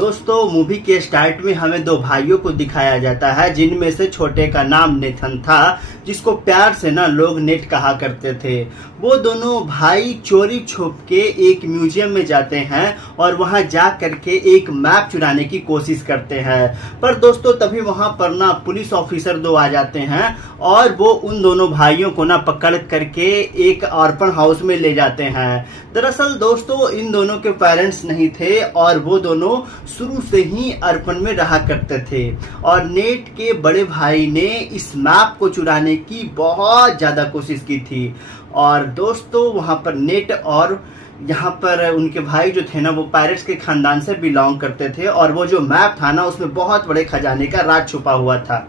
दोस्तों मूवी के स्टार्ट में हमें दो भाइयों को दिखाया जाता है, जिनमें से छोटे का नाम नेथन था, जिसको प्यार से ना लोग नेट कहा करते थे। वो दोनों भाई चोरी छुप के एक म्यूजियम में जाते हैं और वहां जा करके एक मैप चुराने की कोशिश करते हैं। पर दोस्तों तभी वहां पर ना पुलिस ऑफिसर दो आ जाते हैं और वो उन दोनों भाइयों को ना पकड़ करके एक ऑर्फन हाउस में ले जाते हैं। दरअसल दोस्तों इन दोनों के पेरेंट्स नहीं थे और वो दोनों शुरू से ही अर्पण में रहा करते थे और नेट के बड़े भाई ने इस मैप को चुराने की बहुत ज्यादा कोशिश की थी। और दोस्तों वहां पर नेट और यहाँ पर उनके भाई जो थे ना वो पायरेट्स के खानदान से बिलोंग करते थे और वो जो मैप था ना उसमें बहुत बड़े खजाने का राज छुपा हुआ था।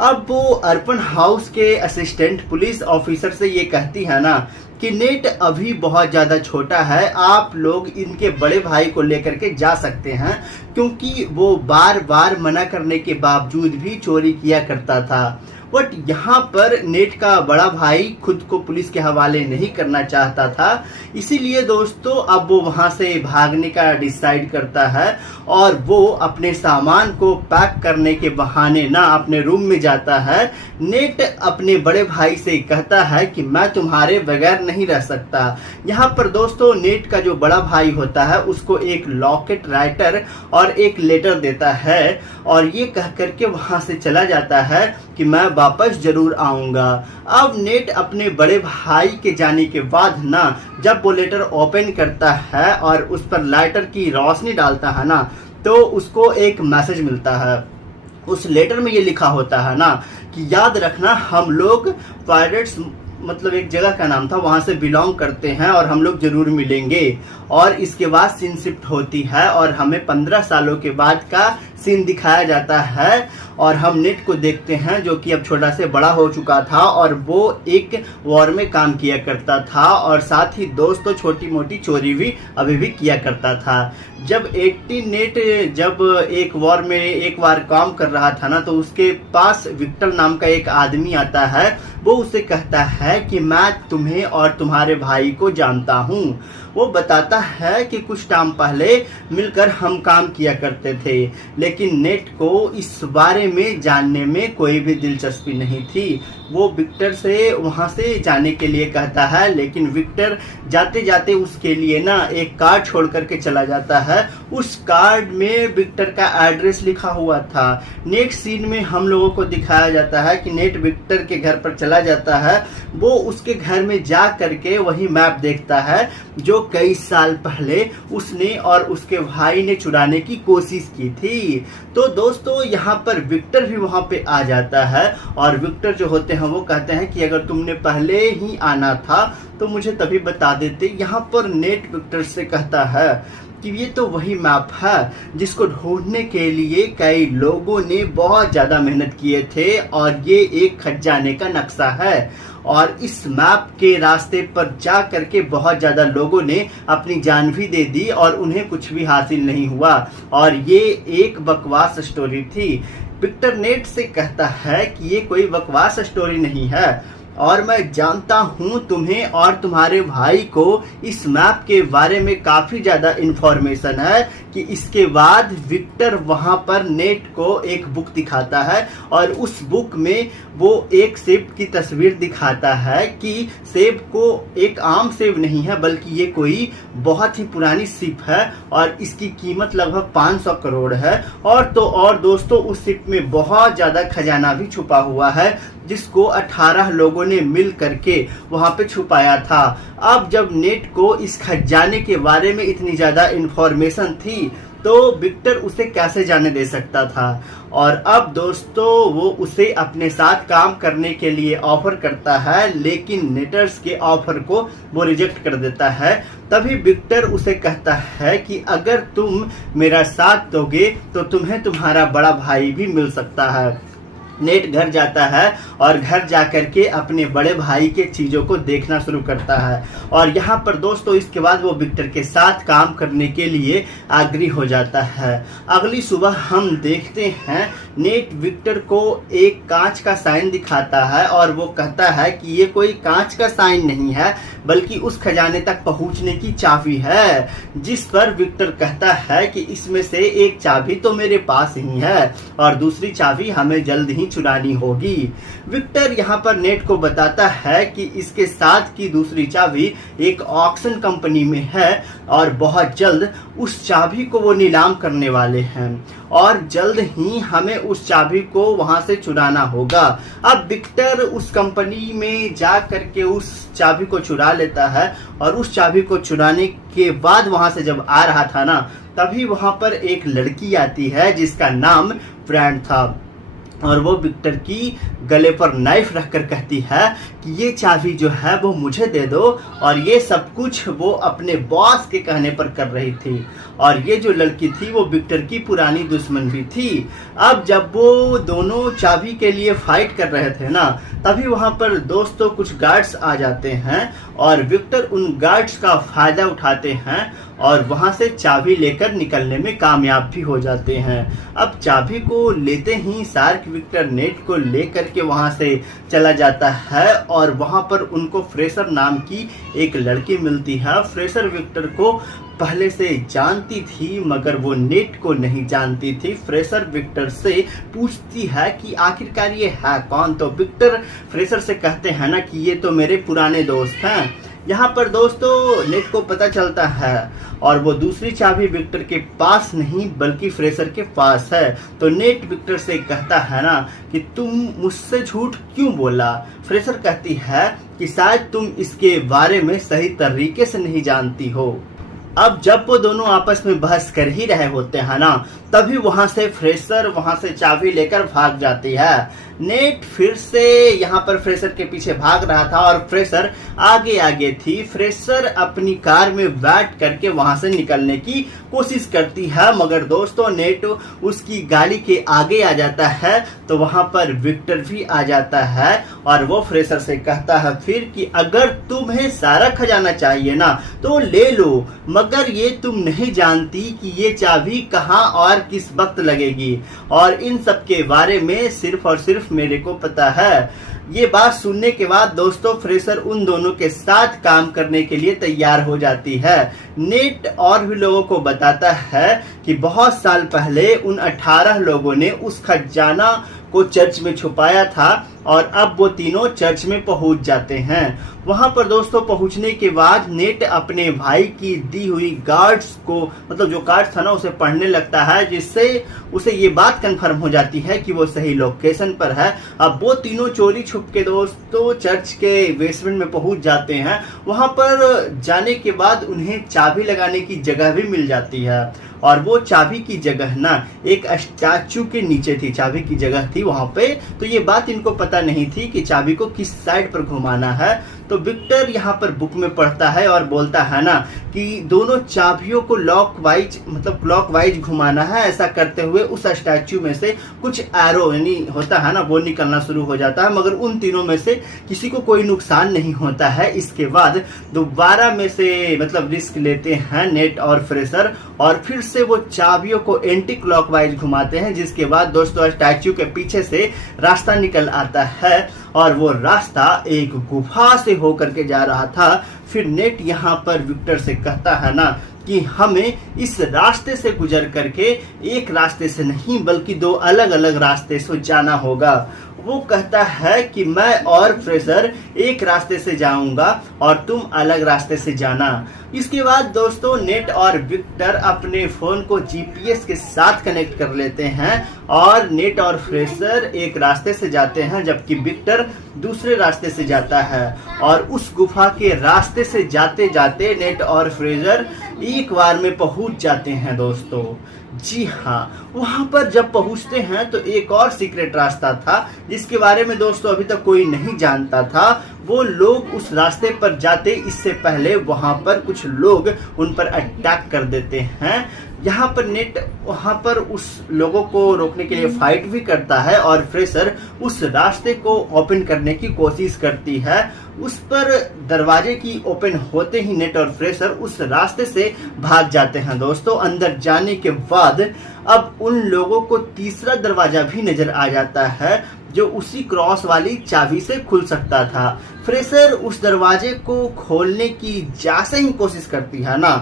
अब वो अर्पण हाउस के असिस्टेंट पुलिस ऑफिसर से ये कहती है ना कि नेट अभी बहुत ज़्यादा छोटा है, आप लोग इनके बड़े भाई को लेकर के जा सकते हैं, क्योंकि वो बार बार मना करने के बावजूद भी चोरी किया करता था। बट यहाँ पर नेट का बड़ा भाई खुद को पुलिस के हवाले नहीं करना चाहता था, इसीलिए दोस्तों अब वो वहां से भागने का डिसाइड करता है और वो अपने सामान को पैक करने के बहाने ना अपने रूम में जाता है। नेट अपने बड़े भाई से कहता है कि मैं तुम्हारे बगैर नहीं रह सकता। यहाँ पर दोस्तों नेट का जो बड़ा भाई होता है उसको एक लॉकेट राइटर और एक लेटर देता है और ये कह करके वहां से चला जाता है कि मैं वापस जरूर आऊंगा। अब नेट अपने बड़े भाई के जाने के बाद ना जब वो लेटर ओपन करता है और उस पर लाइटर की रोशनी डालता है ना तो उसको एक मैसेज मिलता है। उस लेटर में ये लिखा होता है ना कि याद रखना हम लोग पायरेट्स मतलब एक जगह का नाम था वहां से बिलोंग करते हैं और हम लोग जरूर मिलेंगे। और इसके बाद सीन शिफ्ट होती है और हमें 15 सालों के बाद का सीन दिखाया जाता है और हम नेट को देखते हैं जो कि अब छोटा से बड़ा हो चुका था और वो एक वॉर में काम किया करता था और साथ ही दोस्तों छोटी मोटी चोरी भी अभी भी किया करता था। जब 18 नेट जब एक वॉर में एक बार काम कर रहा था ना तो उसके पास विक्टर नाम का एक आदमी आता है। वो उसे कहता है कि मैं तुम्हें और तुम्हारे भाई को जानता हूँ। वो बताता है कि कुछ टाइम पहले मिलकर हम काम किया करते थे, लेकिन नेट को इस बारे में जानने में कोई भी दिलचस्पी नहीं थी। वो विक्टर से वहां से जाने के लिए कहता है, लेकिन विक्टर जाते जाते उसके लिए ना एक कार्ड छोड़ करके चला जाता है। उस कार्ड में विक्टर का एड्रेस लिखा हुआ था। नेक्स्ट सीन में हम लोगों को दिखाया जाता है कि नेट विक्टर के घर पर चला जाता है। वो उसके घर में जा करके वही मैप देखता है जो कई साल पहले उसने और उसके भाई ने चुराने की कोशिश की थी। तो दोस्तों यहाँ पर विक्टर भी वहां पे आ जाता है और विक्टर जो होते हैं वो कहते हैं कि अगर तुमने पहले ही आना था तो मुझे तभी बता देते। यहाँ पर नेट विक्टर से कहता है कि ये तो वही मैप है जिसको ढूंढने के लिए कई लोगों ने बहुत ज्यादा मेहनत किए थे और ये एक खजाने का नक्शा है और इस मैप के रास्ते पर जा करके बहुत ज्यादा लोगों ने अपनी जान भी दे दी और उन्हें कुछ भी हासिल नहीं हुआ और ये एक बकवास स्टोरी थी। विक्टर नेट से कहता है कि ये कोई बकवास स्टोरी नहीं है और मैं जानता हूं तुम्हें और तुम्हारे भाई को इस मैप के बारे में काफी ज्यादा इंफॉर्मेशन है। कि इसके बाद विक्टर वहां पर नेट को एक बुक दिखाता है और उस बुक में वो एक सेब की तस्वीर दिखाता है कि सेब को एक आम सेब नहीं है बल्कि ये कोई बहुत ही पुरानी शिप है और इसकी कीमत लगभग 500 करोड़ है। और तो और दोस्तों उस शिप में बहुत ज्यादा खजाना भी छुपा हुआ है जिसको 18 लोगों ने मिल करके वहां पे छुपाया था। अब जब नेट को इस खजाने के बारे में इतनी ज्यादा इंफॉर्मेशन थी तो विक्टर उसे कैसे जाने दे सकता था। और अब दोस्तों वो उसे अपने साथ काम करने के लिए ऑफर करता है, लेकिन नेटर्स के ऑफर को वो रिजेक्ट कर देता है। तभी विक्टर उसे कहता है कि अगर तुम मेरा साथ दोगे तो तुम्हें तुम्हारा बड़ा भाई भी मिल सकता है। नेट घर जाता है और घर जाकर के अपने बड़े भाई के चीज़ों को देखना शुरू करता है। और यहाँ पर दोस्तों इसके बाद वो विक्टर के साथ काम करने के लिए आग्रही हो जाता है। अगली सुबह हम देखते हैं नेट विक्टर को एक कांच का साइन दिखाता है और वो कहता है कि ये कोई कांच का साइन नहीं है बल्कि उस खजाने तक पहुंचने की चाबी है। जिस पर विक्टर कहता है कि इसमें से एक चाबी तो मेरे पास ही है और दूसरी चाबी हमें जल्द ही चुरानी होगी। विक्टर यहाँ पर नेट को बताता है कि इसके साथ की दूसरी चाबी एक ऑक्शन कंपनी में है और बहुत जल्द उस चाबी को वो नीलाम करने वाले हैं और जल्द ही हमें उस चाबी को वहां से चुराना होगा। अब विक्टर उस कंपनी में जा करके उस चाबी को चुरा लेता है और उस चाबी को चुराने के बाद वहां से जब आ रहा था ना, तभी वहां पर एक लड़की आती है जिसका नाम फ्रेंड था और वो विक्टर की गले पर नाइफ रखकर कहती है कि ये चाबी जो है वो मुझे दे दो। और ये सब कुछ वो अपने बॉस के कहने पर कर रही थी और ये जो लड़की थी वो विक्टर की पुरानी दुश्मन भी थी। अब जब वो दोनों चाबी के लिए फाइट कर रहे थे ना, तभी वहां पर दोस्तों कुछ गार्ड्स आ जाते हैं और विक्टर उन गार्ड्स का फायदा उठाते हैं और वहां से चाबी लेकर निकलने में कामयाब भी हो जाते हैं। अब चाबी को लेते ही शार्क विक्टर नेट को लेकर के वहां से चला जाता है और वहां पर उनको फ्रेशर नाम की एक लड़की मिलती है। फ्रेशर विक्टर को पहले से जानती थी मगर वो नेट को नहीं जानती थी। फ्रेशर विक्टर से पूछती है कि आखिरकार ये है कौन, तो विक्टर फ्रेशर से कहते हैं ना कि ये तो मेरे पुराने दोस्त हैं। यहाँ पर दोस्तों नेट को पता चलता है और वो दूसरी चाबी विक्टर के पास नहीं बल्कि फ्रेशर के पास है। तो नेट विक्टर से कहता है ना कि तुम मुझसे झूठ क्यों बोला। फ्रेशर कहती है कि शायद तुम इसके बारे में सही तरीके से नहीं जानती हो। अब जब वो दोनों आपस में बहस कर ही रहे होते हैं ना, तभी वहां से फ्रेशर वहां से चाबी लेकर भाग जाती है। नेट फिर से यहाँ पर फ्रेशर के पीछे भाग रहा था और फ्रेशर आगे आगे थी। फ्रेशर अपनी कार में बैठ करके वहां से निकलने की कोशिश करती है मगर दोस्तों नेट उसकी गाड़ी के आगे आ जाता है तो वहां पर विक्टर भी आ जाता है और वो फ्रेशर से कहता है फिर कि अगर तुम्हें सारा खजाना चाहिए ना तो ले लो, मगर ये तुम नहीं जानती कि ये चाबी कहाँ और किस वक्त लगेगी और इन सब के बारे में सिर्फ और सिर्फ मेरे को पता है। ये बात सुनने के बाद दोस्तों फ्रेशर उन दोनों के साथ काम करने के लिए तैयार हो जाती है। नेट और भी लोगों को बताता है कि बहुत साल पहले उन 18 लोगों ने उस खजाना को चर्च में छुपाया था और अब वो तीनों चर्च में पहुंच जाते हैं। वहां पर दोस्तों पहुंचने के बाद नेट अपने भाई की दी हुई गार्ड्स को मतलब जो कार्ड था ना उसे पढ़ने लगता है, जिससे उसे ये बात कंफर्म हो जाती है कि वो सही लोकेशन पर है। अब वो तीनों चोरी छुप के दोस्तों चर्च के बेसमेंट में पहुंच जाते हैं। वहां पर जाने के बाद उन्हें चाबी लगाने की जगह भी मिल जाती है और वो चाबी की जगह ना एक स्टैचू के नीचे थी, चाबी की जगह थी वहां पे। तो ये बात इनको पता नहीं थी कि चाबी को किस साइड पर घुमाना है। तो विक्टर यहाँ पर बुक में पढ़ता है और बोलता है ना कि दोनों चाबियों को क्लॉकवाइज घुमाना है। ऐसा करते हुए उस स्टैचू में से कुछ एरो यानी होता है ना वो निकलना शुरू हो जाता है मगर उन तीनों में से किसी को कोई नुकसान नहीं होता है। इसके बाद दोबारा में से रिस्क लेते हैं नेट और फ्रेशर और फिर से वो चाबियों को एंटी क्लॉकवाइज घुमाते हैं, जिसके बाद दोस्तों स्टैचू के पीछे से रास्ता निकल आता है और वो रास्ता एक गुफा से होकर के जा रहा था। फिर नेट यहाँ पर विक्टर से कहता है ना कि हमें इस रास्ते से गुजर करके एक रास्ते से नहीं बल्कि दो अलग अलग रास्ते से जाना होगा। वो कहता है कि मैं और फ्रेशर एक रास्ते से जाऊंगा और तुम अलग रास्ते से जाना। इसके बाद दोस्तों नेट और विक्टर अपने फोन को जीपीएस के साथ कनेक्ट कर लेते हैं और नेट और फ्रेशर एक रास्ते से जाते हैं जबकि विक्टर दूसरे रास्ते से जाता है और उस गुफा के रास्ते से जाते जाते नेट और फ्रेशर एक बार में पहुंच जाते हैं दोस्तों। जी हाँ, वहां पर जब पहुंचते हैं तो एक और सीक्रेट रास्ता था जिसके बारे में दोस्तों अभी तक कोई नहीं जानता था। वो लोग उस रास्ते पर जाते इससे पहले वहां पर कुछ लोग उन पर अटैक कर देते हैं। यहाँ पर नेट वहाँ पर उस लोगों को रोकने के लिए फाइट भी करता है और फ्रेशर उस रास्ते को ओपन करने की कोशिश करती है। उस पर दरवाजे की ओपन होते ही नेट और फ्रेशर उस रास्ते से भाग जाते हैं। दोस्तों अंदर जाने के बाद अब उन लोगों को तीसरा दरवाजा भी नजर आ जाता है जो उसी क्रॉस वाली चाबी से खुल सकता था। फ्रेशर उस दरवाजे को खोलने की जैसे ही कोशिश करती है ना,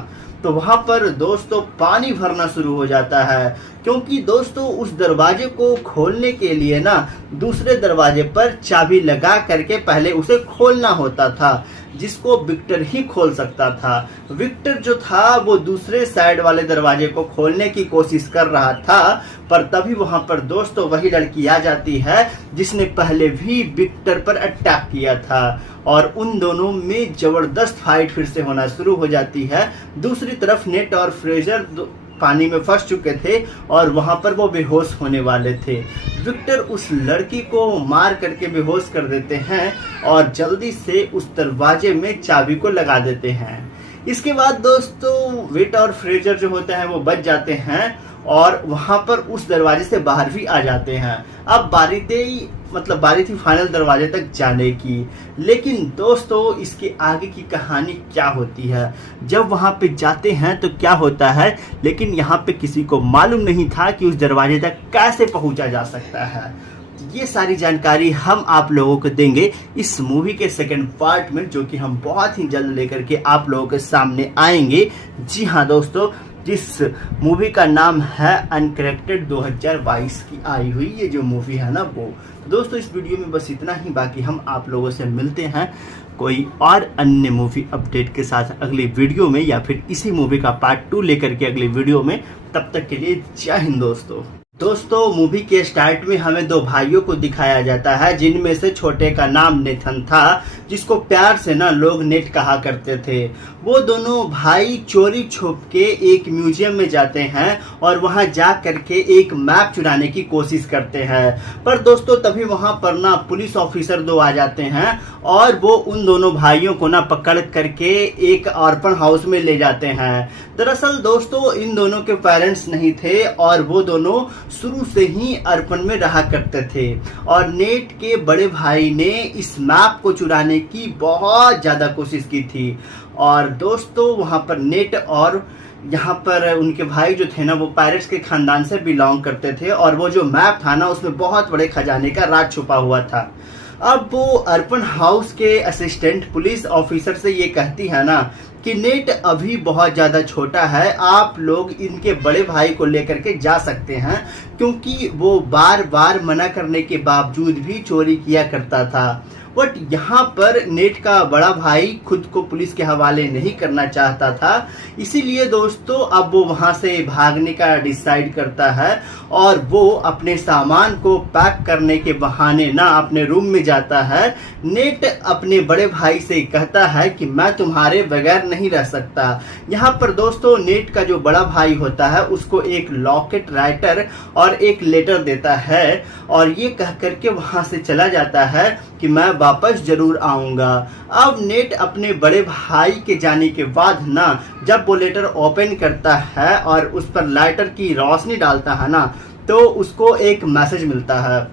तो वहां पर दोस्तों पानी भरना शुरू हो जाता है, क्योंकि दोस्तों उस दरवाजे को खोलने के लिए ना दूसरे दरवाजे पर चाबी लगा करके पहले उसे खोलना होता था, जिसको विक्टर ही खोल सकता था। विक्टर जो था वो दूसरे साइड वाले दरवाजे को खोलने की कोशिश कर रहा था, पर तभी वहां पर दोस्तों वही लड़की आ जाती है जिसने पहले भी विक्टर पर अटैक किया था और उन दोनों में जबरदस्त फाइट फिर से होना शुरू हो जाती है। दूसरी तरफ नेट और फ्रेशर पानी में फंस चुके थे और वहां पर वो बेहोश होने वाले थे। विक्टर उस लड़की को मार करके बेहोश कर देते हैं और जल्दी से उस दरवाजे में चाबी को लगा देते हैं। इसके बाद दोस्तों वेट और फ्रेजर जो होते हैं वो बच जाते हैं और वहां पर उस दरवाजे से बाहर भी आ जाते हैं। अब बारी थी फाइनल दरवाजे तक जाने की। लेकिन दोस्तों इसके आगे की कहानी क्या होती है, जब वहां पे जाते हैं तो क्या होता है, लेकिन यहाँ पे किसी को मालूम नहीं था कि उस दरवाजे तक कैसे पहुंचा जा सकता है। ये सारी जानकारी हम आप लोगों को देंगे इस मूवी के सेकंड पार्ट में, जो कि हम बहुत ही जल्द लेकर के आप लोगों के सामने आएंगे। जी हाँ दोस्तों, जिस मूवी का नाम है अनकरेक्टेड 2022 की आई हुई ये जो मूवी है ना वो। दोस्तों इस वीडियो में बस इतना ही, बाकी हम आप लोगों से मिलते हैं कोई और अन्य मूवी अपडेट के साथ अगली वीडियो में, या फिर इसी मूवी का पार्ट 2 लेकर के अगली वीडियो में। तब तक के लिए जय हिंद दोस्तों मूवी के स्टार्ट में हमें दो भाइयों को दिखाया जाता है, जिनमें से छोटे का नाम नेथन था, जिसको प्यार से ना लोग नेट कहा करते थे। वो दोनों भाई चोरी छुप के एक म्यूजियम में जाते हैं और वहां जा करके एक मैप चुराने की कोशिश करते हैं। पर दोस्तों तभी वहां पर ना पुलिस ऑफिसर दो आ जाते हैं और वो उन दोनों भाइयों को ना पकड़ करके एक ऑर्फन हाउस में ले जाते हैं। दरअसल दोस्तों इन दोनों के पेरेंट्स नहीं थे और वो दोनों शुरू से ही अर्पण में रहा करते थे और नेट के बड़े भाई ने इस मैप को चुराने की बहुत ज्यादा कोशिश की थी। और दोस्तों वहां पर नेट और यहाँ पर उनके भाई जो थे ना वो पायरेट्स के खानदान से बिलोंग करते थे और वो जो मैप था ना उसमें बहुत बड़े खजाने का राज छुपा हुआ था। अब वो अर्पण हाउस के असिस्टेंट पुलिस ऑफिसर से ये कहती है ना कि नेट अभी बहुत ज़्यादा छोटा है, आप लोग इनके बड़े भाई को लेकर के जा सकते हैं, क्योंकि वो बार बार मना करने के बावजूद भी चोरी किया करता था। बट यहाँ पर नेट का बड़ा भाई खुद को पुलिस के हवाले नहीं करना चाहता था, इसीलिए दोस्तों अब वो वहां से भागने का डिसाइड करता है और वो अपने सामान को पैक करने के बहाने ना अपने रूम में जाता है। नेट अपने बड़े भाई से कहता है कि मैं तुम्हारे बगैर नहीं रह सकता। यहाँ पर दोस्तों नेट का जो बड़ा भाई होता है उसको एक लॉकेट राइटर और एक लेटर देता है और ये कह करके वहां से चला जाता है कि मैं वापस जरूर आऊंगा। अब नेट अपने बड़े भाई के जाने के बाद ना जब वो लेटर ओपन करता है और उस पर लाइटर की रोशनी डालता है ना तो उसको एक मैसेज मिलता है।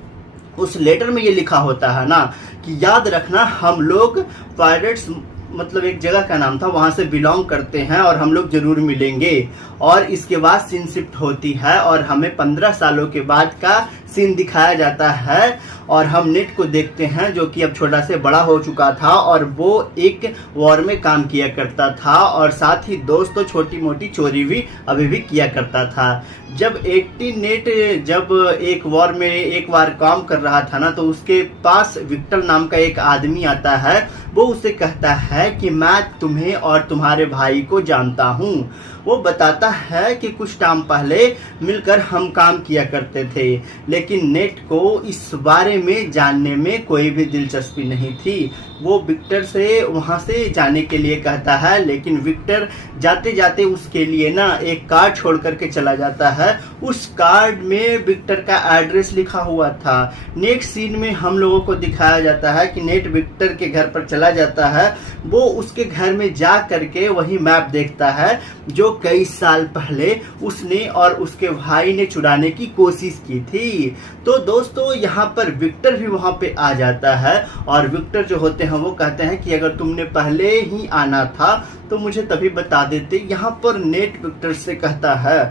उस लेटर में ये लिखा होता है ना कि याद रखना हम लोग पायरेट्स मतलब एक जगह का नाम था वहां से बिलोंग करते हैं और हम लोग जरूर मिलेंगे। और इसके बाद सीन शिफ्ट होती है और हमें 15 सालों के बाद का सीन दिखाया जाता है और हम नेट को देखते हैं जो कि अब छोटा से बड़ा हो चुका था और वो एक वॉर में काम किया करता था और साथ ही दोस्तों छोटी मोटी चोरी भी अभी भी किया करता था। जब 18 नेट जब एक वॉर में एक बार काम कर रहा था ना तो उसके पास विक्टर नाम का एक आदमी आता है। वो उसे कहता है कि मैं तुम्हें और तुम्हारे भाई को जानता हूँ। वो बताता है कि कुछ टाइम पहले मिलकर हम काम किया करते थे, लेकिन नेट को इस बारे में जानने में कोई भी दिलचस्पी नहीं थी। वो विक्टर से वहां से जाने के लिए कहता है, लेकिन विक्टर जाते जाते उसके लिए ना एक कार्ड छोड़ करके चला जाता है। उस कार्ड में विक्टर का एड्रेस लिखा हुआ था। नेक्स्ट सीन में हम लोगों को दिखाया जाता है कि नेट विक्टर के घर पर चला जाता है। वो उसके घर में जा करके वही मैप देखता है जो कई साल पहले उसने और उसके भाई ने चुराने की कोशिश की थी। तो दोस्तों यहाँ पर विक्टर भी वहां पे आ जाता है और विक्टर जो होते हैं वो कहते हैं कि अगर तुमने पहले ही आना था तो मुझे तभी बता देते। यहाँ पर नेट विक्टर से कहता है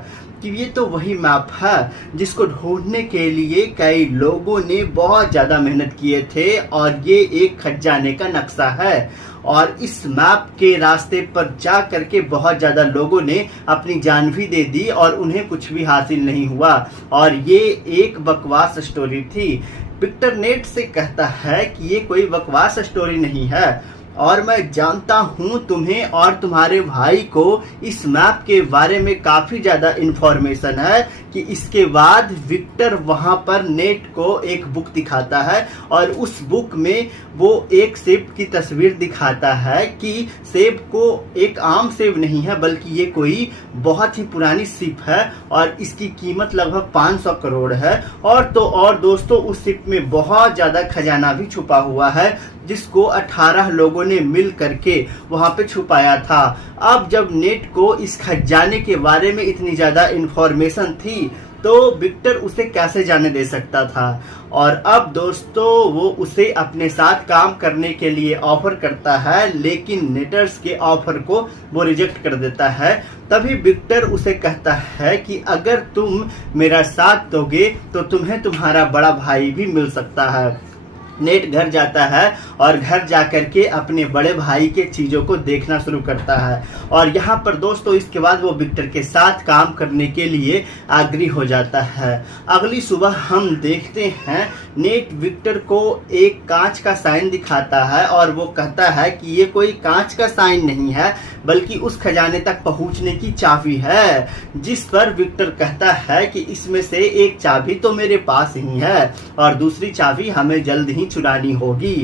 कि ये तो वही मैप है जिसको ढूंढने के लिए कई लोगों ने बहुत ज्यादा मेहनत किए थे और ये एक खजाने का नक्शा है और इस मैप के रास्ते पर जा करके बहुत ज्यादा लोगों ने अपनी जान भी दे दी और उन्हें कुछ भी हासिल नहीं हुआ और ये एक बकवास स्टोरी थी। विक्टर नेट से कहता है कि ये कोई बकवास स्टोरी नहीं है और मैं जानता हूं तुम्हें और तुम्हारे भाई को इस मैप के बारे में काफी ज्यादा इंफॉर्मेशन है। कि इसके बाद विक्टर वहां पर नेट को एक बुक दिखाता है और उस बुक में वो एक सेब की तस्वीर दिखाता है कि सेब को एक आम सेब नहीं है बल्कि ये कोई बहुत ही पुरानी सिप है और इसकी कीमत लगभग 500 करोड़ है। और तो और दोस्तों उस सिप में बहुत ज्यादा खजाना भी छुपा हुआ है जिसको 18 लोगों ने मिल करके वहां पे छुपाया था। अब जब नेट को इस खजाने के बारे में इतनी ज्यादा इंफॉर्मेशन थी तो विक्टर उसे कैसे जाने दे सकता था। और अब दोस्तों वो उसे अपने साथ काम करने के लिए ऑफर करता है, लेकिन नेटर्स के ऑफर को वो रिजेक्ट कर देता है। तभी विक्टर उसे कहता है कि अगर तुम मेरा साथ दोगे तो तुम्हें तुम्हारा बड़ा भाई भी मिल सकता है। नेट घर जाता है और घर जाकर के अपने बड़े भाई के चीजों को देखना शुरू करता है और यहाँ पर दोस्तों इसके बाद वो विक्टर के साथ काम करने के लिए आग्रही हो जाता है। अगली सुबह हम देखते हैं नेट विक्टर को एक कांच का साइन दिखाता है और वो कहता है कि ये कोई कांच का साइन नहीं है बल्कि उस खजाने तक पहुंचने की चाबी है। जिस पर विक्टर कहता है कि इसमें से एक चाबी तो मेरे पास ही है और दूसरी चाबी हमें जल्द ही चुरानी होगी।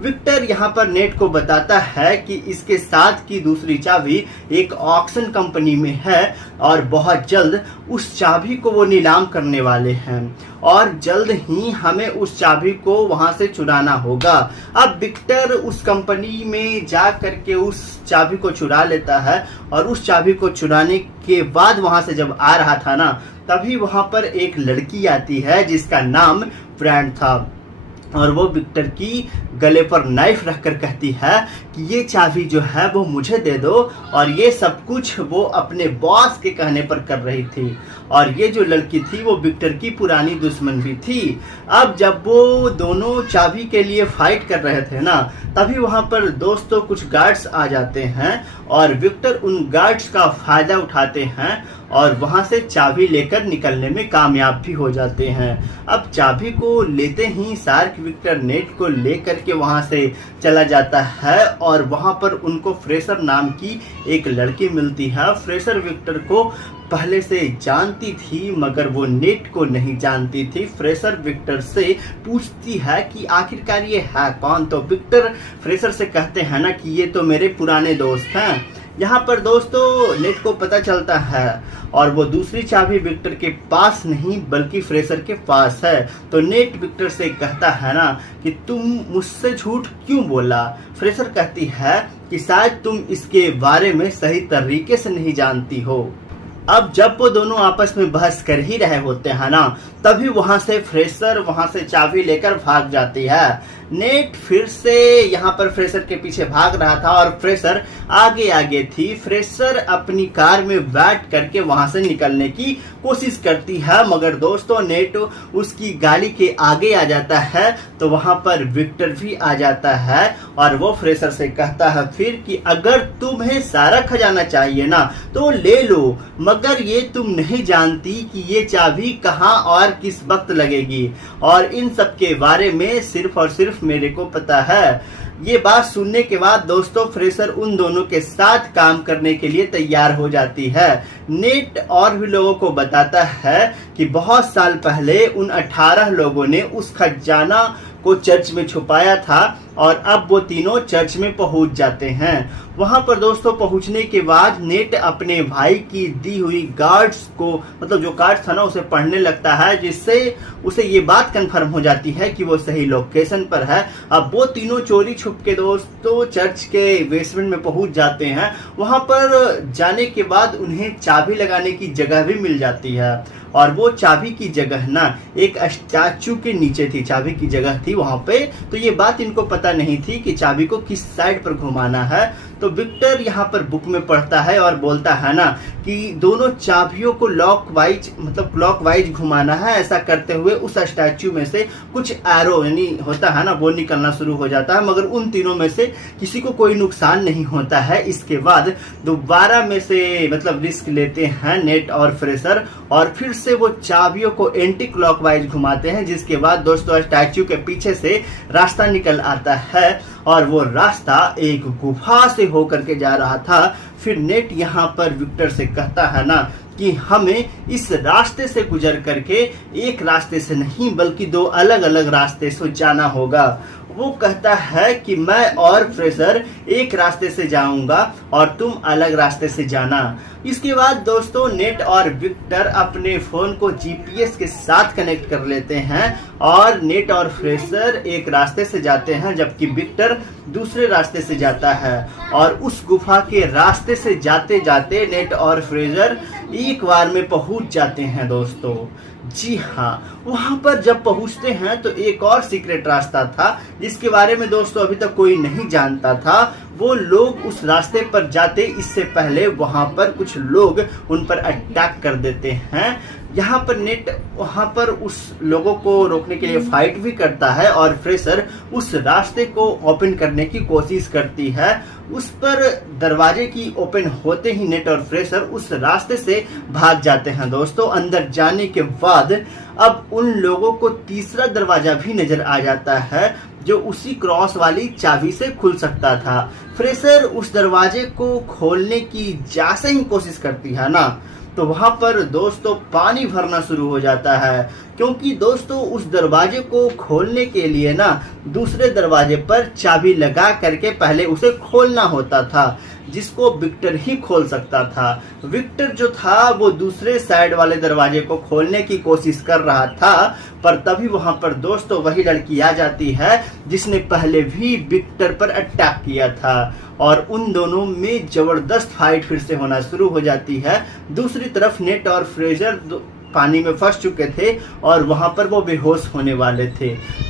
विक्टर यहाँ पर नेट को बताता है कि इसके साथ की दूसरी चाबी एक ऑक्शन कंपनी में है और बहुत जल्द उस चाबी को वो नीलाम करने वाले हैं और जल्द ही हमें उस चाबी को वहां से चुराना होगा। अब विक्टर उस कंपनी में जा करके उस चाबी को चुरा लेता है और उस चाबी को चुराने के बाद वहां से जब आ रहा था ना तभी वहां पर एक लड़की आती है जिसका नाम फ्रेंड था और वो विक्टर की गले पर नाइफ रखकर कहती है कि ये चाबी जो है वो मुझे दे दो और ये सब कुछ वो अपने बॉस के कहने पर कर रही थी। और ये जो लड़की थी वो विक्टर की पुरानी दुश्मन भी थी। अब जब वो दोनों चाबी के लिए फाइट कर रहे थे ना तभी वहां पर दोस्तों कुछ गार्ड्स आ जाते हैं और विक्टर उन गार्ड्स का फायदा उठाते हैं और वहां से चाबी लेकर निकलने में कामयाब भी हो जाते हैं। अब चाबी को लेते ही शार्क विक्टर नेट को लेकर के वहां से चला जाता है और वहां पर उनको फ्रेशर नाम की एक लड़की मिलती है। फ्रेशर विक्टर को पहले से जानती थी मगर वो नेट को नहीं जानती थी। फ्रेशर विक्टर से पूछती है कि आखिरकार ये है कौन। तो विक्टर फ्रेशर से कहते हैं ना कि ये तो मेरे पुराने दोस्त हैं। यहाँ पर दोस्तों नेट को पता चलता है और वो दूसरी चाबी विक्टर के पास नहीं बल्कि फ्रेशर के पास है। तो नेट विक्टर से कहता है ना कि तुम मुझसे झूठ क्यों बोला। फ्रेशर कहती है कि शायद तुम इसके बारे में सही तरीके से नहीं जानती हो। अब जब वो दोनों आपस में बहस कर ही रहे होते हैं ना तभी वहां से फ्रेशर वहां से चाबी लेकर भाग जाती है। नेट फिर से यहाँ पर फ्रेशर के पीछे भाग रहा था और फ्रेशर आगे आगे थी। फ्रेशर अपनी कार में बैठ करके वहां से निकलने की कोशिश करती है मगर दोस्तों नेट उसकी गाड़ी के आगे आ जाता है तो वहां पर विक्टर भी आ जाता है और वो फ्रेशर से कहता है फिर कि अगर तुम्हें सारा खजाना चाहिए ना तो ले लो मगर ये तुम नहीं जानती कि ये चाबी कहाँ और किस वक्त लगेगी और इन सब के बारे में सिर्फ और सिर्फ मेरे को पता है। ये बात सुनने के बाद दोस्तों फ्रेशर उन दोनों के साथ काम करने के लिए तैयार हो जाती है। नेट और भी लोगों को बताता है कि बहुत साल पहले उन 18 लोगों ने उस खजाना को चर्च में छुपाया था और अब वो तीनों चर्च में पहुंच जाते हैं। वहां पर दोस्तों पहुंचने के बाद नेट अपने भाई की दी हुई गार्ड्स को, मतलब जो कार्ड था ना, उसे पढ़ने लगता है, जिससे उसे ये बात कंफर्म हो जाती है कि वो सही लोकेशन पर है। अब वो तीनों चोरी छुप के दोस्तों चर्च के बेसमेंट में पहुंच जाते हैं। वहां पर जाने के बाद उन्हें चाबी लगाने की जगह भी मिल जाती है, और वो चाबी की जगह ना एक स्टैचू के नीचे थी, चाबी की जगह थी वहां पे। तो ये बात इनको पता नहीं थी कि चाबी को किस साइड पर घुमाना है। तो विक्टर यहाँ पर बुक में पढ़ता है और बोलता है ना कि दोनों चाबियों को क्लॉकवाइज घुमाना है। ऐसा करते हुए उस स्टैचू में से कुछ एरो यानी होता है ना, वो निकलना शुरू हो जाता है, मगर उन तीनों में से किसी को कोई नुकसान नहीं होता है। इसके बाद दोबारा में से रिस्क लेते हैं नेट और फ्रेशर, और फिर से वो चाबियों को एंटी क्लॉकवाइज घुमाते हैं, जिसके बाद दोस्तों स्टैचू के पीछे से रास्ता निकल आता है, और वो रास्ता एक गुफा से होकर के जा रहा था। फिर नेट यहाँ पर विक्टर से कहता है ना कि हमें इस रास्ते से गुजर करके एक रास्ते से नहीं बल्कि दो अलग अलग रास्ते से जाना होगा। वो कहता है कि मैं और फ्रेशर एक रास्ते से जाऊंगा और तुम अलग रास्ते से जाना। इसके बाद दोस्तों नेट और विक्टर अपने फोन को जीपीएस के साथ कनेक्ट कर लेते हैं, और नेट और फ्रेशर एक रास्ते से जाते हैं जबकि विक्टर दूसरे रास्ते से जाता है। और उस गुफा के रास्ते से जाते जाते नेट और फ्रेशर एक बार में पहुंच जाते हैं दोस्तों। जी हाँ, वहां पर जब पहुंचते हैं तो एक और सीक्रेट रास्ता था जिसके बारे में दोस्तों अभी तक कोई नहीं जानता था। वो लोग उस रास्ते पर जाते इससे पहले वहां पर कुछ लोग उन पर अटैक कर देते हैं। यहाँ पर नेट वहां पर उस लोगों को रोकने के लिए फाइट भी करता है, और फ्रेशर उस रास्ते को ओपन करने की कोशिश करती है। उस पर दरवाजे की ओपन होते ही नेट और फ्रेशर उस रास्ते से भाग जाते हैं दोस्तों। अंदर जाने के बाद अब उन लोगों को तीसरा दरवाजा भी नजर आ जाता है जो उसी क्रॉस वाली चाबी से खुल सकता था। फ्रेशर उस दरवाजे को खोलने की जैसे ही कोशिश करती है ना, तो वहां पर दोस्तों पानी भरना शुरू हो जाता है, क्योंकि दोस्तों उस दरवाजे को खोलने के लिए ना दूसरे दरवाजे पर चाबी लगा करके पहले उसे खोलना होता था, जिसको विक्टर ही खोल सकता था। विक्टर जो था वो दूसरे साइड वाले दरवाजे को खोलने की कोशिश कर रहा था, पर तभी वहां पर दोस्तों वही लड़की आ जाती है जिसने पहले भी विक्टर पर अटैक किया था, और उन दोनों में जबरदस्त फाइट फिर से होना शुरू हो जाती है। दूसरी तरफ नेट और फ्रेशर पानी में फंस चुके थे और वहां पर वो बेहोश होने वाले थे।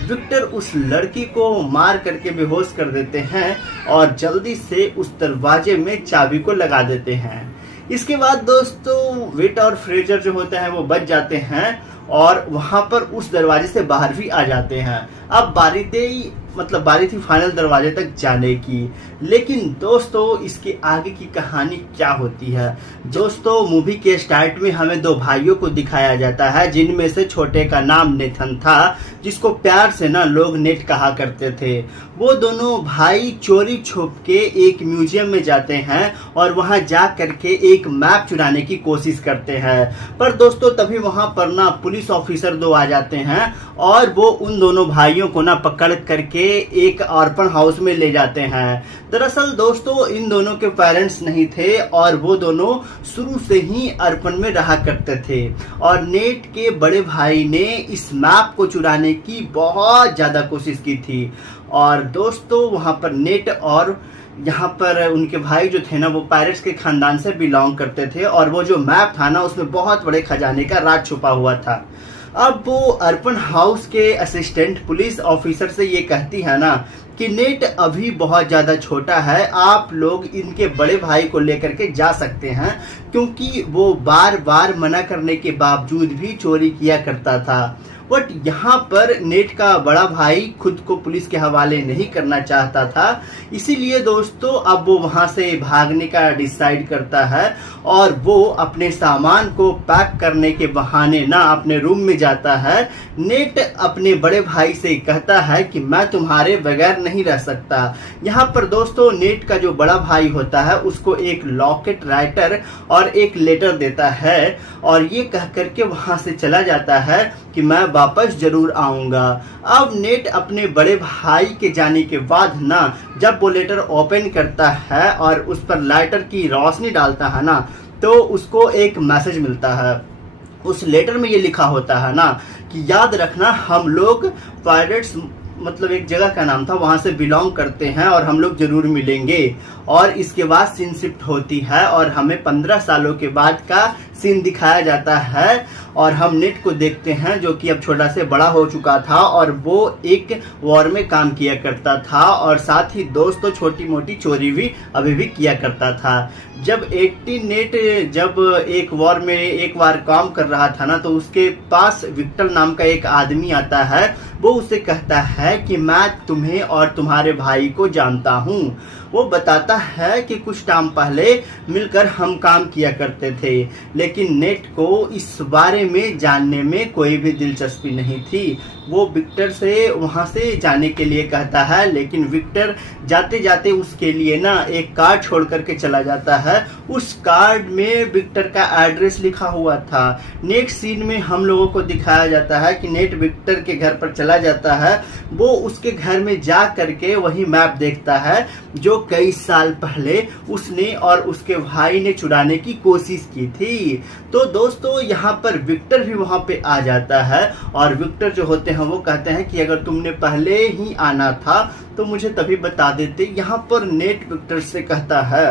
विक्टर उस लड़की को मार करके बेहोश कर देते हैं और जल्दी से उस दरवाजे में चाबी को लगा देते हैं। इसके बाद दोस्तों विट और फ्रेजर जो होते हैं वो बच जाते हैं और वहां पर उस दरवाजे से बाहर भी आ जाते हैं। अब बारी थी फाइनल दरवाजे तक जाने की। लेकिन दोस्तों इसके आगे की कहानी क्या होती है? दोस्तों मूवी के स्टार्ट में हमें दो भाइयों को दिखाया जाता है, जिनमें से छोटे का नाम नेथन था, जिसको प्यार से ना लोग नेट कहा करते थे। वो दोनों भाई चोरी छुप के एक म्यूजियम में जाते हैं और वहां जा करके एक मैप चुराने की कोशिश करते हैं। पर दोस्तों तभी वहां पर ना पुलिस ऑफिसर दो आ जाते हैं और वो उन दोनों भाइयों को ना पकड़ करके एक ऑर्फन हाउस में ले जाते हैं। दरअसल दोस्तों इन दोनों के पेरेंट्स नहीं थे और वो दोनों शुरू से ही अर्पण में रहा करते थे, और नेट के बड़े भाई ने इस मैप को चुराने की बहुत ज्यादा कोशिश की थी। और दोस्तों वहां पर नेट और यहाँ पर उनके भाई जो थे ना वो पायरेट्स के खानदान से बिलोंग करते थे, और वो जो मैप था ना उसमें बहुत बड़े खजाने का राज छुपा हुआ था। अब वो अर्पण हाउस के असिस्टेंट पुलिस ऑफिसर से ये कहती है ना कि नेट अभी बहुत ज़्यादा छोटा है, आप लोग इनके बड़े भाई को लेकर के जा सकते हैं, क्योंकि वो बार बार मना करने के बावजूद भी चोरी किया करता था। बट यहाँ पर नेट का बड़ा भाई खुद को पुलिस के हवाले नहीं करना चाहता था, इसीलिए दोस्तों अब वो वहाँ से भागने का डिसाइड करता है और वो अपने सामान को पैक करने के बहाने ना अपने रूम में जाता है। नेट अपने बड़े भाई से कहता है कि मैं तुम्हारे बगैर नहीं रह सकता। यहाँ पर दोस्तों नेट का जो बड़ा भाई होता है उसको एक लॉकेट राइटर और एक लेटर देता है और ये कह करके वहाँ से चला जाता है कि मैं वापस जरूर आऊंगा। अब नेट अपने बड़े भाई के जाने के बाद ना जब वो लेटर ओपन करता है और उस पर लाइटर की रोशनी डालता है ना, तो उसको एक मैसेज मिलता है। उस लेटर में ये लिखा होता है ना कि याद रखना हम लोग पायरेट्स मतलब एक जगह का नाम था, वहां से बिलोंग करते हैं और हम लोग जरूर मिलेंगे। और इसके बाद सीन शिफ्ट होती है और हमें 15 सालों के बाद का सीन दिखाया जाता है और हम नेट को देखते हैं जो कि अब छोटा से बड़ा हो चुका था और वो एक वॉर में काम किया करता था और साथ ही दोस्तों छोटी मोटी चोरी भी अभी भी किया करता था। जब 18 नेट जब एक वॉर में एक बार काम कर रहा था ना, तो उसके पास विक्टर नाम का एक आदमी आता है। वो उसे कहता है कि मैं तुम्हें और तुम्हारे भाई को जानता हूँ। वो बताता है कि कुछ टाइम पहले मिलकर हम काम किया करते थे, लेकिन नेट को इस बारे में जानने में कोई भी दिलचस्पी नहीं थी। वो विक्टर से वहां से जाने के लिए कहता है, लेकिन विक्टर जाते जाते उसके लिए ना एक कार्ड छोड़ करके चला जाता है। उस कार्ड में विक्टर का एड्रेस लिखा हुआ था। नेक्स्ट सीन में हम लोगों को दिखाया जाता है कि नेट विक्टर के घर पर चला जाता है। वो उसके घर में जा करके वही मैप देखता है जो कई साल पहले उसने और उसके भाई ने चुराने की कोशिश की थी। तो दोस्तों यहाँ पर विक्टर भी वहां पे आ जाता है और विक्टर जो होते हैं वो कहते हैं कि अगर तुमने पहले ही आना था तो मुझे तभी बता देते। यहाँ पर नेट विक्टर से कहता है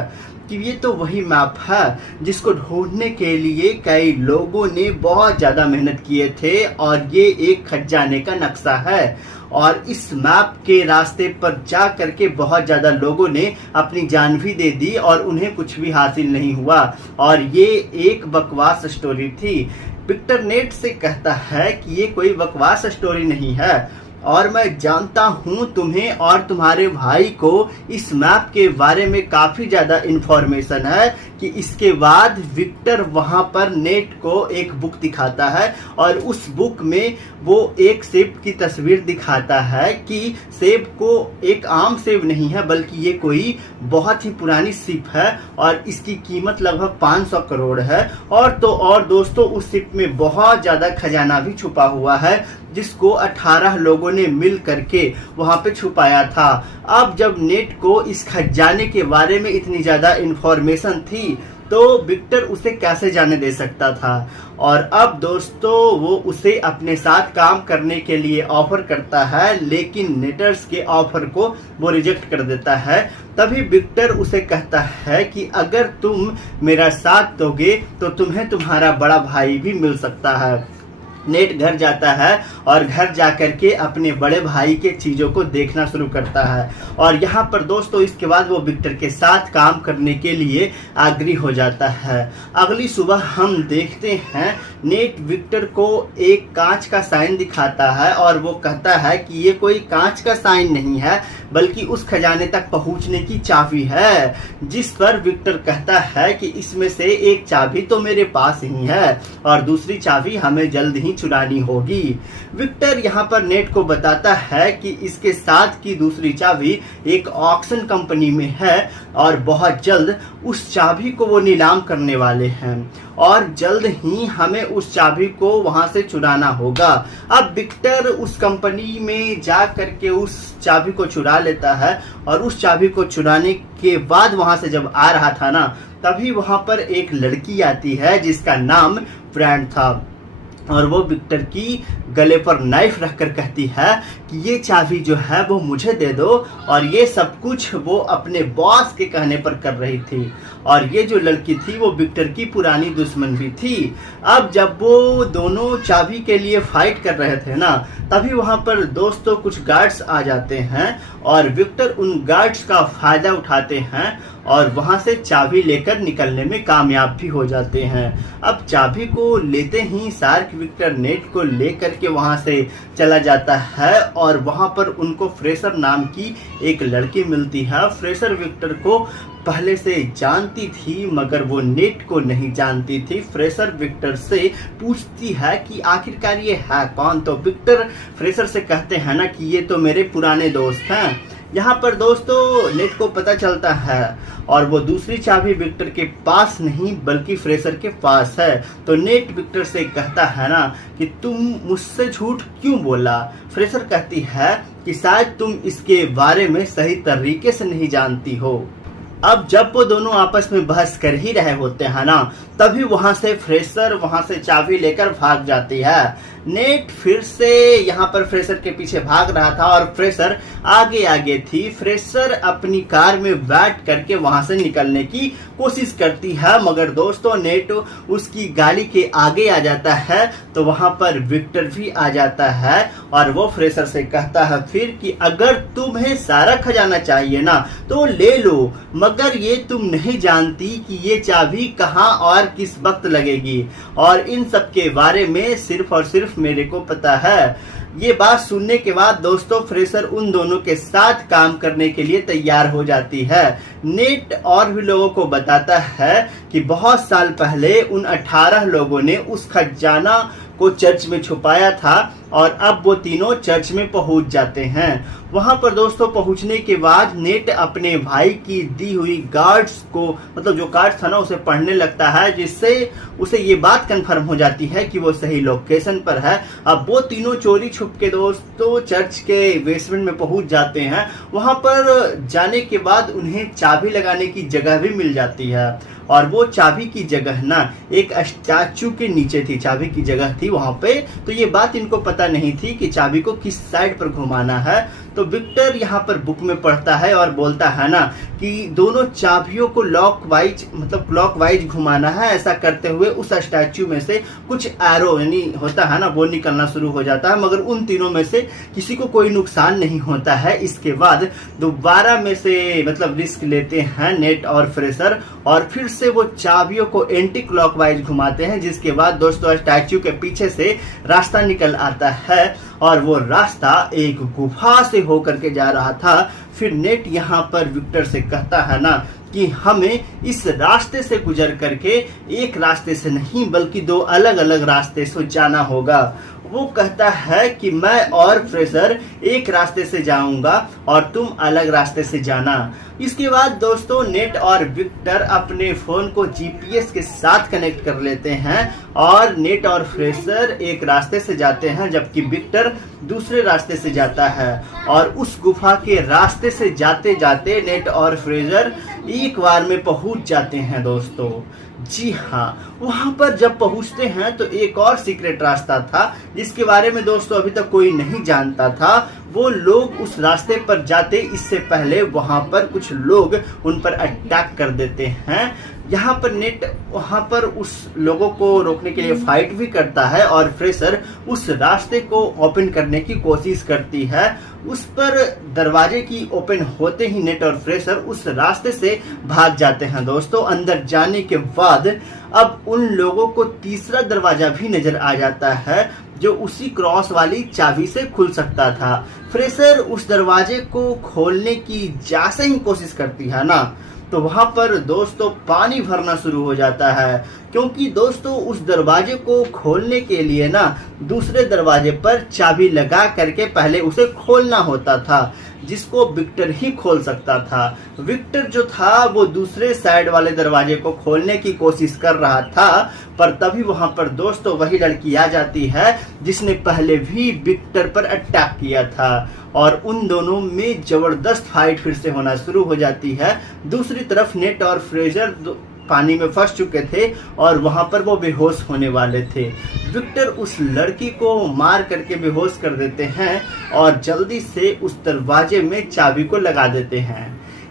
कि ये तो वही मैप है जिसको ढूंढने के लिए कई लोगों ने बहुत ज्यादा मेहनत किए थे और ये एक खजाने का नक्शा है और इस मैप के रास्ते पर जा करके बहुत ज्यादा लोगों ने अपनी जान भी दे दी और उन्हें कुछ भी हासिल नहीं हुआ और ये एक बकवास स्टोरी थी। विक्टर नेट से कहता है कि ये कोई बकवास स्टोरी नहीं है और मैं जानता हूं तुम्हें और तुम्हारे भाई को इस मैप के बारे में काफी ज्यादा इंफॉर्मेशन है। कि इसके बाद विक्टर वहां पर नेट को एक बुक दिखाता है और उस बुक में वो एक सेब की तस्वीर दिखाता है कि सेब को एक आम सेब नहीं है बल्कि ये कोई बहुत ही पुरानी शिप है और इसकी कीमत लगभग 500 करोड़ है। और तो और दोस्तों उस शिप में बहुत ज्यादा खजाना भी छुपा हुआ है जिसको 18 लोगों ने मिल करके वहां पे छुपाया था। अब जब नेट को इस खजाने के बारे में इतनी ज्यादा इंफॉर्मेशन थी तो विक्टर उसे कैसे जाने दे सकता था। और अब दोस्तों वो उसे अपने साथ काम करने के लिए ऑफर करता है, लेकिन नेटर्स के ऑफर को वो रिजेक्ट कर देता है। तभी विक्टर उसे कहता है कि अगर तुम मेरा साथ दोगे तो तुम्हें तुम्हारा बड़ा भाई भी मिल सकता है। नेट घर जाता है और घर जाकर के अपने बड़े भाई के चीजों को देखना शुरू करता है और यहाँ पर दोस्तों इसके बाद वो विक्टर के साथ काम करने के लिए आग्रही हो जाता है। अगली सुबह हम देखते हैं नेट विक्टर को एक कांच का साइन दिखाता है और वो कहता है कि ये कोई कांच का साइन नहीं है बल्कि उस खजाने तक पहुंचने की चाबी है। जिस पर विक्टर कहता है कि इसमें से एक चाबी तो मेरे पास ही है और दूसरी चाबी हमें जल्द ही चुरानी होगी। विक्टर यहाँ पर नेट को बताता है कि इसके साथ की दूसरी चाबी एक ऑक्शन कंपनी में है और बहुत जल्द उस चाबी को वो नीलाम करने वाले हैं और जल्द ही हमें उस चाबी को वहां से चुराना होगा। अब विक्टर उस कंपनी में जा करके उस चाबी को चुरा लेता है और उस चाबी को चुराने के बाद वहां से जब आ रहा था ना, तभी वहां पर एक लड़की आती है जिसका नाम फ्रेंड था और वो विक्टर की गले पर नाइफ रखकर कहती है कि ये चाबी जो है वो मुझे दे दो और ये सब कुछ वो अपने बॉस के कहने पर कर रही थी। और ये जो लड़की थी वो विक्टर की पुरानी दुश्मन भी थी। अब जब वो दोनों चाबी के लिए फाइट कर रहे थे ना, तभी वहां पर दोस्तों कुछ गार्ड्स आ जाते हैं और विक्टर उन गार्ड्स का फायदा उठाते हैं और वहां से चाबी लेकर निकलने में कामयाब भी हो जाते हैं। अब चाबी को लेते ही शार्क विक्टर नेट को लेकर के वहां से चला जाता है और वहां पर उनको फ्रेशर नाम की एक लड़की मिलती है। फ्रेशर विक्टर को पहले से जानती थी मगर वो नेट को नहीं जानती थी। फ्रेशर विक्टर से पूछती है कि आखिरकार ये है कौन। तो विक्टर फ्रेशर से कहते हैं ना कि ये तो मेरे पुराने दोस्त हैं। यहाँ पर दोस्तों नेट को पता चलता है और वो दूसरी चाबी विक्टर के पास नहीं बल्कि फ्रेशर के पास है। तो नेट विक्टर से कहता है ना कि तुम मुझसे झूठ क्यों बोला। फ्रेशर कहती है कि शायद तुम इसके बारे में सही तरीके से नहीं जानती हो। अब जब वो दोनों आपस में बहस कर ही रहे होते हैं ना, तभी वहां से फ्रेशर वहां से चाबी लेकर भाग जाती है। नेट फिर से यहाँ पर फ्रेशर के पीछे भाग रहा था और फ्रेशर आगे आगे थी। फ्रेशर अपनी कार में बैठ करके वहां से निकलने की कोशिश करती है, मगर दोस्तों नेट उसकी गाड़ी के आगे आ जाता है। तो वहां पर विक्टर भी आ जाता है और वो फ्रेशर से कहता है फिर कि अगर तुम्हें सारा खजाना चाहिए ना तो ले लो, मगर ये तुम नहीं जानती कि ये चाबी कहाँ और किस वक्त लगेगी, और इन सब के बारे में सिर्फ और सिर्फ मेरे को पता है। ये बात सुनने के बाद दोस्तों फ्रेशर उन दोनों के साथ काम करने के लिए तैयार हो जाती है। नेट और भी लोगों को बताता है कि बहुत साल पहले उन 18 लोगों ने उस खजाना को चर्च में छुपाया था और अब वो तीनों चर्च में पहुंच जाते हैं। वहां पर दोस्तों पहुंचने के बाद नेट अपने भाई की दी हुई गार्ड्स को मतलब जो कार्ड था ना उसे पढ़ने लगता है, जिससे उसे ये बात कंफर्म हो जाती है कि वो सही लोकेशन पर है। अब वो तीनों चोरी छुप के दोस्तों चर्च के बेसमेंट में पहुंच जाते हैं। वहां पर जाने के बाद उन्हें चाबी लगाने की जगह भी मिल जाती है और वो चाबी की जगह ना एक स्टैचू के नीचे थी, चाबी की जगह थी वहां पे। तो ये बात इनको पता नहीं थी कि चाबी को किस साइड पर घुमाना है। तो विक्टर यहाँ पर बुक में पढ़ता है और बोलता है ना कि दोनों चाबियों को क्लॉकवाइज घुमाना है। ऐसा करते हुए उस स्टैचू में से कुछ एरो यानी होता है ना वो निकलना शुरू हो जाता है, मगर उन तीनों में से किसी को कोई नुकसान नहीं होता है। इसके बाद दोबारा में से रिस्क लेते हैं नेट और फ्रेशर और फिर से वो चाबियों को एंटी क्लॉकवाइज घुमाते हैं, जिसके बाद दोस्तों स्टैचू के पीछे से रास्ता निकल आता है और वो रास्ता एक गुफा से होकर के जा रहा था। फिर नेट यहाँ पर विक्टर से कहता है ना कि हमें इस रास्ते से गुजर करके एक रास्ते से नहीं बल्कि दो अलग अलग रास्ते से जाना होगा। वो कहता है कि मैं और फ्रेशर एक रास्ते से जाऊंगा और तुम अलग रास्ते से जाना। इसके बाद दोस्तों नेट और विक्टर अपने फोन को जीपीएस के साथ कनेक्ट कर लेते हैं और नेट और फ्रेशर एक रास्ते से जाते हैं जबकि विक्टर दूसरे रास्ते से जाता है। और उस गुफा के रास्ते से जाते जाते नेट और फ्रेशर एक बार में पहुंच जाते हैं दोस्तों। जी हाँ, वहां पर जब पहुंचते हैं तो एक और सीक्रेट रास्ता था जिसके बारे में दोस्तों अभी तक कोई नहीं जानता था। वो लोग उस रास्ते पर जाते इससे पहले वहां पर कुछ लोग उन पर अटैक कर देते हैं। यहाँ पर नेट वहां पर उस लोगों को रोकने के लिए फाइट भी करता है और फ्रेशर उस रास्ते को ओपन करने की कोशिश करती है। उस पर दरवाजे की ओपन होते ही नेट और फ्रेशर उस रास्ते से भाग जाते हैं दोस्तों। अंदर जाने के बाद अब उन लोगों को तीसरा दरवाजा भी नजर आ जाता है जो उसी क्रॉस वाली चाबी से खुल सकता था। फ्रेशर उस दरवाजे को खोलने की जैसे ही कोशिश करती है ना तो वहां पर दोस्तों पानी भरना शुरू हो जाता है, क्योंकि दोस्तों उस दरवाजे को खोलने के लिए ना दूसरे दरवाजे पर चाबी लगा करके पहले उसे खोलना होता था, जिसको विक्टर ही खोल सकता था। विक्टर जो था वो दूसरे साइड वाले दरवाजे को खोलने की कोशिश कर रहा था, पर तभी वहां पर दोस्तों वही लड़की आ जाती है जिसने पहले भी विक्टर पर अटैक किया था और उन दोनों में जबरदस्त फाइट फिर से होना शुरू हो जाती है। दूसरी तरफ नेट और फ्रेशर पानी में फंस चुके थे और वहां पर वो बेहोश होने वाले थे। विक्टर उस लड़की को मार करके बेहोश कर देते हैं और जल्दी से उस दरवाजे में चाबी को लगा देते हैं।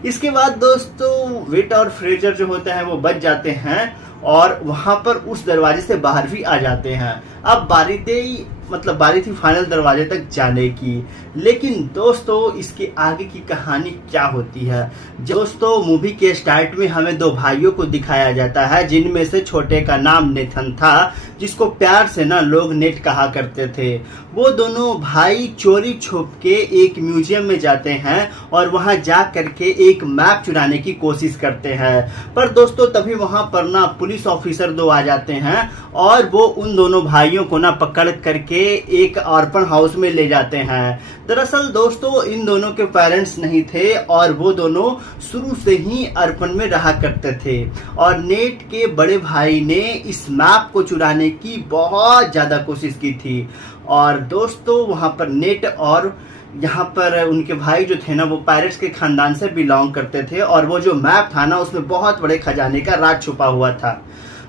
इसके बाद दोस्तों वेट और फ्रेशर जो होते हैं वो बच जाते हैं और वहां पर उस दरवाजे से बाहर भी आ जाते हैं। अब बारी थी फाइनल दरवाजे तक जाने की। लेकिन दोस्तों इसके आगे की कहानी क्या होती है। दोस्तों मूवी के स्टार्ट में हमें दो भाइयों को दिखाया जाता है, जिनमें से छोटे का नाम नेथन था, जिसको प्यार से ना लोग नेट कहा करते थे। वो दोनों भाई चोरी छुप के एक म्यूजियम में जाते हैं और वहां जा करके एक मैप चुराने की कोशिश करते हैं, पर दोस्तों तभी वहां पर ना पुलिस ऑफिसर दो आ जाते हैं और वो उन दोनों भाइयों को ना पकड़ करके एक ऑर्फन हाउस में ले जाते हैं। दरअसल दोस्तों इन दोनों के पेरेंट्स नहीं थे और वो दोनों शुरू से ही अर्पण में रहा करते थे और नेट के बड़े भाई ने इस मैप को चुराने की बहुत ज़्यादा कोशिश की थी। और दोस्तों वहाँ पर नेट और यहाँ पर उनके भाई जो थे ना वो पायरेट्स के खानदान से बिलोंग करते थे और वो जो मैप था ना उसमें बहुत बड़े खजाने का राज छुपा हुआ था।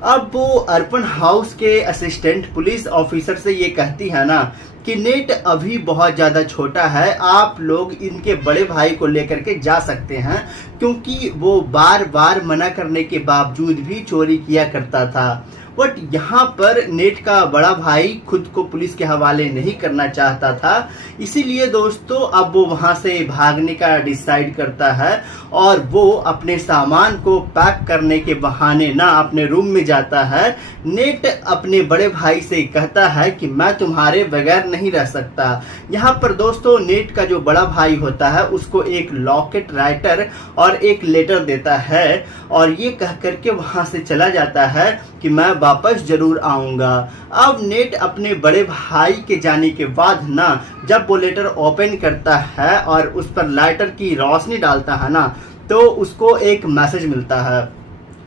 अब वो अर्पण हाउस के असिस्टेंट पुलिस ऑफिसर से ये कहती है ना कि नेट अभी बहुत ज़्यादा छोटा है, आप लोग इनके बड़े भाई को लेकर के जा सकते हैं, क्योंकि वो बार बार मना करने के बावजूद भी चोरी किया करता था। बट यहाँ पर नेट का बड़ा भाई खुद को पुलिस के हवाले नहीं करना चाहता था, इसीलिए दोस्तों अब वो वहाँ से भागने का डिसाइड करता है और वो अपने सामान को पैक करने के बहाने ना अपने रूम में जाता है। नेट अपने बड़े भाई से कहता है कि मैं तुम्हारे बगैर नहीं रह सकता। यहाँ पर दोस्तों नेट का जो बड़ा भाई होता है उसको एक लॉकेट, राइटर और एक लेटर देता है और ये कह करके वहाँ से चला जाता है कि मैं वापस जरूर आऊंगा। अब नेट अपने बड़े भाई के जाने के बाद ना जब वो लेटर ओपन करता है और उस पर लाइटर की रोशनी डालता है ना तो उसको एक मैसेज मिलता है।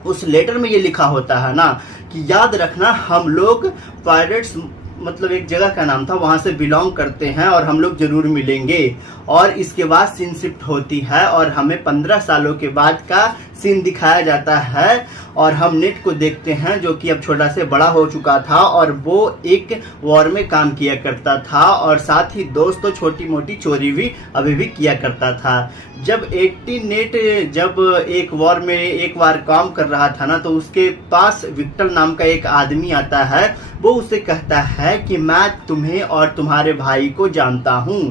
उस लेटर में ये लिखा होता है ना कि याद रखना हम लोग पायरेट्स मतलब एक जगह का नाम था वहां से बिलोंग करते हैं और हम लोग जरूर मिलेंगे। और इसके बाद सीन शिफ्ट होती है और हमें 15 सालों के बाद का सीन दिखाया जाता है और हम नेट को देखते हैं जो कि अब छोटा से बड़ा हो चुका था और वो एक वॉर में काम किया करता था और साथ ही दोस्तों छोटी मोटी चोरी भी अभी भी किया करता था। जब 18 नेट जब एक वॉर में एक बार काम कर रहा था ना तो उसके पास विक्टर नाम का एक आदमी आता है। वो उसे कहता है कि मैं तुम्हें और तुम्हारे भाई को जानता हूँ।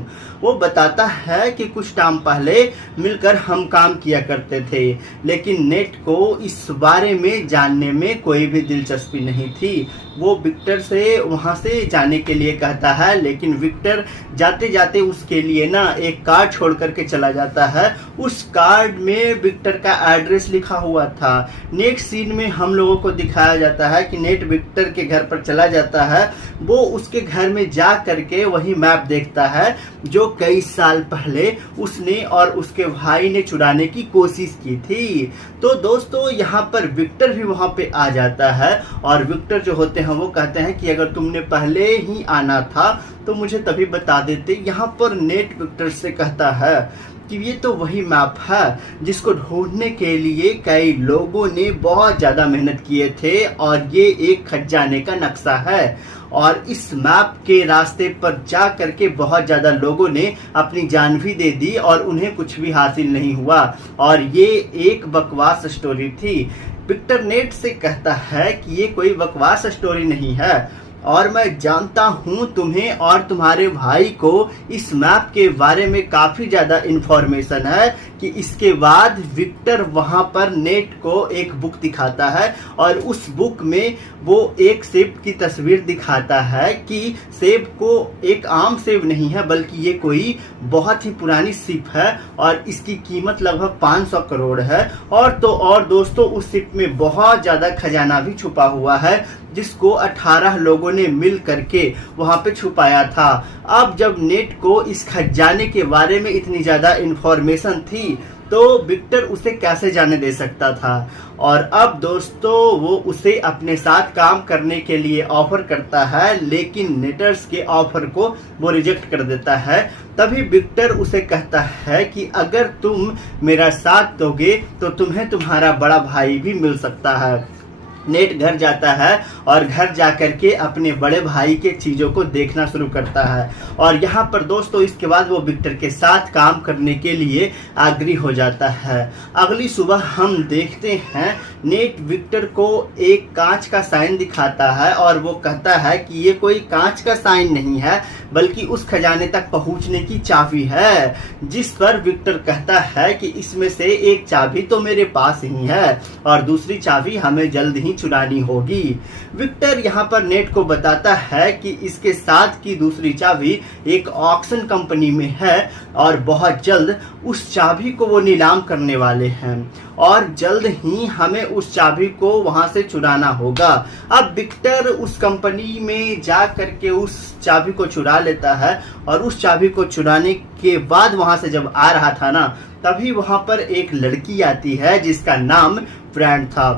वो बताता है कि कुछ टाइम पहले मिलकर हम काम किया करते थे, लेकिन नेट को इस बारे में जानने में कोई भी दिलचस्पी नहीं थी। वो विक्टर से वहाँ से जाने के लिए कहता है, लेकिन विक्टर जाते जाते उसके लिए ना एक कार्ड छोड़ करके चला जाता है। उस कार्ड में विक्टर का एड्रेस लिखा हुआ था। नेक्स्ट सीन में हम लोगों को दिखाया जाता है कि नेट विक्टर के घर पर चला जाता है। वो उसके घर में जा करके वही मैप देखता है जो कई साल पहले उसने और उसके भाई ने चुराने की कोशिश की थी। तो दोस्तों यहाँ पर विक्टर भी वहाँ पे आ जाता है और विक्टर जो होते हैं वो कहते हैं कि अगर तुमने पहले ही आना था तो मुझे तभी बता देते। यहाँ पर नेट विक्टर से कहता है कि ये तो वही मैप है जिसको ढूंढने के लिए कई लोगों ने बहुत ज़्यादा मेहनत किए थे और ये एक खजाने का नक्शा है और इस मैप के रास्ते पर जा करके बहुत ज़्यादा लोगों ने अपनी जान भी दे दी और उन्हें कुछ भी हासिल नहीं हुआ और ये एक बकवास स्टोरी थी। विक्टर नेट से कहता है कि ये कोई बकवास स्टोरी नहीं है और मैं जानता हूँ तुम्हें और तुम्हारे भाई को इस मैप के बारे में काफ़ी ज़्यादा इन्फॉर्मेशन है। कि इसके बाद विक्टर वहाँ पर नेट को एक बुक दिखाता है और उस बुक में वो एक सेब की तस्वीर दिखाता है कि सेब को एक आम सेब नहीं है बल्कि ये कोई बहुत ही पुरानी शिप है और इसकी कीमत लगभग 500 करोड़ है। और तो और दोस्तों उस शिप में बहुत ज़्यादा खजाना भी छुपा हुआ है जिसको 18 लोगों ने मिल करके वहाँ पे छुपाया था। अब जब नेट को इस खजाने के बारे में इतनी ज़्यादा इन्फॉर्मेशन थी तो विक्टर उसे कैसे जाने दे सकता था। और अब दोस्तों वो उसे अपने साथ काम करने के लिए ऑफर करता है, लेकिन नेटर्स के ऑफर को वो रिजेक्ट कर देता है। तभी विक्टर उसे कहता है कि अगर तुम मेरा साथ दोगे तो तुम्हें तुम्हारा बड़ा भाई भी मिल सकता है। नेट घर जाता है और घर जाकर के अपने बड़े भाई के चीज़ों को देखना शुरू करता है और यहाँ पर दोस्तों इसके बाद वो विक्टर के साथ काम करने के लिए आग्रही हो जाता है। अगली सुबह हम देखते हैं नेट विक्टर को एक कांच का साइन दिखाता है और वो कहता है कि ये कोई कांच का साइन नहीं है बल्कि उस खजाने तक पहुंचने की चाबी है। जिस पर विक्टर कहता है कि इसमें से एक चाबी तो मेरे पास ही है और दूसरी चाबी हमें जल्द ही चुरानी होगी। विक्टर यहाँ पर नेट को बताता है कि इसके साथ की दूसरी चाबी एक ऑक्शन कंपनी में है और बहुत जल्द उस चाबी को वो नीलाम करने वाले हैं। और जल्द ही हमें उस चाबी को वहां से चुराना होगा। अब विक्टर उस कंपनी में जा करके उस चाबी को चुरा लेता है और उस चाबी को चुराने के बाद वहां से जब आ रहा था ना, तभी वहां पर एक लड़की आती है जिसका नाम फ्रेंड था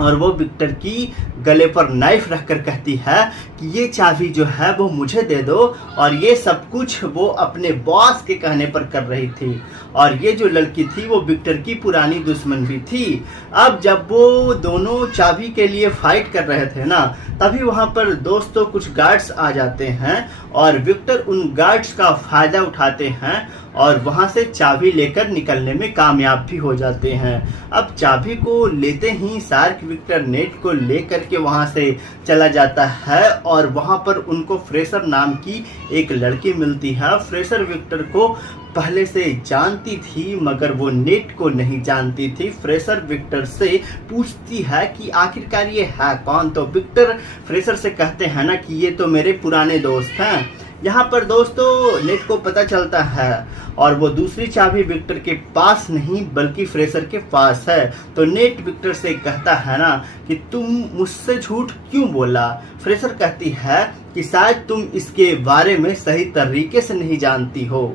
और वो विक्टर की गले पर नाइफ रखकर कहती है कि ये चाबी जो है वो मुझे दे दो, और ये सब कुछ वो अपने बॉस के कहने पर कर रही थी। और ये जो लड़की थी वो विक्टर की पुरानी दुश्मन भी थी। अब जब वो दोनों चाबी के लिए फाइट कर रहे थे ना, तभी वहां पर दोस्तों कुछ गार्ड्स आ जाते हैं और विक्टर उन गार्ड्स का फायदा उठाते हैं और वहां से चाबी लेकर निकलने में कामयाब भी हो जाते हैं। अब चाबी को लेते ही शार्क विक्टर नेट को लेकर के वहां से चला जाता है और वहां पर उनको फ्रेशर नाम की एक लड़की मिलती है। फ्रेशर विक्टर को पहले से जानती थी मगर वो नेट को नहीं जानती थी। फ्रेशर विक्टर से पूछती है कि आखिरकार ये है कौन, तो विक्टर फ्रेशर से कहते हैं ना कि ये तो मेरे पुराने दोस्त हैं। यहाँ पर दोस्तों नेट को पता चलता है और वो दूसरी चाबी विक्टर के पास नहीं बल्कि फ्रेशर के पास है। तो नेट विक्टर से कहता है ना कि तुम मुझसे झूठ क्यों बोला। फ्रेशर कहती है कि शायद तुम इसके बारे में सही तरीके से नहीं जानती हो।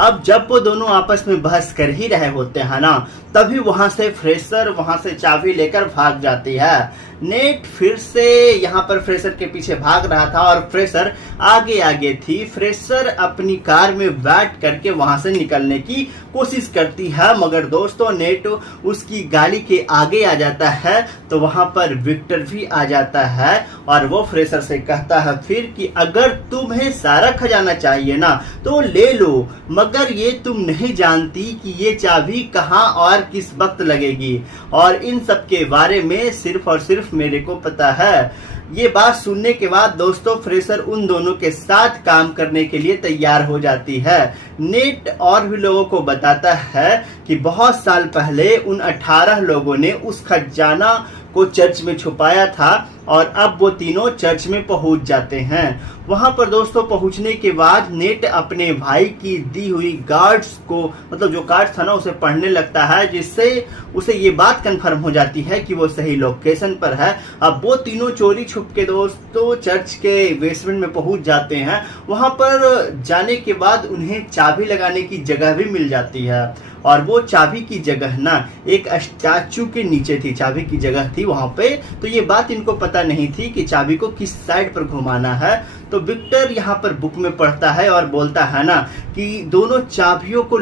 अब जब वो दोनों आपस में बहस कर ही रहे होते हैं ना, तभी वहां से फ्रेशर वहां से चाबी लेकर भाग जाती है। नेट फिर से यहाँ पर फ्रेशर के पीछे भाग रहा था और फ्रेशर आगे आगे थी। फ्रेशर अपनी कार में बैठ करके वहां से निकलने की कोशिश करती है मगर दोस्तों नेट उसकी गाड़ी के आगे आ जाता है। तो वहां पर विक्टर भी आ जाता है और वो फ्रेशर से कहता है फिर कि अगर तुम्हें सारा खजाना चाहिए ना तो ले लो, मगर ये तुम नहीं जानती कि ये चाबी कहाँ और किस वक्त लगेगी, और इन सब के बारे में सिर्फ और सिर्फ मेरे को पता है। ये बात सुनने के बाद दोस्तों फ्रेशर उन दोनों के साथ काम करने के लिए तैयार हो जाती है। नेट और भी लोगों को बताता है कि बहुत साल पहले उन 18 लोगों ने उस खजाना को चर्च में छुपाया था और अब वो तीनों चर्च में पहुंच जाते हैं। वहां पर दोस्तों पहुंचने के बाद नेट अपने भाई की दी हुई गार्ड्स को मतलब जो कार्ड था ना उसे पढ़ने लगता है, जिससे उसे ये बात कंफर्म हो जाती है कि वो सही लोकेशन पर है। अब वो तीनों चोरी छुप के दोस्तों चर्च के बेसमेंट में पहुंच जाते हैं। वहां पर जाने के बाद उन्हें चाबी लगाने की जगह भी मिल जाती है और वो चाबी की जगह ना एक स्टैचू के नीचे थी, चाबी की जगह थी वहां पे। तो ये बात इनको पता नहीं थी कि चाबी को किस साइड पर घुमाना है। तो विक्टर यहाँ पर बुक में पढ़ता है और बोलता है ना कि दोनों चाबियों को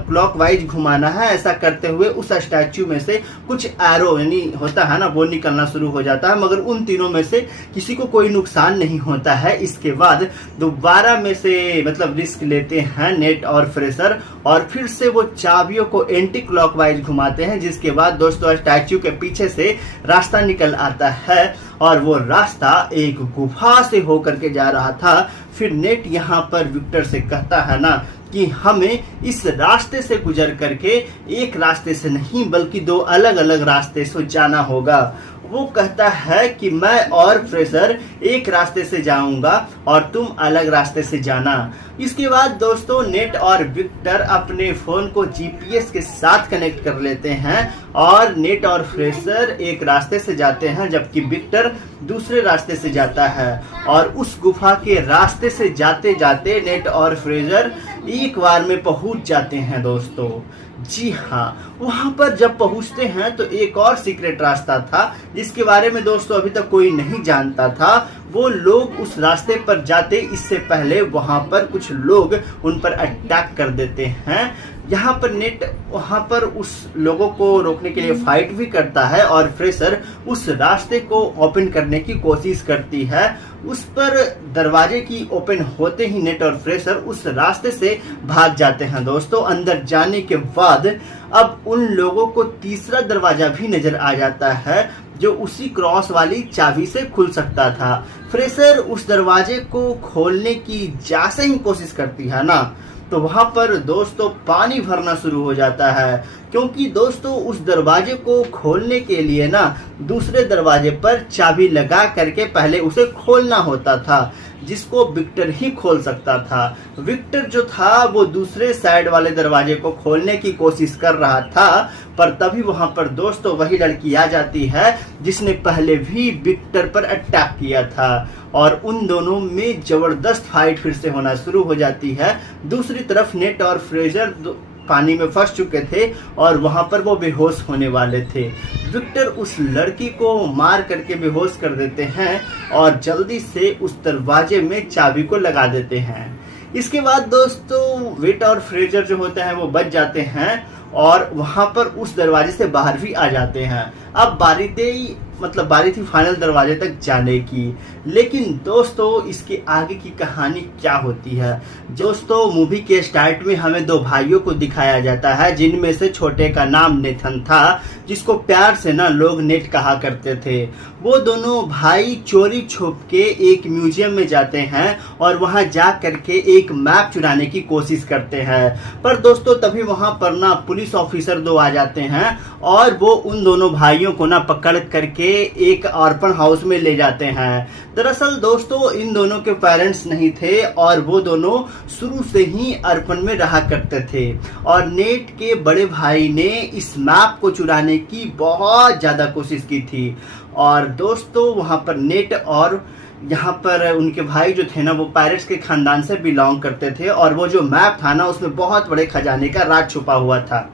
क्लॉकवाइज घुमाना है। ऐसा करते हुए उस स्टैचू में से कुछ एरो यानी होता है ना वो निकलना शुरू हो जाता है, मगर उन तीनों में से किसी को कोई नुकसान नहीं होता है। इसके बाद दोबारा में से रिस्क लेते हैं नेट और फ्रेशर और फिर से वो चाबियों को एंटी क्लॉकवाइज घुमाते हैं, जिसके बाद दोस्तों स्टैचू के पीछे से रास्ता निकल आता है और वो रास्ता एक गुफा से होकर के जा रहा था। फिर नेट यहाँ पर विक्टर से कहता है ना कि हमें इस रास्ते से गुजर करके एक रास्ते से नहीं बल्कि दो अलग अलग रास्ते से जाना होगा। वो कहता है कि मैं और फ्रेशर एक रास्ते से जाऊंगा और तुम अलग रास्ते से जाना। इसके बाद दोस्तों नेट और विक्टर अपने फोन को जीपीएस के साथ कनेक्ट कर लेते हैं और नेट और फ्रेशर एक रास्ते से जाते हैं जबकि विक्टर दूसरे रास्ते से जाता है। और उस गुफा के रास्ते से जाते जाते नेट और फ्रेशर एक बार में पहुंच जाते हैं दोस्तों। जी हाँ, वहां पर जब पहुंचते हैं तो एक और सीक्रेट रास्ता था जिसके बारे में दोस्तों अभी तक कोई नहीं जानता था। वो लोग उस रास्ते पर जाते इससे पहले वहां पर कुछ लोग उन पर अटैक कर देते हैं। यहाँ पर नेट वहां पर उस लोगों को रोकने के लिए फाइट भी करता है और फ्रेशर उस रास्ते को ओपन करने की कोशिश करती है। उस पर दरवाजे की ओपन होते ही नेट और फ्रेशर उस रास्ते से भाग जाते हैं दोस्तों। अंदर जाने के बाद अब उन लोगों को तीसरा दरवाजा भी नजर आ जाता है जो उसी क्रॉस वाली चाबी से खुल सकता था। फ्रेशर उस दरवाजे को खोलने की जैसे ही कोशिश करती है ना तो वहां पर दोस्तों पानी भरना शुरू हो जाता है, क्योंकि दोस्तों उस दरवाजे को खोलने के लिए ना दूसरे दरवाजे पर चाबी लगा करके पहले उसे खोलना होता था। जिसको विक्टर ही खोल सकता था। विक्टर जो था वो दूसरे साइड वाले दरवाजे को खोलने की कोशिश कर रहा था, पर तभी वहां पर दोस्तों वही लड़की आ जाती है जिसने पहले भी विक्टर पर अटैक किया था और उन दोनों में जबरदस्त फाइट फिर से होना शुरू हो जाती है। दूसरी तरफ नेट और फ्रेजर पानी में फंस चुके थे और वहां पर वो बेहोश होने वाले थे। विक्टर उस लड़की को मार करके बेहोश कर देते हैं और जल्दी से उस दरवाजे में चाबी को लगा देते हैं। इसके बाद दोस्तों वेट और फ्रेजर जो होते हैं वो बच जाते हैं और वहां पर उस दरवाजे से बाहर भी आ जाते हैं। अब बारी थी फाइनल दरवाजे तक जाने की। लेकिन दोस्तों इसके आगे की कहानी क्या होती है? दोस्तों मूवी के स्टार्ट में हमें दो भाइयों को दिखाया जाता है जिनमें से छोटे का नाम नेथन था, जिसको प्यार से ना लोग नेट कहा करते थे। वो दोनों भाई चोरी छुप के एक म्यूजियम में जाते हैं और वहां जा करके एक मैप चुराने की कोशिश करते हैं। पर दोस्तों तभी वहां पर ना पुलिस ऑफिसर दो आ जाते हैं और वो उन दोनों भाइयों को ना पकड़ करके एक ऑर्फन हाउस में ले जाते हैं। दरअसल दोस्तों इन दोनों के पेरेंट्स नहीं थे और वो दोनों शुरू से ही अर्पण में रहा करते थे और नेट के बड़े भाई ने इस मैप को चुराने की बहुत ज्यादा कोशिश की थी। और दोस्तों वहां पर नेट और यहाँ पर उनके भाई जो थे ना वो पायरेट्स के खानदान से बिलोंग करते थे और वो जो मैप था ना उसमें बहुत बड़े खजाने का राज छुपा हुआ था।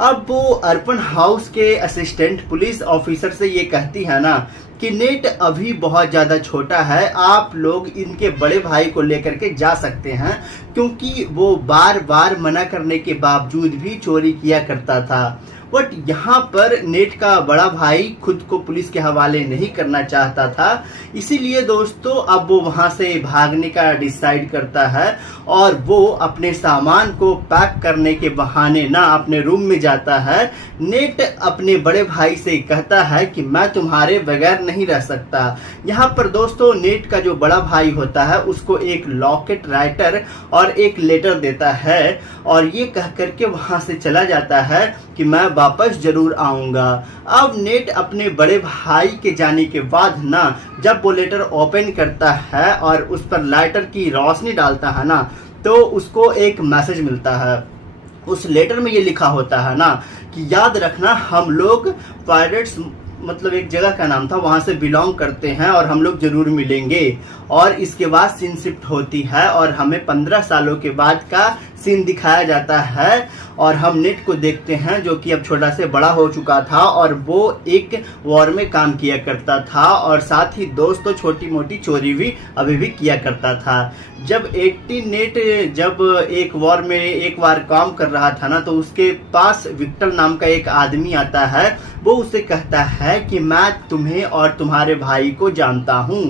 अब वो अर्पण हाउस के असिस्टेंट पुलिस ऑफिसर से ये कहती है ना कि नेट अभी बहुत ज़्यादा छोटा है, आप लोग इनके बड़े भाई को लेकर के जा सकते हैं, क्योंकि वो बार बार मना करने के बावजूद भी चोरी किया करता था। बट यहाँ पर नेट का बड़ा भाई खुद को पुलिस के हवाले नहीं करना चाहता था, इसीलिए दोस्तों अब वो वहां से भागने का डिसाइड करता है और वो अपने सामान को पैक करने के बहाने ना अपने रूम में जाता है। नेट अपने बड़े भाई से कहता है कि मैं तुम्हारे बगैर नहीं रह सकता। यहाँ पर दोस्तों नेट का जो बड़ा भाई होता है उसको एक लॉकेट राइटर और एक लेटर देता है और ये कह करके वहां से चला जाता है कि मैं वापस जरूर आऊंगा। अब नेट अपने बड़े भाई के जाने के बाद ना जब वो लेटर ओपन करता है और उस पर लाइटर की रोशनी डालता है ना तो उसको एक मैसेज मिलता है। उस लेटर में ये लिखा होता है ना कि याद रखना हम लोग पायरेट्स मतलब एक जगह का नाम था वहां से बिलोंग करते हैं और हम लोग जरूर मिलेंगे। और इसके बाद सीन शिफ्ट होती है और हमें 15 सालों के बाद का सीन दिखाया जाता है और हम नेट को देखते हैं जो कि अब छोटा से बड़ा हो चुका था और वो एक वॉर में काम किया करता था और साथ ही दोस्तों छोटी मोटी चोरी भी अभी भी किया करता था। जब 18 नेट जब एक वॉर में एक बार काम कर रहा था ना तो उसके पास विक्टर नाम का एक आदमी आता है। वो उसे कहता है कि मैं तुम्हें और तुम्हारे भाई को जानता हूँ।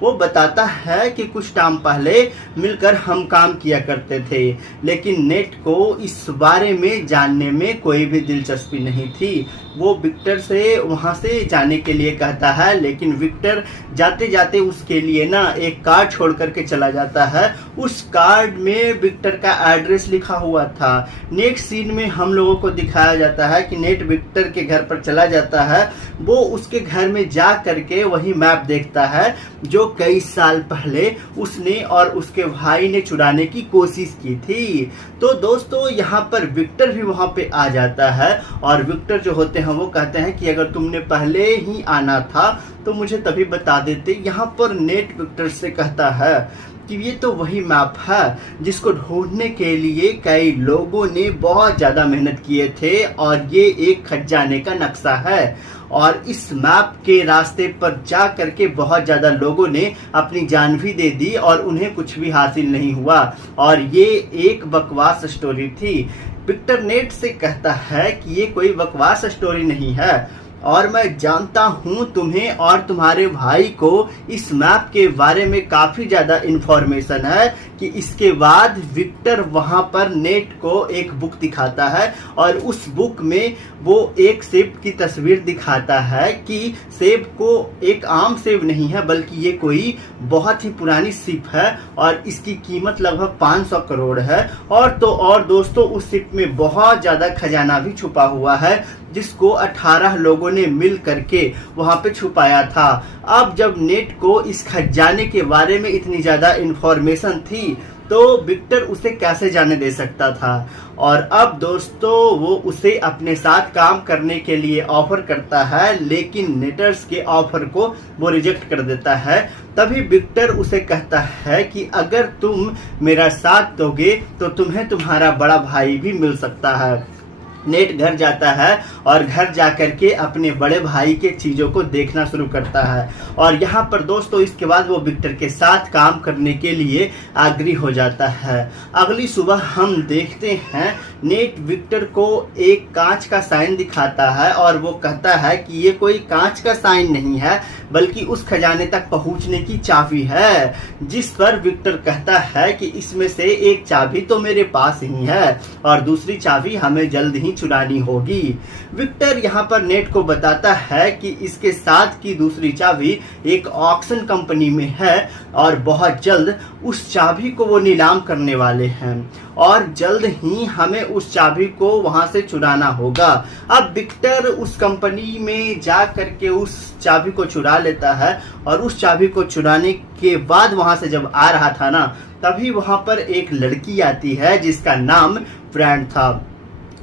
वो बताता है कि कुछ टाइम पहले मिलकर हम काम किया करते थे, लेकिन नेट को इस बारे में जानने में कोई भी दिलचस्पी नहीं थी। वो विक्टर से वहां से जाने के लिए कहता है, लेकिन विक्टर जाते जाते उसके लिए ना एक कार्ड छोड़ करके चला जाता है। उस कार्ड में विक्टर का एड्रेस लिखा हुआ था। नेक्स्ट सीन में हम लोगों को दिखाया जाता है कि नेट विक्टर के घर पर चला जाता है। वो उसके घर में जा करके वही मैप देखता है जो कई साल पहले उसने और उसके भाई ने चुराने की कोशिश की थी। तो दोस्तों यहाँ पर विक्टर भी वहां पे आ जाता है और विक्टर जो होते हैं वो कहते हैं कि अगर तुमने पहले ही आना था तो मुझे तभी बता देते। यहाँ पर नेट विक्टर से कहता है कि ये तो वही मैप है जिसको ढूंढने के लिए कई लोगों ने बहुत ज्यादा मेहनत किए थे और ये एक खजाने का नक्शा है और इस मैप के रास्ते पर जा करके बहुत ज्यादा लोगों ने अपनी जान भी दे दी और उन्हें कुछ भी हासिल नहीं हुआ और ये एक बकवास स्टोरी थी। विक्टर नेट से कहता है कि ये कोई बकवास स्टोरी नहीं है और मैं जानता हूं तुम्हें और तुम्हारे भाई को इस मैप के बारे में काफी ज्यादा इंफॉर्मेशन है कि इसके बाद विक्टर वहां पर नेट को एक बुक दिखाता है और उस बुक में वो एक सेब की तस्वीर दिखाता है कि सेब को एक आम सेब नहीं है बल्कि ये कोई बहुत ही पुरानी शिप है और इसकी कीमत लगभग 500 करोड़ है। और तो और दोस्तों उस शिप में बहुत ज्यादा खजाना भी छुपा हुआ है जिसको 18 लोगों ने मिल करके वहां पे छुपाया था। अब जब नेट को इस खजाने के बारे में इतनी ज्यादा इंफॉर्मेशन थी तो विक्टर उसे कैसे जाने दे सकता था। और अब दोस्तों वो उसे अपने साथ काम करने के लिए ऑफर करता है, लेकिन नेटर्स के ऑफर को वो रिजेक्ट कर देता है। तभी विक्टर उसे कहता है कि अगर तुम मेरा साथ दोगे तो तुम्हें तुम्हारा बड़ा भाई भी मिल सकता है। नेट घर जाता है और घर जाकर के अपने बड़े भाई के चीजों को देखना शुरू करता है और यहाँ पर दोस्तों इसके बाद वो विक्टर के साथ काम करने के लिए आग्रही हो जाता है। अगली सुबह हम देखते हैं नेट विक्टर को एक कांच का साइन दिखाता है और वो कहता है कि ये कोई कांच का साइन नहीं है बल्कि उस खजाने तक पहुंचने की चाबी है। जिस पर विक्टर कहता है कि इसमें से एक चाबी तो मेरे पास ही है और दूसरी चाबी हमें जल्द ही चुरानी होगी। विक्टर यहाँ पर नेट को बताता है कि इसके साथ की दूसरी चाबी एक ऑक्शन कंपनी में है और बहुत जल्द उस चाबी को वो नीलाम करने वाले हैं और जल्द ही हमें उस चाबी को वहां से चुराना होगा। अब विक्टर उस कंपनी में जा करके उस चाबी को चुरा लेता है और उस चाबी को चुराने के बाद वहां से जब आ रहा था ना तभी वहां पर एक लड़की आती है जिसका नाम फ्रेंड था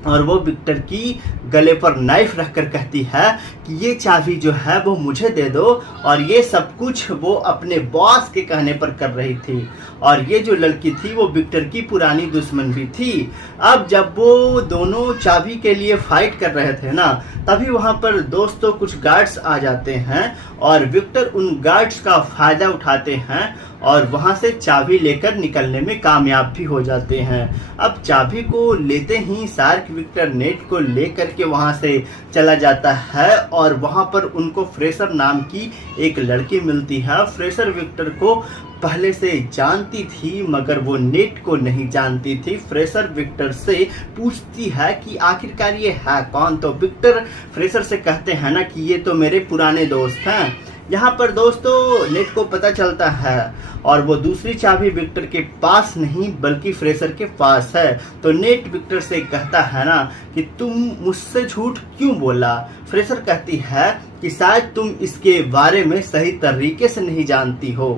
और वो विक्टर की गले पर नाइफ रखकर कहती है कि ये चाबी जो है वो मुझे दे दो और ये सब कुछ वो अपने बॉस के कहने पर कर रही थी। और ये जो लड़की थी वो विक्टर की पुरानी दुश्मन भी थी। अब जब वो दोनों चाबी के लिए फाइट कर रहे थे ना तभी वहां पर दोस्तों कुछ गार्ड्स आ जाते हैं और विक्टर उन गार्ड्स का फायदा उठाते हैं और वहां से चाबी लेकर निकलने में कामयाब भी हो जाते हैं। अब चाबी को लेते ही शार्क विक्टर नेट को लेकर के वहां से चला जाता है और वहां पर उनको फ्रेशर नाम की एक लड़की मिलती है। फ्रेशर विक्टर को पहले से जानती थी मगर वो नेट को नहीं जानती थी। फ्रेशर विक्टर से पूछती है कि आखिरकार ये है कौन। तो विक्टर फ्रेशर से कहते हैं ना कि ये तो मेरे पुराने दोस्त हैं। यहाँ पर दोस्तों नेट को पता चलता है और वो दूसरी चाबी विक्टर के पास नहीं बल्कि फ्रेशर के पास है। तो नेट विक्टर से कहता है ना कि तुम मुझसे झूठ क्यों बोला। फ्रेशर कहती है कि शायद तुम इसके बारे में सही तरीके से नहीं जानती हो।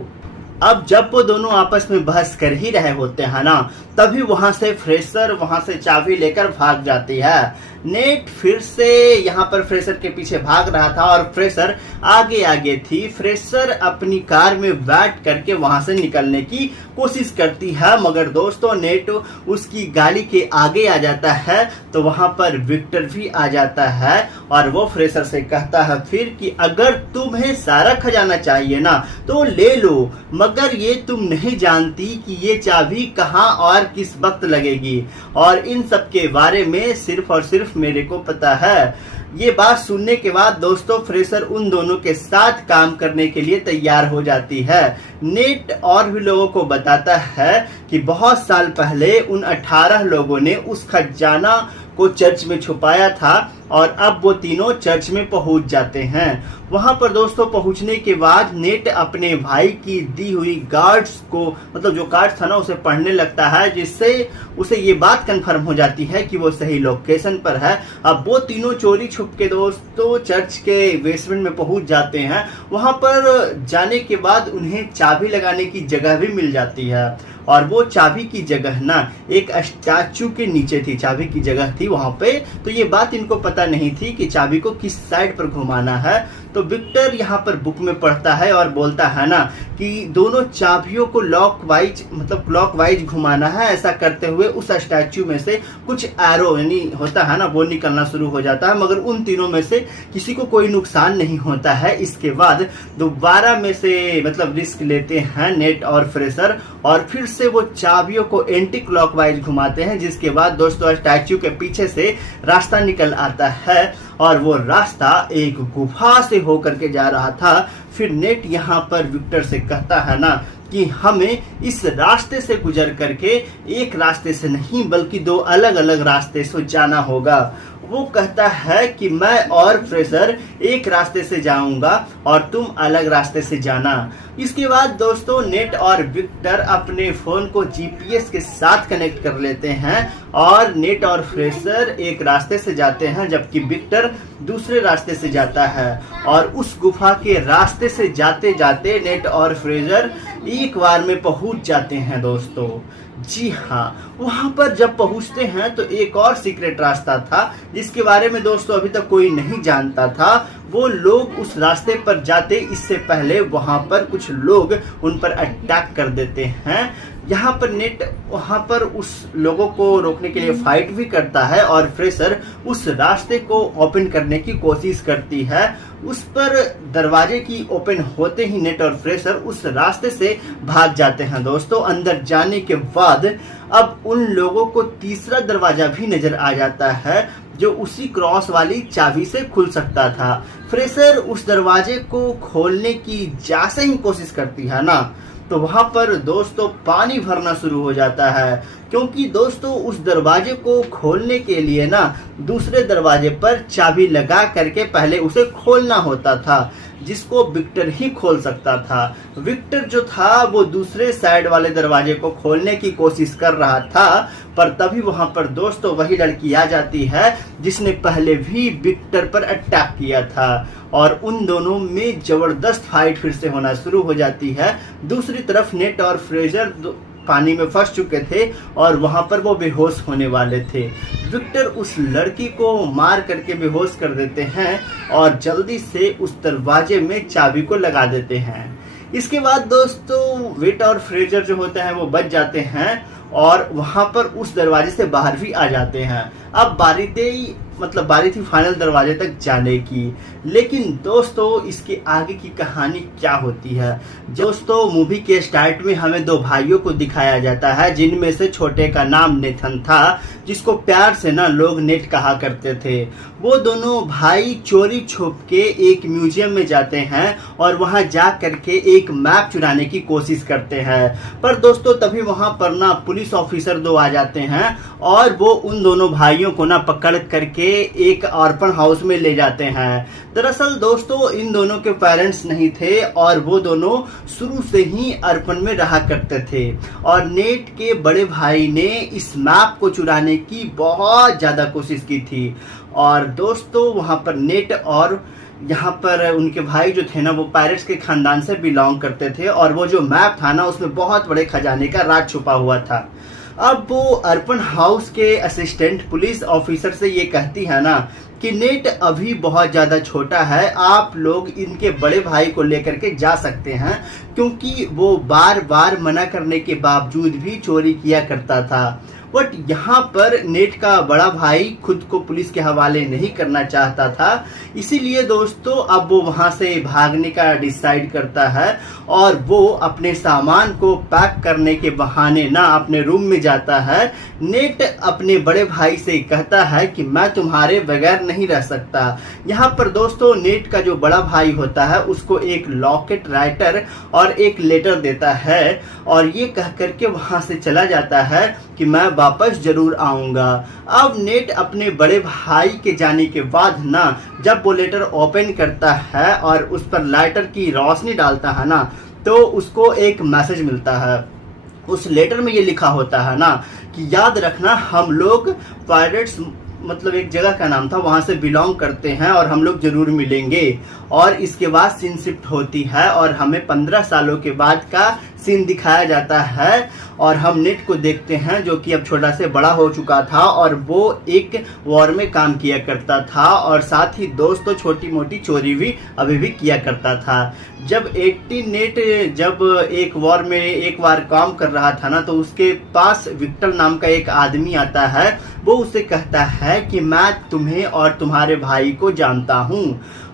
अब जब वो दोनों आपस में बहस कर ही रहे होते हैं ना तभी वहां से फ्रेशर वहां से चाबी लेकर भाग जाती है। नेट फिर से यहाँ पर फ्रेशर के पीछे भाग रहा था और फ्रेशर आगे आगे थी। फ्रेशर अपनी कार में बैठ करके वहां से निकलने की कोशिश करती है मगर दोस्तों नेट उसकी गाड़ी के आगे आ जाता है तो वहां पर विक्टर भी आ जाता है और वो फ्रेशर से कहता है फिर कि अगर तुम्हें सारा खजाना चाहिए ना तो ले लो मगर ये तुम नहीं जानती कि ये चाबी कहाँ और किस वक्त लगेगी और इन सब के बारे में सिर्फ और सिर्फ मेरे को पता है। ये बात सुनने के बाद दोस्तों फ्रेशर उन दोनों के साथ काम करने के लिए तैयार हो जाती है। नेट और भी लोगों को बताता है कि बहुत साल पहले उन 18 लोगों ने उस खजाना को चर्च में छुपाया था और अब वो तीनों चर्च में पहुंच जाते हैं। वहां पर दोस्तों पहुंचने के बाद नेट अपने भाई की दी हुई गार्ड्स को मतलब जो कार्ड था ना उसे पढ़ने लगता है जिससे उसे ये बात कंफर्म हो जाती है कि वो सही लोकेशन पर है। अब वो तीनों चोरी छुप के दोस्तों चर्च के बेसमेंट में पहुंच जाते हैं। वहां पर जाने के बाद उन्हें चाबी लगाने की जगह भी मिल जाती है और वो चाबी की जगह ना एक स्टैचू के नीचे थी। चाबी की जगह थी वहां पे। तो ये बात इनको पता नहीं थी कि चाबी को किस साइड पर घुमाना है। तो विक्टर यहाँ पर बुक में पढ़ता है और बोलता है ना कि दोनों चाबियों को क्लॉकवाइज घुमाना है। ऐसा करते हुए उस स्टैचू में से कुछ एरो यानी होता है ना वो निकलना शुरू हो जाता है मगर उन तीनों में से किसी को कोई नुकसान नहीं होता है। इसके बाद दोबारा में से रिस्क लेते हैं नेट और फ्रेशर और फिर से वो चाबियों को एंटी क्लॉकवाइज घुमाते हैं जिसके बाद दोस्तों स्टैचू के पीछे से रास्ता निकल आता है और वो रास्ता एक गुफा से होकर के जा रहा था। फिर नेट यहाँ पर विक्टर से कहता है ना कि हमें इस रास्ते से गुजर करके एक रास्ते से नहीं बल्कि दो अलग अलग रास्ते से जाना होगा। वो कहता है कि मैं और फ्रेजर एक रास्ते से जाऊंगा और तुम अलग रास्ते से जाना। इसके बाद दोस्तों नेट और विक्टर अपने फोन को जीपीएस के साथ कनेक्ट कर लेते हैं और नेट और फ्रेजर एक रास्ते से जाते हैं जबकि विक्टर दूसरे रास्ते से जाता है। और उस गुफा के रास्ते से जाते जाते नेट और फ्रेजर एक बार में पहुंच जाते हैं दोस्तों। जी हाँ, वहां पर जब पहुंचते हैं तो एक और सीक्रेट रास्ता था जिसके बारे में दोस्तों अभी तक कोई नहीं जानता था। वो लोग उस रास्ते पर जाते इससे पहले वहां पर कुछ लोग उन पर अटैक कर देते हैं। यहाँ पर नेट वहां पर उस लोगों को रोकने के लिए फाइट भी करता है और फ्रेजर उस रास्ते को ओपन करने की कोशिश करती है। उस पर दरवाजे की ओपन होते ही नेट और फ्रेजर उस रास्ते से भाग जाते हैं दोस्तों। अंदर जाने के बाद अब उन लोगों को तीसरा दरवाजा भी नजर आ जाता है जो उसी क्रॉस वाली चाबी से खुल सकता था। फ्रेजर उस दरवाजे को खोलने की जैसे ही कोशिश करती है ना तो वहां पर दोस्तों पानी भरना शुरू हो जाता है, क्योंकि दोस्तों उस दरवाजे को खोलने के लिए ना दूसरे दरवाजे पर चाबी लगा करके पहले उसे खोलना होता था जिसको विक्टर ही खोल सकता था। विक्टर जो था वो दूसरे साइड वाले दरवाजे को खोलने की कोशिश कर रहा था, पर तभी वहां पर दोस्तों वही लड़की आ जाती है जिसने पहले भी विक्टर पर अटैक किया था और उन दोनों में जबरदस्त फाइट फिर से होना शुरू हो जाती है। दूसरी तरफ नेट और फ्रेजर पानी में फंस चुके थे और वहां पर वो बेहोश होने वाले थे। विक्टर उस लड़की को मार करके बेहोश कर देते हैं और जल्दी से उस दरवाजे में चाबी को लगा देते हैं। इसके बाद दोस्तों वेट और फ्रेजर जो होते हैं वो बच जाते हैं और वहां पर उस दरवाजे से बाहर भी आ जाते हैं। अब बारी थी फाइनल दरवाजे तक जाने की। लेकिन दोस्तों इसके आगे की कहानी क्या होती है। दोस्तों मूवी के स्टार्ट में हमें दो भाइयों को दिखाया जाता है जिनमें से छोटे का नाम नेथन था जिसको प्यार से ना लोग नेट कहा करते थे। वो दोनों भाई चोरी छुप के एक म्यूजियम में जाते हैं और वहां जा करके एक मैप चुराने की कोशिश करते हैं, पर दोस्तों तभी वहां पर ना पुलिस ऑफिसर दो आ जाते हैं और वो उन दोनों भाइयों को ना पकड़ करके एक ऑर्फन हाउस में ले जाते हैं। दरअसल दोस्तों इन दोनों के पेरेंट्स नहीं थे और वो दोनों शुरू से ही अर्पण में रहा करते थे और नेट के बड़े भाई ने इस मैप को चुराने की बहुत ज्यादा कोशिश की थी। और दोस्तों वहां पर नेट और यहाँ पर उनके भाई जो थे ना वो पायरेट्स के खानदान से बिलोंग करते थे और वो जो मैप था ना उसमें बहुत बड़े खजाने का राज छुपा हुआ था। अब वो अर्पण हाउस के असिस्टेंट पुलिस ऑफिसर से ये कहती है ना कि नेट अभी बहुत ज़्यादा छोटा है, आप लोग इनके बड़े भाई को लेकर के जा सकते हैं, क्योंकि वो बार बार मना करने के बावजूद भी चोरी किया करता था। बट यहाँ पर नेट का बड़ा भाई खुद को पुलिस के हवाले नहीं करना चाहता था, इसीलिए दोस्तों अब वो वहां से भागने का डिसाइड करता है और वो अपने सामान को पैक करने के बहाने ना अपने रूम में जाता है। नेट अपने बड़े भाई से कहता है कि मैं तुम्हारे बगैर नहीं रह सकता। यहाँ पर दोस्तों नेट का जो बड़ा भाई होता है उसको एक लॉकेट राइटर और एक लेटर देता है और ये कह करके वहां से चला जाता है कि मैं वापस जरूर आऊंगा। अब नेट अपने बड़े भाई के जाने के बाद ना जब वो लेटर ओपन करता है और उस पर लाइटर की रोशनी डालता है ना तो उसको एक मैसेज मिलता है। उस लेटर में ये लिखा होता है ना कि याद रखना हम लोग पायरेट्स मतलब एक जगह का नाम था वहां से बिलोंग करते हैं और हम लोग जरूर मिलेंगे। और इसके बाद सीन शिफ्ट होती है और हमें 15 सालों के बाद का सीन दिखाया जाता है और हम नेट को देखते हैं जो कि अब छोटा से बड़ा हो चुका था और वो एक वॉर में काम किया करता था और साथ ही दोस्तों छोटी मोटी चोरी भी अभी भी किया करता था। जब 18 नेट जब एक वॉर में एक बार काम कर रहा था ना तो उसके पास विक्टर नाम का एक आदमी आता है। वो उसे कहता है कि मैं तुम्हें और तुम्हारे भाई को जानता हूँ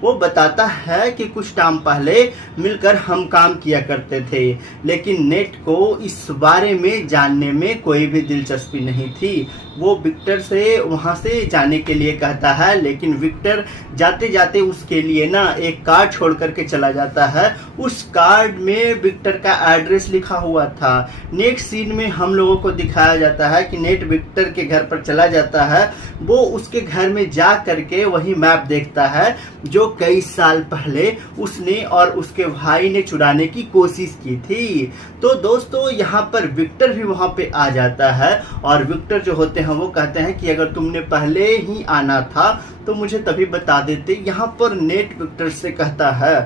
वो बताता है कि कुछ टाइम पहले मिलकर हम काम किया करते थे, लेकिन नेट को इस बारे में जानने में कोई भी दिलचस्पी नहीं थी। वो विक्टर से वहां से जाने के लिए कहता है, लेकिन विक्टर जाते जाते उसके लिए ना एक कार्ड छोड़ करके चला जाता है। उस कार्ड में विक्टर का एड्रेस लिखा हुआ था। नेक्स्ट सीन में हम लोगों को दिखाया जाता है कि नेट विक्टर के घर पर चला जाता है। वो उसके घर में जा करके वही मैप देखता है जो कई साल पहले उसने और उसके भाई ने चुराने की कोशिश की थी। तो दोस्तों यहाँ पर विक्टर भी वहां पे आ जाता है और विक्टर जो होते हैं वो कहते हैं कि अगर तुमने पहले ही आना था तो मुझे तभी बता देते। यहाँ पर नेट विक्टर से कहता है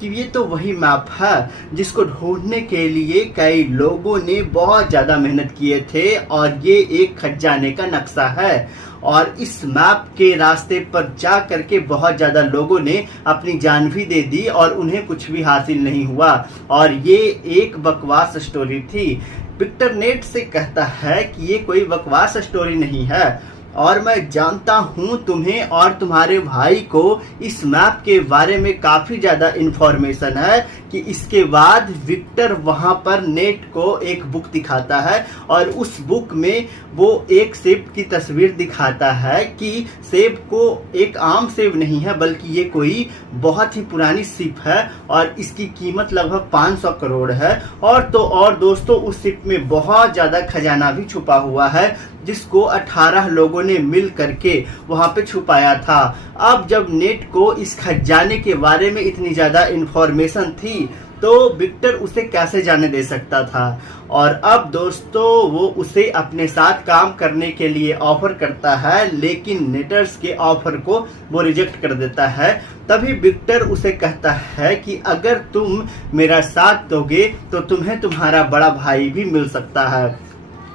कि ये तो वही मैप है जिसको ढूंढने के लिए कई लोगों ने बहुत ज्यादा मेहनत किए थे और ये एक खजाने का नक्शा है और इस मैप के रास्ते पर जा करके बहुत ज्यादा लोगों ने अपनी जान भी दे दी और उन्हें कुछ भी हासिल नहीं हुआ और ये एक बकवास स्टोरी थी। विक्टर नेट से कहता है कि ये कोई बकवास स्टोरी नहीं है और मैं जानता हूं तुम्हें और तुम्हारे भाई को इस मैप के बारे में काफी ज्यादा इंफॉर्मेशन है। कि इसके बाद विक्टर वहां पर नेट को एक बुक दिखाता है और उस बुक में वो एक सेब की तस्वीर दिखाता है कि सेब को एक आम सेब नहीं है बल्कि ये कोई बहुत ही पुरानी सिप है और इसकी कीमत लगभग 500 करोड़ है। और तो और दोस्तों उस सिप में बहुत ज्यादा खजाना भी छुपा हुआ है जिसको 18 लोगों ने मिल करके वहां पे छुपाया था। अब जब नेट को इस खजाने के बारे में इतनी ज्यादा इंफॉर्मेशन थी तो विक्टर उसे कैसे जाने दे सकता था। और अब दोस्तों वो उसे अपने साथ काम करने के लिए ऑफर करता है, लेकिन नेटर्स के ऑफर को वो रिजेक्ट कर देता है। तभी विक्टर उसे कहता है कि अगर तुम मेरा साथ दोगे तो तुम्हें तुम्हारा बड़ा भाई भी मिल सकता है।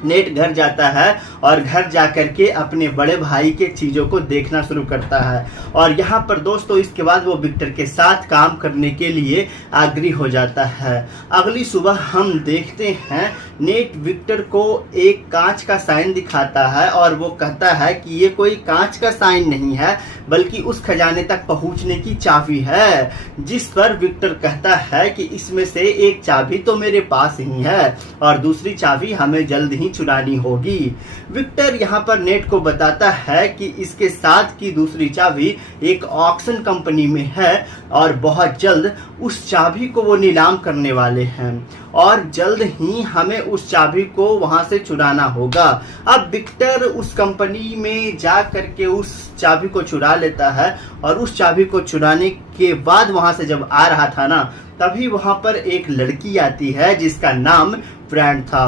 नेट घर जाता है और घर जाकर के अपने बड़े भाई के चीजों को देखना शुरू करता है और यहाँ पर दोस्तों इसके बाद वो विक्टर के साथ काम करने के लिए आग्री हो जाता है। अगली सुबह हम देखते हैं नेट विक्टर को एक कांच का साइन दिखाता है और वो कहता है कि ये कोई कांच का साइन नहीं है बल्कि उस खजाने तक पहुंचने की चाबी है। जिस पर विक्टर कहता है कि इसमें से एक चाबी तो मेरे पास ही है और दूसरी चाबी हमें जल्द ही चुरानी होगी। विक्टर यहाँ पर नेट को बताता है कि इसके साथ की दूसरी चाबी एक ऑक्शन कंपनी में है और बहुत जल्द उस चाबी को वो नीलाम करने वाले हैं और जल्द ही हमें उस चाबी को वहां से चुराना होगा। अब विक्टर उस कंपनी में जा करके उस चाबी को चुरा लेता है और उस चाबी को चुराने के बाद वहां से जब आ रहा था ना तभी वहां पर एक लड़की आती है जिसका नाम फ्रेंड था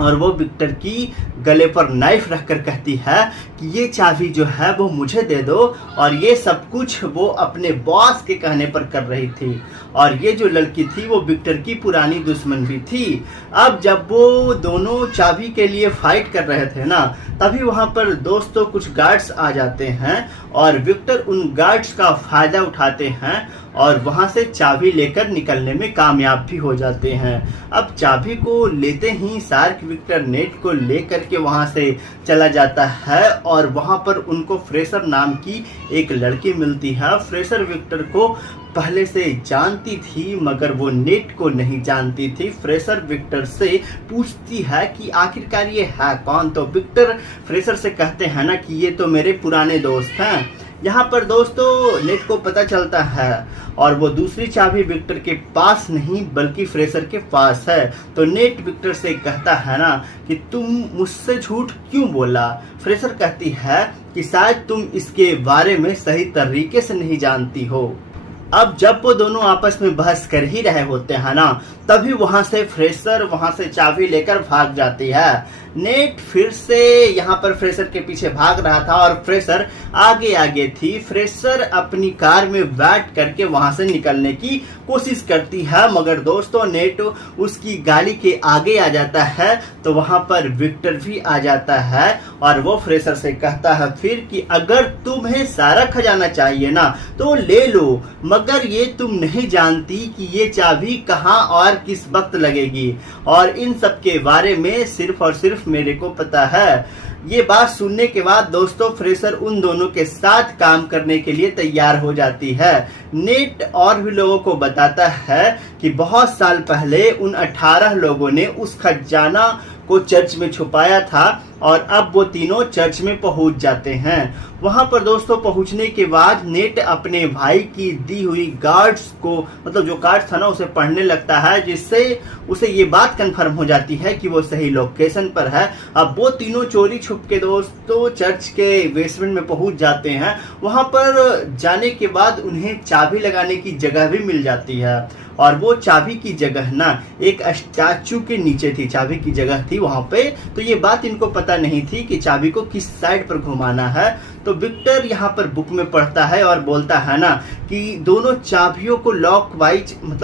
और वो विक्टर की गले पर नाइफ रखकर कहती है कि ये चाबी जो है वो मुझे दे दो और ये सब कुछ वो अपने बॉस के कहने पर कर रही थी। और ये जो लड़की थी वो विक्टर की पुरानी दुश्मन भी थी। अब जब वो दोनों चाबी के लिए फाइट कर रहे थे ना तभी वहां पर दोस्तों कुछ गार्ड्स आ जाते हैं और विक्टर उन गार्ड्स का फायदा उठाते हैं और वहां से चाबी लेकर निकलने में कामयाब भी हो जाते हैं। अब चाबी को लेते ही शार्क विक्टर नेट को लेकर के वहां से चला जाता है और वहां पर उनको फ्रेशर नाम की एक लड़की मिलती है। फ्रेशर विक्टर को पहले से जानती थी मगर वो नेट को नहीं जानती थी। फ्रेशर विक्टर से पूछती है कि आखिरकार ये है कौन। तो विक्टर फ्रेशर से कहते हैं ना कि ये तो मेरे पुराने दोस्त हैं। यहाँ पर दोस्तों नेट को पता चलता है और वो दूसरी चाबी विक्टर के पास नहीं बल्कि फ्रेशर के पास है। तो नेट विक्टर से कहता है ना कि तुम मुझसे झूठ क्यों बोला। फ्रेशर कहती है कि शायद तुम इसके बारे में सही तरीके से नहीं जानती हो। अब जब वो दोनों आपस में बहस कर ही रहे होते हैं ना तभी वहां से फ्रेशर वहां से चाबी लेकर भाग जाती है। नेट फिर से यहाँ पर फ्रेशर के पीछे भाग रहा था और फ्रेशर आगे आगे थी। फ्रेशर अपनी कार में बैठ करके वहां से निकलने की कोशिश करती है मगर दोस्तों नेट उसकी गाड़ी के आगे आ जाता है तो वहां पर विक्टर भी आ जाता है और वो फ्रेशर से कहता है फिर कि अगर तुम्हें सारा खजाना चाहिए ना तो ले लो मगर ये तुम नहीं जानती कि ये चाबी कहाँ और तलवार किस वक्त लगेगी, और इन सब के बारे में सिर्फ और सिर्फ मेरे को पता है। ये बात सुनने के बाद दोस्तों फ्रेशर उन दोनों के साथ काम करने के लिए तैयार हो जाती है। नेट और भी लोगों को बताता है कि बहुत साल पहले उन 18 लोगों ने उस खजाना को चर्च में छुपाया था, और अब वो तीनों चर्च में पहुंच जाते हैं। वहां पर दोस्तों पहुंचने के बाद नेट अपने भाई की दी हुई गार्ड्स को, मतलब जो कार्ड था ना, उसे पढ़ने लगता है, जिससे उसे ये बात कंफर्म हो जाती है कि वो सही लोकेशन पर है। अब वो तीनों चोरी छुप के दोस्तों चर्च के बेसमेंट में पहुंच जाते हैं। वहां पर जाने के बाद उन्हें चाबी लगाने की जगह भी मिल जाती है, और वो चाबी की जगह ना एक स्टैचू के नीचे थी, चाबी की जगह थी वहां पे। तो ये बात इनको पता नहीं थी कि चाबी को किस साइड पर घुमाना है। तो विक्टर यहाँ पर बुक में पढ़ता है और बोलता है ना कि दोनों चाबियों को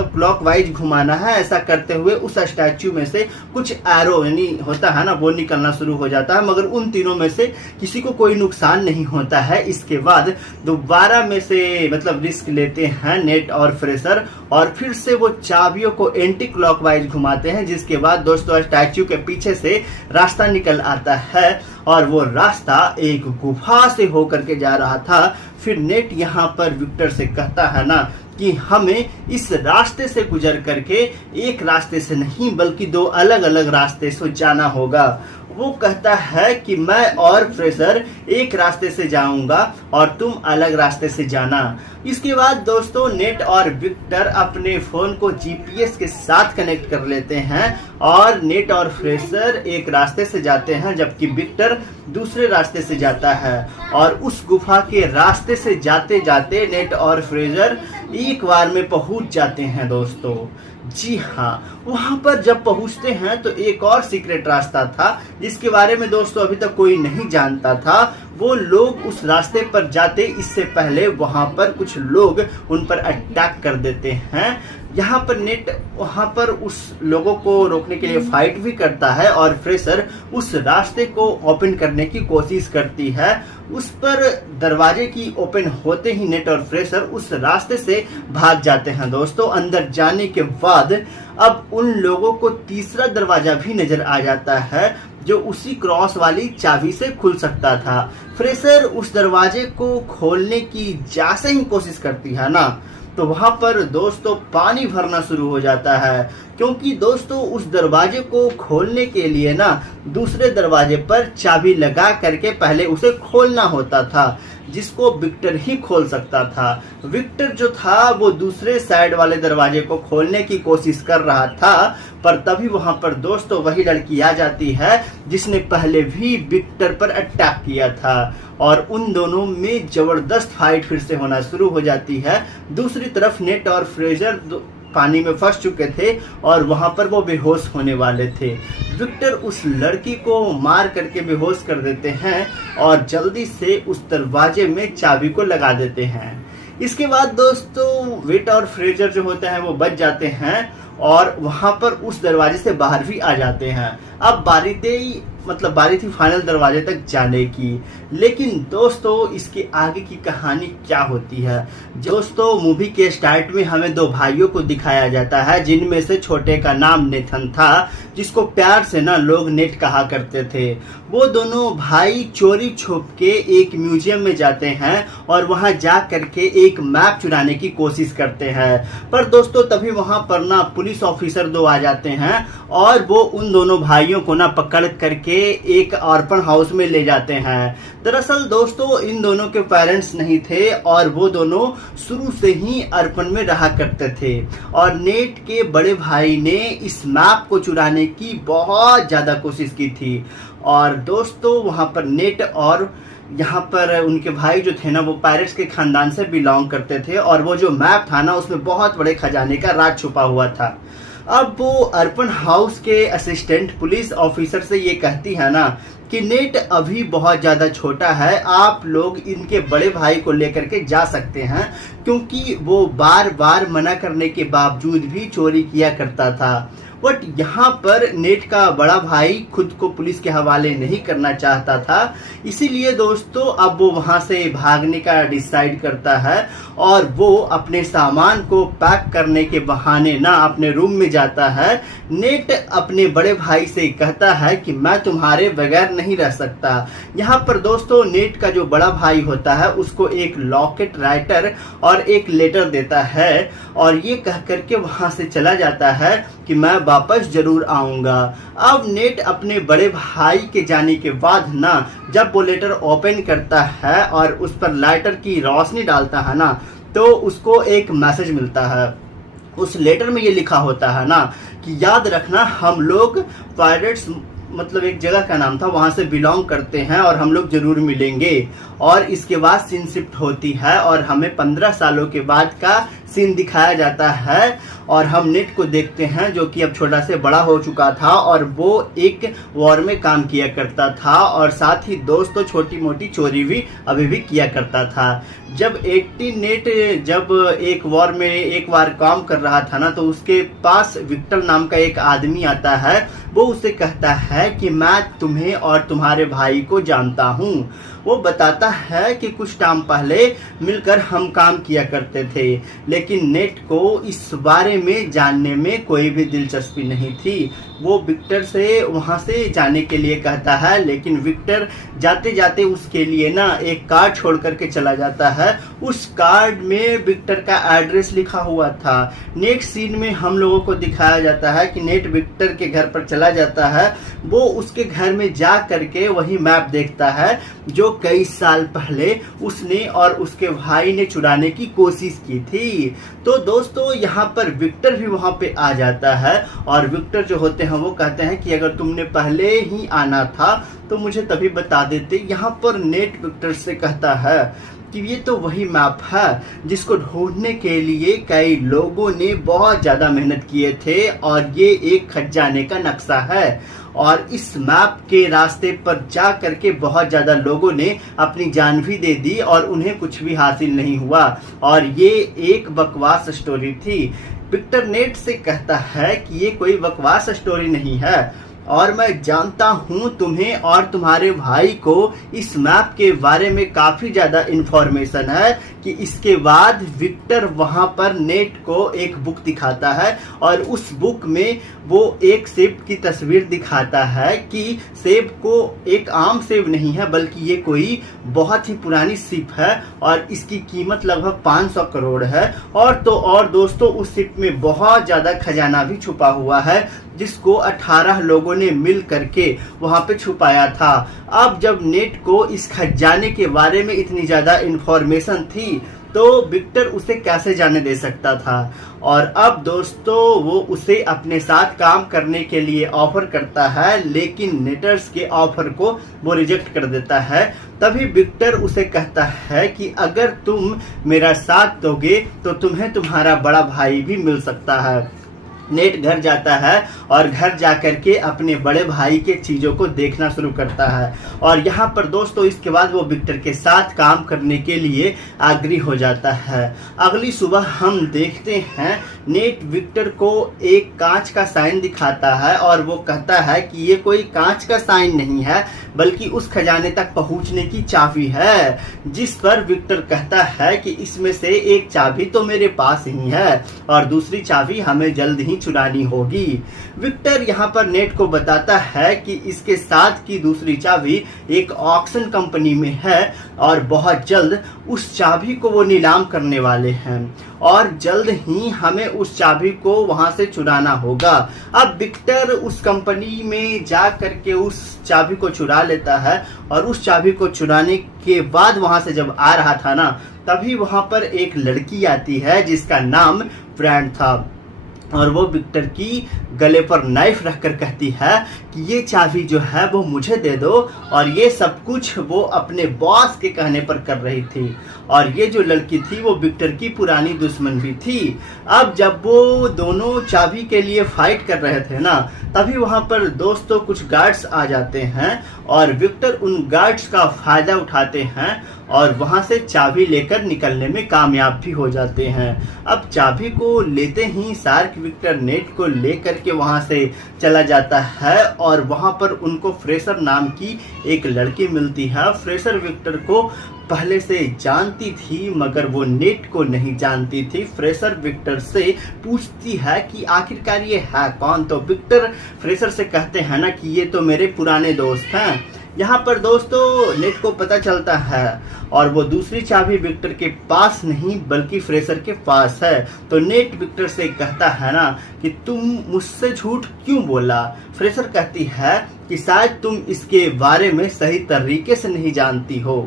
क्लॉकवाइज घुमाना है। ऐसा करते हुए उस स्टैचू में से कुछ एरो यानी होता है ना, वो निकलना शुरू हो जाता है, मगर उन तीनों में से किसी को कोई नुकसान नहीं होता है। इसके बाद दोबारा में से रिस्क लेते हैं नेट और फ्रेशर, और फिर से वो चाबियों को एंटी क्लॉकवाइज घुमाते हैं, जिसके बाद दोस्तों स्टैचू के पीछे से रास्ता निकल आता है, और वो रास्ता एक गुफा से होकर के जा रहा था। फिर नेट यहाँ पर विक्टर से कहता है ना कि हमें इस रास्ते से गुजर करके एक रास्ते से नहीं बल्कि दो अलग अलग रास्ते से जाना होगा। वो कहता है कि मैं और फ्रेशर एक रास्ते से जाऊंगा और तुम अलग रास्ते से जाना। इसके बाद दोस्तों नेट और विक्टर अपने फोन को जीपीएस के साथ कनेक्ट कर लेते हैं, और नेट और फ्रेशर एक रास्ते से जाते हैं जबकि विक्टर दूसरे रास्ते से जाता है। और उस गुफा के रास्ते से जाते जाते नेट और फ्रेशर एक बार में पहुंच जाते हैं दोस्तों। जी हाँ, वहां पर जब पहुंचते हैं तो एक और सीक्रेट रास्ता था जिसके बारे में दोस्तों अभी तक कोई नहीं जानता था। वो लोग उस रास्ते पर जाते इससे पहले वहां पर कुछ लोग उन पर अटैक कर देते हैं। यहाँ पर नेट वहां पर उस लोगों को रोकने के लिए फाइट भी करता है, और फ्रेशर उस रास्ते को ओपन करने की कोशिश करती है। उस पर दरवाजे की ओपन होते ही नेट और फ्रेशर उस रास्ते से भाग जाते हैं दोस्तों। अंदर जाने के बाद अब उन लोगों को तीसरा दरवाजा भी नजर आ जाता है जो उसी क्रॉस वाली चाबी से खुल सकता था। फ्रेशर उस दरवाजे को खोलने की जैसे ही कोशिश करती है ना, तो वहां पर दोस्तों पानी भरना शुरू हो जाता है, क्योंकि दोस्तों उस दरवाजे को खोलने के लिए ना दूसरे दरवाजे पर चाबी लगा करके पहले उसे खोलना होता था, जिसको विक्टर ही खोल सकता था। विक्टर जो था वो दूसरे साइड वाले दरवाजे को खोलने की कोशिश कर रहा था, पर तभी वहां पर दोस्तों वही लड़की आ जाती है जिसने पहले भी विक्टर पर अटैक किया था, और उन दोनों में जबरदस्त फाइट फिर से होना शुरू हो जाती है। दूसरी तरफ नेट और फ्रेशर पानी में फंस चुके थे और वहां पर वो बेहोश होने वाले थे। विक्टर उस लड़की को मार करके बेहोश कर देते हैं और जल्दी से उस दरवाजे में चाबी को लगा देते हैं। इसके बाद दोस्तों वेट और फ्रेजर जो होते हैं वो बच जाते हैं और वहां पर उस दरवाजे से बाहर भी आ जाते हैं। अब बारी थी फाइनल दरवाजे तक जाने की। लेकिन दोस्तों इसके आगे की कहानी क्या होती है? दोस्तों मूवी के स्टार्ट में हमें दो भाइयों को दिखाया जाता है, जिनमें से छोटे का नाम नेथन था, जिसको प्यार से ना लोग नेट कहा करते थे। वो दोनों भाई चोरी छुप के एक म्यूजियम में जाते हैं और वहां जा करके एक मैप चुराने की कोशिश करते हैं। पर दोस्तों तभी वहां पर ना पुलिस ऑफिसर दो आ जाते हैं और वो उन दोनों भाइयों को ना पकड़ करके एक ऑर्फन हाउस में ले जाते हैं। दरअसल दोस्तों इन दोनों के पेरेंट्स नहीं थे और वो दोनों शुरू से ही अर्पण में रहा करते थे, और नेट के बड़े भाई ने इस मैप को चुराने की बहुत ज्यादा कोशिश की थी। और दोस्तों वहां पर नेट और यहाँ पर उनके भाई जो थे ना वो पायरेट्स के खानदान से बिलोंग करते थे, और वो जो मैप था ना उसमें बहुत बड़े खजाने का राज छुपा हुआ था। अब वो अर्पण हाउस के असिस्टेंट पुलिस ऑफिसर से ये कहती है ना कि नेट अभी बहुत ज़्यादा छोटा है, आप लोग इनके बड़े भाई को लेकर के जा सकते हैं, क्योंकि वो बार बार मना करने के बावजूद भी चोरी किया करता था। बट यहाँ पर नेट का बड़ा भाई खुद को पुलिस के हवाले नहीं करना चाहता था, इसीलिए दोस्तों अब वो वहां से भागने का डिसाइड करता है और वो अपने सामान को पैक करने के बहाने ना अपने रूम में जाता है। नेट अपने बड़े भाई से कहता है कि मैं तुम्हारे बगैर नहीं रह सकता। यहाँ पर दोस्तों नेट का जो बड़ा भाई होता है उसको एक लॉकेट, राइटर और एक लेटर देता है और ये कह करके वहां से चला जाता है कि मैं वापस जरूर आऊंगा। अब नेट अपने बड़े भाई के जाने के बाद ना जब वो लेटर ओपन करता है और उस पर लाइटर की रोशनी डालता है ना तो उसको एक मैसेज मिलता है। उस लेटर में ये लिखा होता है ना कि याद रखना हम लोग पायरेट्स मतलब एक जगह का नाम था, वहां से बिलोंग करते हैं और हम लोग जरूर मिलेंगे। और इसके बाद सीन शिफ्ट होती है और हमें 15 सालों के बाद का सीन दिखाया जाता है और हम नेट को देखते हैं जो कि अब छोटा से बड़ा हो चुका था और वो एक वॉर में काम किया करता था और साथ ही दोस्तों छोटी मोटी चोरी भी अभी भी किया करता था। जब 18 नेट जब एक वॉर में एक बार काम कर रहा था ना तो उसके पास विक्टर नाम का एक आदमी आता है। वो उसे कहता है कि मैं तुम्हें और तुम्हारे भाई को जानता हूँ। वो बताता है कि कुछ टाइम पहले मिलकर हम काम किया करते थे, लेकिन नेट को इस बारे में जानने में कोई भी दिलचस्पी नहीं थी। वो विक्टर से वहां से जाने के लिए कहता है, लेकिन विक्टर जाते जाते उसके लिए ना एक कार्ड छोड़ करके चला जाता है। उस कार्ड में विक्टर का एड्रेस लिखा हुआ था। नेक्स्ट सीन में हम लोगों को दिखाया जाता है कि नेट विक्टर के घर पर चला जाता है। वो उसके घर में जा करके वही मैप देखता है जो कई साल पहले उसने और उसके भाई ने चुराने की कोशिश की थी। तो दोस्तों यहाँ पर विक्टर भी वहां पे आ जाता है और विक्टर जो होते हैं वो कहते हैं कि अगर तुमने पहले ही आना था तो मुझे तभी बता देते। यहाँ पर नेट विक्टर से कहता है कि ये तो वही मैप है जिसको ढूंढने के लिए कई लोगों ने बहुत ज्यादा मेहनत किए थे और ये एक खजाने का नक्शा है और इस मैप के रास्ते पर जा करके बहुत ज्यादा लोगों ने अपनी जान भी दे दी और उन्हें कुछ भी हासिल नहीं हुआ और ये एक बकवास स्टोरी थी। विक्टर नेट से कहता है कि ये कोई बकवास स्टोरी नहीं है और मैं जानता हूं तुम्हें और तुम्हारे भाई को इस मैप के बारे में काफी ज्यादा इंफॉर्मेशन है। कि इसके बाद विक्टर वहां पर नेट को एक बुक दिखाता है और उस बुक में वो एक सेब की तस्वीर दिखाता है कि सेब को एक आम सेब नहीं है बल्कि ये कोई बहुत ही पुरानी शिप है और इसकी कीमत लगभग 500 करोड़ है। और तो और दोस्तों उस शिप में बहुत ज्यादा खजाना भी छुपा हुआ है जिसको 18 लोगों ने मिल करके वहां पे छुपाया था। अब जब नेट को इस खजाने के बारे में इतनी ज्यादा इंफॉर्मेशन थी तो विक्टर उसे कैसे जाने दे सकता था। और अब दोस्तों वो उसे अपने साथ काम करने के लिए ऑफर करता है, लेकिन नेटर्स के ऑफर को वो रिजेक्ट कर देता है। तभी विक्टर उसे कहता है कि अगर तुम मेरा साथ दोगे तो तुम्हें तुम्हारा बड़ा भाई भी मिल सकता है। नेट घर जाता है और घर जाकर के अपने बड़े भाई के चीजों को देखना शुरू करता है और यहाँ पर दोस्तों इसके बाद वो विक्टर के साथ काम करने के लिए आग्रही हो जाता है। अगली सुबह हम देखते हैं नेट विक्टर को एक कांच का साइन दिखाता है और वो कहता है कि ये कोई कांच का साइन नहीं है बल्कि उस खजाने तक पहुंचने की चाबी है। जिस पर विक्टर कहता है कि इसमें से एक चाबी तो मेरे पास ही है और दूसरी चाबी हमें जल्द ही चुरानी होगी। विक्टर यहाँ पर नेट को बताता है कि इसके साथ की दूसरी चाबी एक ऑक्शन कंपनी में है और बहुत जल्द उस चाबी को वो नीलाम करने वाले हैं और जल्द ही हमें उस चाबी को वहां से चुराना होगा। अब विक्टर उस कंपनी में जा करके उस चाबी को चुरा लेता है और उस चाबी को चुराने के बाद वहां से जब आ रहा था ना तभी वहां पर एक लड़की आती है जिसका नाम फ्रेंड था और वो विक्टर की गले पर नाइफ रखकर कहती है कि ये चाबी जो है वो मुझे दे दो और ये सब कुछ वो अपने बॉस के कहने पर कर रही थी और ये जो लड़की थी वो विक्टर की पुरानी दुश्मन भी थी। अब जब वो दोनों चाबी के लिए फाइट कर रहे थे ना तभी वहां पर दोस्तों कुछ गार्ड्स आ जाते हैं और विक्टर उन गार्ड्स का फायदा उठाते हैं और वहां से चाबी लेकर निकलने में कामयाब भी हो जाते हैं। अब चाबी को लेते ही शार्क विक्टर नेट को लेकर के वहां से चला जाता है और वहां पर उनको फ्रेशर नाम की एक लड़की मिलती है। फ्रेशर विक्टर को पहले से जानती थी मगर वो नेट को नहीं जानती थी। फ्रेशर विक्टर से पूछती है कि आखिरकार ये है कौन। तो विक्टर फ्रेशर से कहते हैं ना कि ये तो मेरे पुराने दोस्त हैं। यहाँ पर दोस्तों नेट को पता चलता है और वो दूसरी चाबी विक्टर के पास नहीं बल्कि फ्रेशर के पास है। तो नेट विक्टर से कहता है ना कि तुम मुझसे झूठ क्यों बोला। फ्रेशर कहती है कि शायद तुम इसके बारे में सही तरीके से नहीं जानती हो।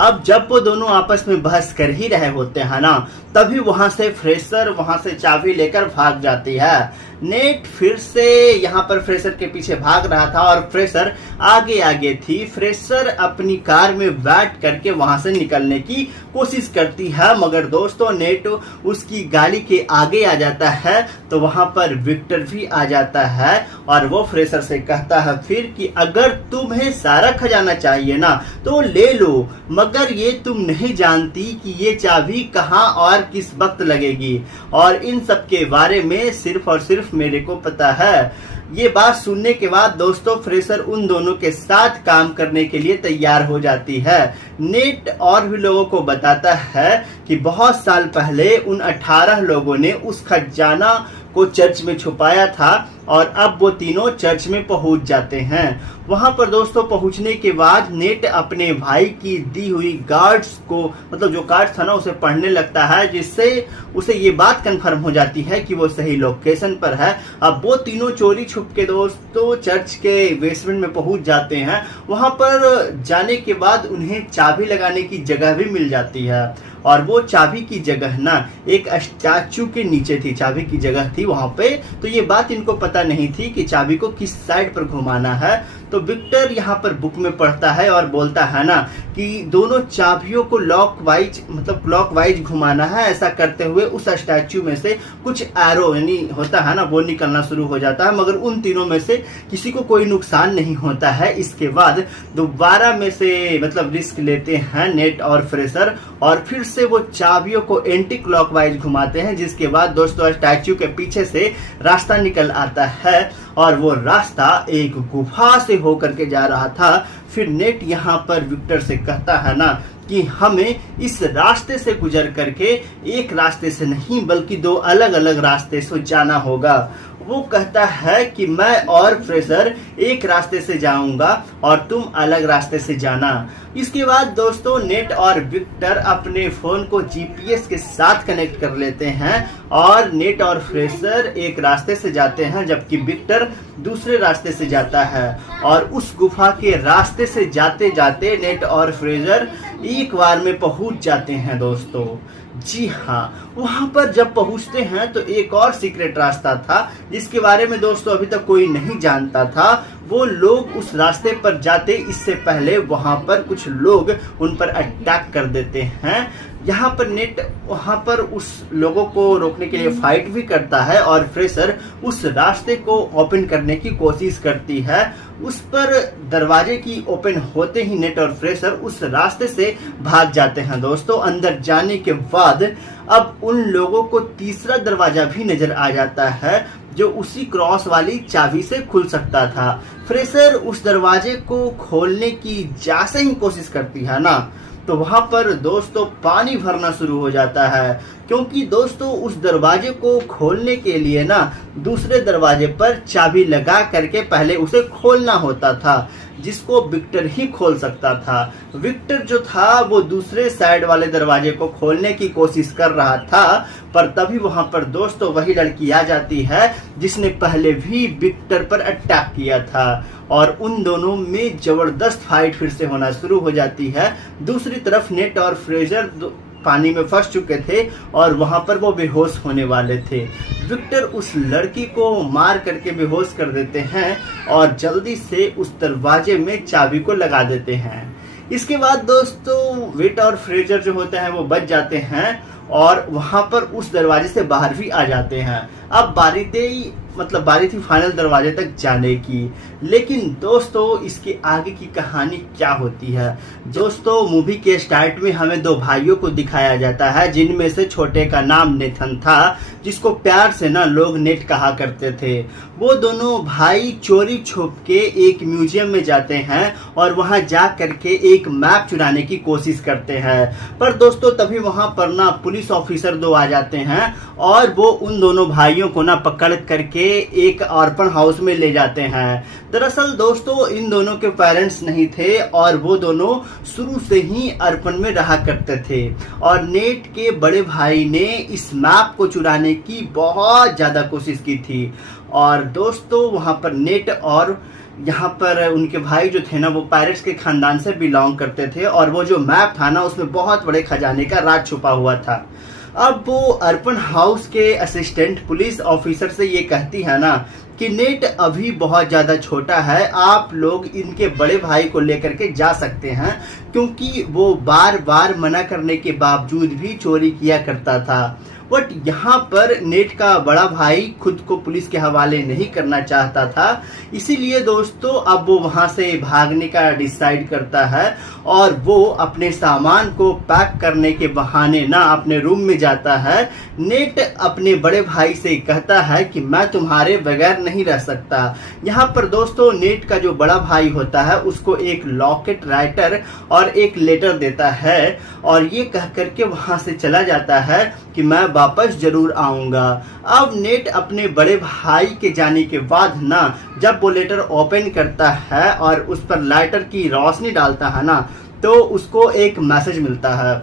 अब जब वो दोनों आपस में बहस कर ही रहे होते हैं ना तभी वहां से फ्रेशर वहां से चाबी लेकर भाग जाती है। नेट फिर से यहाँ पर फ्रेशर के पीछे भाग रहा था और फ्रेशर आगे आगे थी। फ्रेशर अपनी कार में बैठ करके वहां से निकलने की कोशिश करती है मगर दोस्तों नेट उसकी गाड़ी के आगे आ जाता है। तो वहां पर विक्टर भी आ जाता है और वो फ्रेशर से कहता है फिर कि अगर तुम्हें सारा खजाना चाहिए ना तो ले लो मगर ये तुम नहीं जानती कि ये चाबी कहाँ और किस वक्त लगेगी और इन सब के बारे में सिर्फ और सिर्फ मेरे को पता है। ये बात सुनने के बाद दोस्तों फ्रेशर उन दोनों के साथ काम करने के लिए तैयार हो जाती है। नेट और भी लोगों को बताता है कि बहुत साल पहले उन 18 लोगों ने उस खजाना को चर्च में छुपाया था और अब वो तीनों चर्च में पहुंच जाते हैं। वहां पर दोस्तों पहुंचने के बाद नेट अपने भाई की दी हुई गार्ड्स को मतलब जो कार्ड था ना उसे पढ़ने लगता है जिससे उसे ये बात कंफर्म हो जाती है कि वो सही लोकेशन पर है। अब वो तीनों चोरी छुप के दोस्तों चर्च के बेसमेंट में पहुंच जाते हैं। वहां पर जाने के बाद उन्हें चाबी लगाने की जगह भी मिल जाती है और वो चाबी की जगह ना एक स्टैचू के नीचे थी। चाबी की जगह थी वहां पे। तो ये बात इनको पता नहीं थी कि चाबी को किस साइड पर घुमाना है। तो विक्टर यहाँ पर बुक में पढ़ता है और बोलता है ना कि दोनों चाबियों को क्लॉकवाइज घुमाना है। ऐसा करते हुए उस स्टैचू में से कुछ एरो यानी होता है ना वो निकलना शुरू हो जाता है मगर उन तीनों में से किसी को कोई नुकसान नहीं होता है। इसके बाद दोबारा में से रिस्क लेते हैं नेट और फ्रेशर और फिर से वो चाबियों को एंटी क्लॉकवाइज घुमाते हैं जिसके बाद दोस्तों स्टैचू के पीछे से रास्ता निकल आता है और वो रास्ता एक गुफा से होकर के जा रहा था। फिर नेट यहाँ पर विक्टर से कहता है ना कि हमें इस रास्ते से गुजर करके एक रास्ते से नहीं बल्कि दो अलग अलग रास्ते से जाना होगा। वो कहता है कि मैं और फ्रेशर एक रास्ते से जाऊंगा और तुम अलग रास्ते से जाना। इसके बाद दोस्तों नेट और विक्टर अपने फोन को जीपीएस के साथ कनेक्ट कर लेते हैं और नेट और फ्रेशर एक रास्ते से जाते हैं जबकि विक्टर दूसरे रास्ते से जाता है और उस गुफा के रास्ते से जाते जाते नेट और फ्रेशर एक बार में पहुंच जाते हैं दोस्तों। जी हाँ, वहां पर जब पहुंचते हैं तो एक और सीक्रेट रास्ता था जिसके बारे में दोस्तों अभी तक कोई नहीं जानता था। वो लोग उस रास्ते पर जाते इससे पहले वहां पर कुछ लोग उन पर अटैक कर देते हैं। यहाँ पर नेट वहां पर उस लोगों को रोकने के लिए फाइट भी करता है और फ्रेशर उस रास्ते को ओपन करने की कोशिश करती है। उस पर दरवाजे की ओपन होते ही नेट और फ्रेशर उस रास्ते से भाग जाते हैं दोस्तों। अंदर जाने के बाद अब उन लोगों को तीसरा दरवाजा भी नजर आ जाता है जो उसी क्रॉस वाली चाबी से खुल सकता था। फ्रेशर उस दरवाजे को खोलने की जैसे ही कोशिश करती है ना तो वहां पर दोस्तों पानी भरना शुरू हो जाता है क्योंकि दोस्तों उस दरवाजे को खोलने के लिए ना दूसरे दरवाजे पर चाबी लगा करके पहले उसे खोलना होता था जिसको विक्टर ही खोल सकता था। विक्टर जो था वो दूसरे साइड वाले दरवाजे को खोलने की कोशिश कर रहा था पर तभी वहां पर दोस्तों वही लड़की आ जाती है जिसने पहले भी विक्टर पर अटैक किया था और उन दोनों में जबरदस्त फाइट फिर से होना शुरू हो जाती है। दूसरी तरफ नेट और फ्रेशर पानी में फंस चुके थे और वहां पर वो बेहोश होने वाले थे। विक्टर उस लड़की को मार करके बेहोश कर देते हैं और जल्दी से उस दरवाजे में चाबी को लगा देते हैं। इसके बाद दोस्तों वेट और फ्रेजर जो होते हैं वो बच जाते हैं और वहां पर उस दरवाजे से बाहर भी आ जाते हैं। अब बारी मतलब बारी थी फाइनल दरवाजे तक जाने की। लेकिन दोस्तों इसके आगे की कहानी क्या होती है। दोस्तों मूवी के स्टार्ट में हमें दो भाइयों को दिखाया जाता है, जिनमें से छोटे का नाम नेथन था, जिसको प्यार से ना लोग नेट कहा करते थे। वो दोनों भाई चोरी छुप के एक म्यूजियम में जाते हैं और वहां जा करके एक मैप चुराने की कोशिश करते हैं। पर दोस्तों तभी वहां पर ना पुलिस ऑफिसर दो आ जाते हैं और वो उन दोनों भाइयों को ना पकड़ करके एक ऑर्फन हाउस में ले जाते हैं। दरअसल दोस्तों इन दोनों के पेरेंट्स नहीं थे और वो दोनों शुरू से ही अर्पण में रहा करते थे और नेट के बड़े भाई ने इस मैप को चुराने की बहुत ज्यादा कोशिश की थी। और दोस्तों वहां पर नेट और यहाँ पर उनके भाई जो थे ना वो पायरेट्स के खानदान से बिलोंग करते थे और वो जो मैप था ना उसमें बहुत बड़े खजाने का राज छुपा हुआ था। अब वो अर्पण हाउस के असिस्टेंट पुलिस ऑफिसर से ये कहती है ना कि नेट अभी बहुत ज़्यादा छोटा है, आप लोग इनके बड़े भाई को लेकर के जा सकते हैं, क्योंकि वो बार बार मना करने के बावजूद भी चोरी किया करता था। बट यहाँ पर नेट का बड़ा भाई खुद को पुलिस के हवाले नहीं करना चाहता था, इसीलिए दोस्तों अब वो वहां से भागने का डिसाइड करता है और वो अपने सामान को पैक करने के बहाने ना अपने रूम में जाता है। नेट अपने बड़े भाई से कहता है कि मैं तुम्हारे बगैर नहीं रह सकता। यहाँ पर दोस्तों नेट का जो बड़ा भाई होता है उसको एक लॉकेट राइटर और एक लेटर देता है और ये कह करके वहां से चला जाता है कि मैं वापस जरूर आऊंगा। अब नेट अपने बड़े भाई के जाने के बाद ना जब वो लेटर ओपन करता है और उस पर लाइटर की रोशनी डालता है ना तो उसको एक मैसेज मिलता है।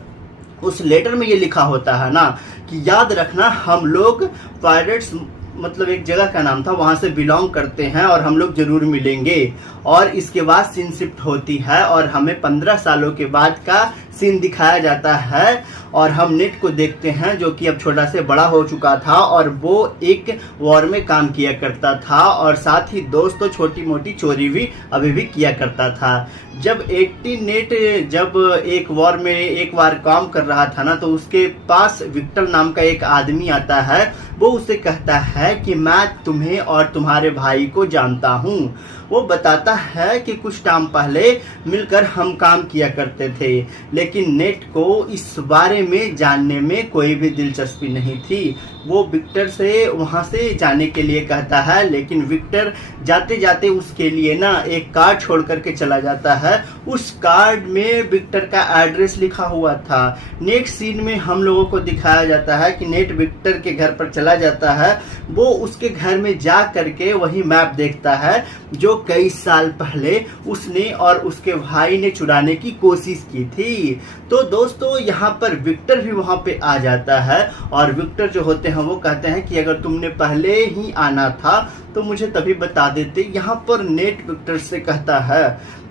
उस लेटर में ये लिखा होता है ना कि याद रखना हम लोग पायरेट्स मतलब एक जगह का नाम था वहां से बिलोंग करते हैं और हम लोग जरूर मिलेंगे। और इसके बाद सीन शिफ्ट होती है और हमें 15 सालों के बाद का सीन दिखाया जाता है और हम नेट को देखते हैं जो कि अब छोटा से बड़ा हो चुका था और वो एक वॉर में काम किया करता था और साथ ही दोस्तों छोटी मोटी चोरी भी अभी भी किया करता था। जब 18 नेट जब एक वॉर में एक बार काम कर रहा था ना तो उसके पास विक्टर नाम का एक आदमी आता है। वो उसे कहता है कि मैं तुम्हें और तुम्हारे भाई को जानता हूँ। वो बताता है कि कुछ टाइम पहले मिलकर हम काम किया करते थे, लेकिन नेट को इस बारे में जानने में कोई भी दिलचस्पी नहीं थी। वो विक्टर से वहां से जाने के लिए कहता है, लेकिन विक्टर जाते जाते उसके लिए ना एक कार्ड छोड़ करके चला जाता है। उस कार्ड में विक्टर का एड्रेस लिखा हुआ था। नेक्स्ट सीन में हम लोगों को दिखाया जाता है कि नेट विक्टर के घर पर चला जाता है। वो उसके घर में जा करके वही मैप देखता है जो कई साल पहले उसने और उसके भाई ने चुराने की कोशिश की थी। तो दोस्तों यहाँ पर विक्टर भी वहां पे आ जाता है और विक्टर जो होते हैं वो कहते हैं कि अगर तुमने पहले ही आना था तो मुझे तभी बता देते। यहाँ पर नेट विक्टर से कहता है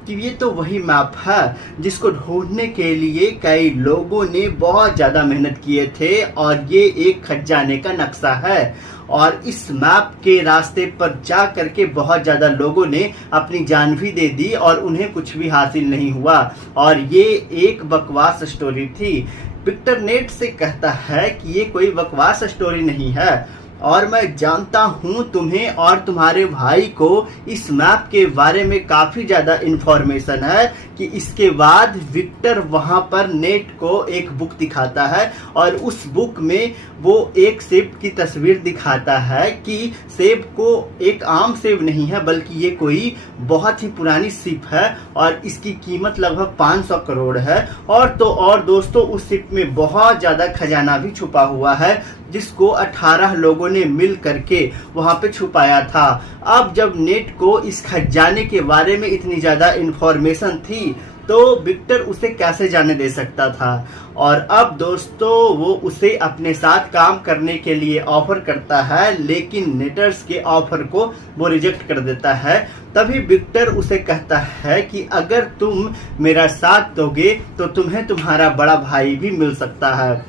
कि ये तो वही मैप है जिसको ढूंढने के लिए कई लोगों ने बहुत ज्यादा मेहनत किए थे और ये एक खजाने का नक्शा है और इस मैप के रास्ते पर जा करके बहुत ज्यादा लोगों ने अपनी जान भी दे दी और उन्हें कुछ भी हासिल नहीं हुआ और ये एक बकवास स्टोरी थी। विक्टर नेट से कहता है कि ये कोई बकवास स्टोरी नहीं है और मैं जानता हूं तुम्हें और तुम्हारे भाई को इस मैप के बारे में काफी ज्यादा इंफॉर्मेशन है। कि इसके बाद विक्टर वहां पर नेट को एक बुक दिखाता है और उस बुक में वो एक सेब की तस्वीर दिखाता है कि सेब को एक आम सेब नहीं है बल्कि ये कोई बहुत ही पुरानी सिप है और इसकी कीमत लगभग 500 करोड़ है। और तो और दोस्तों उस सिप में बहुत ज्यादा खजाना भी छुपा हुआ है जिसको 18 लोगों ने मिल करके वहां पे छुपाया था। अब जब नेट को इस खजाने के बारे में इतनी ज्यादा इंफॉर्मेशन थी तो विक्टर उसे कैसे जाने दे सकता था। और अब दोस्तों वो उसे अपने साथ काम करने के लिए ऑफर करता है, लेकिन नेटर्स के ऑफर को वो रिजेक्ट कर देता है। तभी विक्टर उसे कहता है कि अगर तुम मेरा साथ दोगे तो तुम्हें तुम्हारा बड़ा भाई भी मिल सकता है।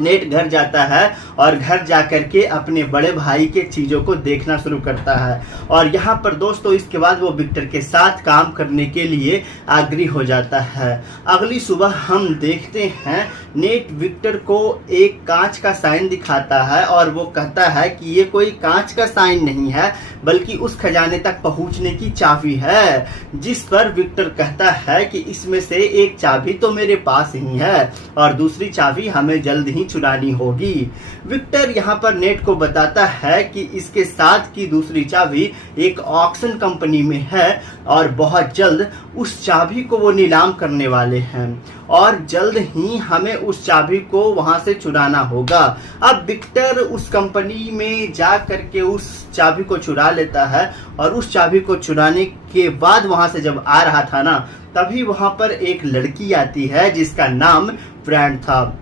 नेट घर जाता है और घर जाकर के अपने बड़े भाई के चीज़ों को देखना शुरू करता है। और यहाँ पर दोस्तों इसके बाद वो विक्टर के साथ काम करने के लिए आग्रही हो जाता है। अगली सुबह हम देखते हैं नेट विक्टर को एक कांच का साइन दिखाता है और वो कहता है कि ये कोई कांच का साइन नहीं है बल्कि उस खजाने तक पहुंचने की चाबी है, जिस पर विक्टर कहता है कि इसमें से एक चाबी तो मेरे पास ही है और दूसरी चाबी हमें जल्द ही चुरानी होगी। विक्टर यहाँ पर नेट को बताता है कि इसके साथ की दूसरी चाबी एक ऑक्शन कंपनी में है और बहुत जल्द उस चाबी को वो नीलाम करने वाले हैं और जल्द ही हमें उस चाबी को वहां से चुराना होगा। अब विक्टर उस कंपनी में जा करके उस चाबी को चुरा लेता है और उस चाबी को चुराने के बाद वहां से जब आ रहा था ना, तभी वहां पर एक लड़की आती है जिसका नाम फ्रेंड था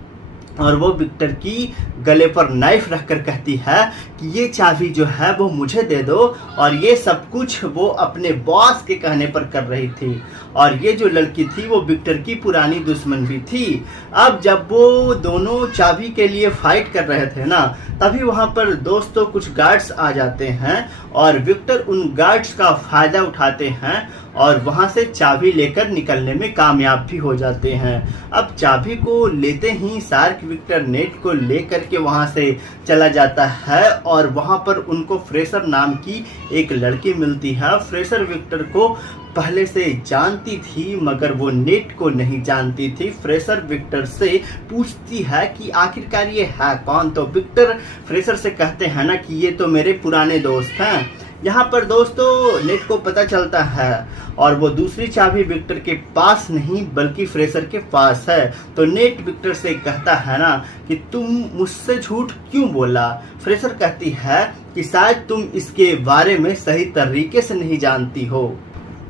और वो विक्टर की गले पर नाइफ रखकर कहती है कि ये चाबी जो है वो मुझे दे दो, और ये सब कुछ वो अपने बॉस के कहने पर कर रही थी। और ये जो लड़की थी वो विक्टर की पुरानी दुश्मन भी थी। अब जब वो दोनों चाबी के लिए फाइट कर रहे थे ना, तभी वहां पर दोस्तों कुछ गार्ड्स आ जाते हैं और विक्टर उन गार्ड्स का फायदा उठाते हैं और वहां से चाबी लेकर निकलने में कामयाब भी हो जाते हैं। अब चाबी को लेते ही शार्क विक्टर नेट को लेकर के वहां से चला जाता है और वहां पर उनको फ्रेशर नाम की एक लड़की मिलती है। फ्रेशर विक्टर को पहले से जानती थी मगर वो नेट को नहीं जानती थी। फ्रेशर विक्टर से पूछती है कि आखिरकार ये है कौन, तो विक्टर फ्रेशर से कहते हैं ना कि ये तो मेरे पुराने दोस्त हैं। यहाँ पर दोस्तों नेट को पता चलता है और वो दूसरी चाबी विक्टर के पास नहीं बल्कि फ्रेशर के पास है। तो नेट विक्टर से कहता है ना कि तुम मुझसे झूठ क्यों बोला। फ्रेशर कहती है कि शायद तुम इसके बारे में सही तरीके से नहीं जानती हो।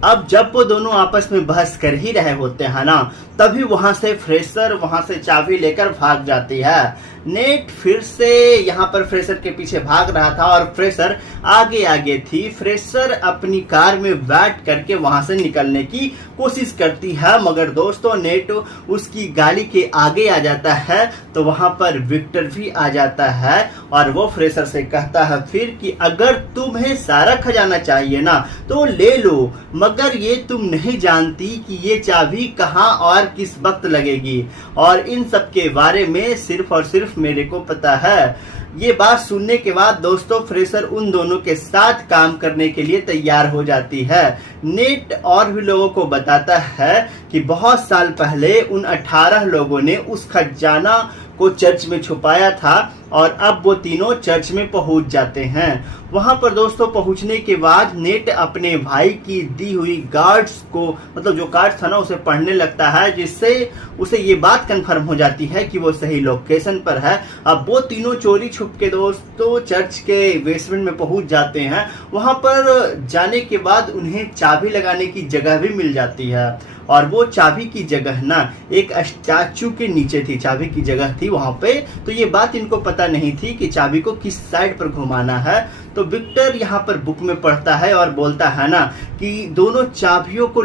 अब जब वो दोनों आपस में बहस कर ही रहे होते हैं ना, तभी वहां से फ्रेशर वहां से चाबी लेकर भाग जाती है। नेट फिर से यहाँ पर फ्रेशर के पीछे भाग रहा था और फ्रेशर आगे आगे थी। फ्रेशर अपनी कार में बैठ करके वहां से निकलने की कोशिश करती है मगर दोस्तों नेट उसकी गाड़ी के आगे आ जाता है। तो वहां पर विक्टर भी आ जाता है और वो फ्रेशर से कहता है फिर कि अगर तुम्हें सारा खजाना चाहिए ना तो ले लो, मगर ये तुम नहीं जानती कि ये चाबी कहाँ और किस वक्त लगेगी, और इन सब के बारे में सिर्फ और सिर्फ मेरे को पता है। ये बात सुनने के बाद दोस्तों फ्रेशर उन दोनों के साथ काम करने के लिए तैयार हो जाती है। नेट और भी लोगों को बताता है कि बहुत साल पहले उन 18 लोगों ने उस खजाना को चर्च में छुपाया था और अब वो तीनों चर्च में पहुंच जाते हैं। वहां पर दोस्तों पहुंचने के बाद नेट अपने भाई की दी हुई गार्ड्स को, मतलब जो कार्ड था ना, उसे पढ़ने लगता है, जिससे उसे ये बात कंफर्म हो जाती है कि वो सही लोकेशन पर है। अब वो तीनों चोरी छुप के दोस्तों चर्च के बेसमेंट में पहुंच जाते हैं। वहां पर जाने के बाद उन्हें चाबी लगाने की जगह भी मिल जाती है और वो चाबी की जगह ना एक स्टैचू के नीचे थी, चाबी की जगह थी वहां पे। तो ये बात इनको पता नहीं थी कि चाबी को किस साइड पर घुमाना है। तो विक्टर यहाँ पर बुक में पढ़ता है और बोलता है ना कि दोनों चाबियों को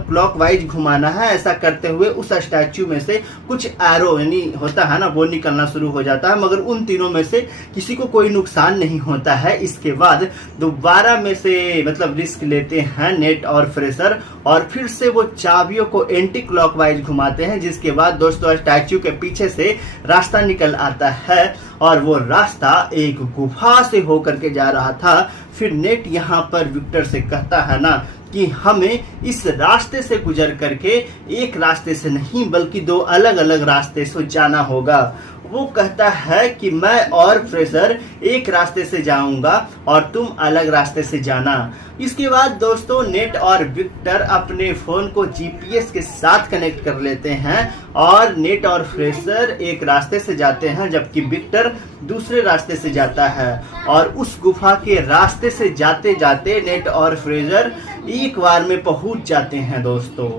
क्लॉकवाइज घुमाना है। ऐसा करते हुए उस स्टैचू में से कुछ एरो यानी होता है ना, वो निकलना शुरू हो जाता है, मगर उन तीनों में से किसी को कोई नुकसान नहीं होता है। इसके बाद दोबारा में से रिस्क लेते हैं नेट और फ्रेशर और फिर से वो चाबियों को एंटी क्लॉकवाइज घुमाते हैं, जिसके बाद दोस्तों स्टैचू के पीछे से रास्ता निकल आता है और वो रास्ता एक गुफा से होकर के जा रहा था। फिर नेट यहाँ पर विक्टर से कहता है ना कि हमें इस रास्ते से गुजर करके एक रास्ते से नहीं बल्कि दो अलग अलग रास्ते से जाना होगा। वो कहता है कि मैं और फ्रेशर एक रास्ते से जाऊंगा और तुम अलग रास्ते से जाना। इसके बाद दोस्तों नेट और विक्टर अपने फोन को जीपीएस के साथ कनेक्ट कर लेते हैं और नेट और फ्रेशर एक रास्ते से जाते हैं जबकि विक्टर दूसरे रास्ते से जाता है। और उस गुफा के रास्ते से जाते जाते नेट और फ्रेशर एक बार में पहुंच जाते हैं दोस्तों।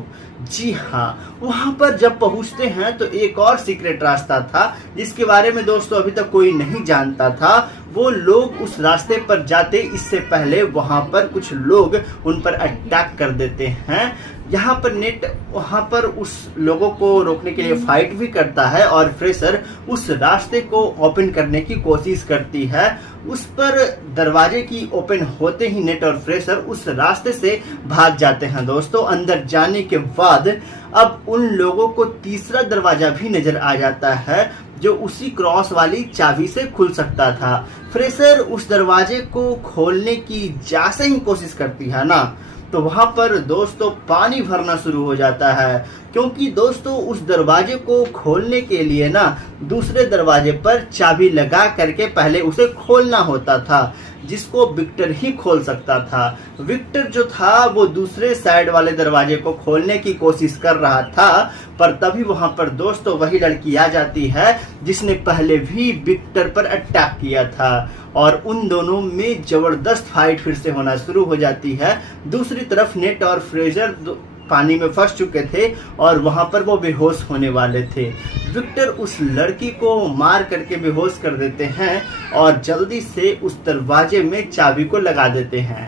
जी हाँ, वहां पर जब पहुंचते हैं तो एक और सीक्रेट रास्ता था जिसके बारे में दोस्तों अभी तक कोई नहीं जानता था। वो लोग उस रास्ते पर जाते इससे पहले वहां पर कुछ लोग उन पर अटैक कर देते हैं। यहाँ पर नेट वहां पर उस लोगों को रोकने के लिए फाइट भी करता है और फ्रेशर उस रास्ते को ओपन करने की कोशिश करती है। उस पर दरवाजे की ओपन होते ही नेट और फ्रेशर उस रास्ते से भाग जाते हैं। दोस्तों अंदर जाने के बाद अब उन लोगों को तीसरा दरवाजा भी नजर आ जाता है जो उसी क्रॉस वाली चाबी से खुल सकता था। फ्रेशर उस दरवाजे को खोलने की जैसे ही कोशिश करती है ना, तो वहां पर दोस्तों पानी भरना शुरू हो जाता है, क्योंकि दोस्तों उस दरवाजे को खोलने के लिए ना दूसरे दरवाजे पर चाबी लगा करके पहले उसे खोलना होता था, जिसको विक्टर ही खोल सकता था। विक्टर जो था वो दूसरे साइड वाले दरवाजे को खोलने की कोशिश कर रहा था, पर तभी वहां पर दोस्तों वही लड़की आ जाती है जिसने पहले भी विक्टर पर अटैक किया था और उन दोनों में जबरदस्त फाइट फिर से होना शुरू हो जाती है। दूसरी तरफ नेट और फ्रेशर पानी में फंस चुके थे और वहां पर वो बेहोश होने वाले थे। विक्टर उस लड़की को मार करके बेहोश कर देते हैं और जल्दी से उस दरवाजे में चाबी को लगा देते हैं।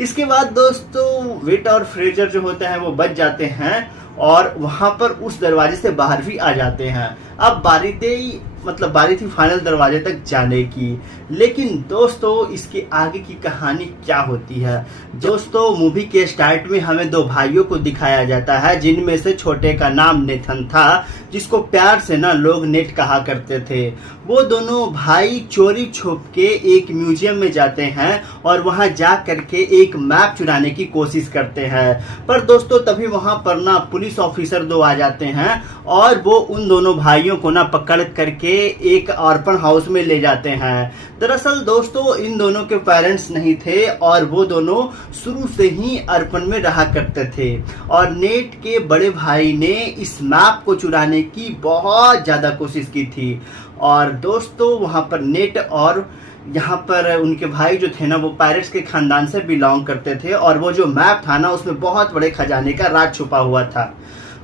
इसके बाद दोस्तों विट और फ्रेजर जो होते हैं वो बच जाते हैं और वहां पर उस दरवाजे से बाहर भी आ जाते हैं। अब बारी थी फाइनल दरवाजे तक जाने की। लेकिन दोस्तों इसके आगे की कहानी क्या होती है? दोस्तों मूवी के स्टार्ट में हमें दो भाइयों को दिखाया जाता है, जिनमें से छोटे का नाम नेथन था, जिसको प्यार से ना लोग नेट कहा करते थे। वो दोनों भाई चोरी छुप के एक म्यूजियम में जाते हैं और वहां जा करके एक मैप चुराने की कोशिश करते हैं। पर दोस्तों तभी वहां पर ना पुलिस ऑफिसर दो आ जाते हैं और वो उन दोनों भाइयों को ना पकड़ करके एक ऑर्फन हाउस में ले जाते हैं। दरअसल दोस्तों इन दोनों के पेरेंट्स नहीं थे और वो दोनों शुरू से ही अर्पण में रहा करते थे और नेट के बड़े भाई ने इस मैप को चुराने की बहुत ज्यादा कोशिश की थी। और दोस्तों वहां पर नेट और यहाँ पर उनके भाई जो थे ना वो पायरेट्स के खानदान से बिलोंग करते थे और वो जो मैप था ना उसमें बहुत बड़े खजाने का राज छुपा हुआ था।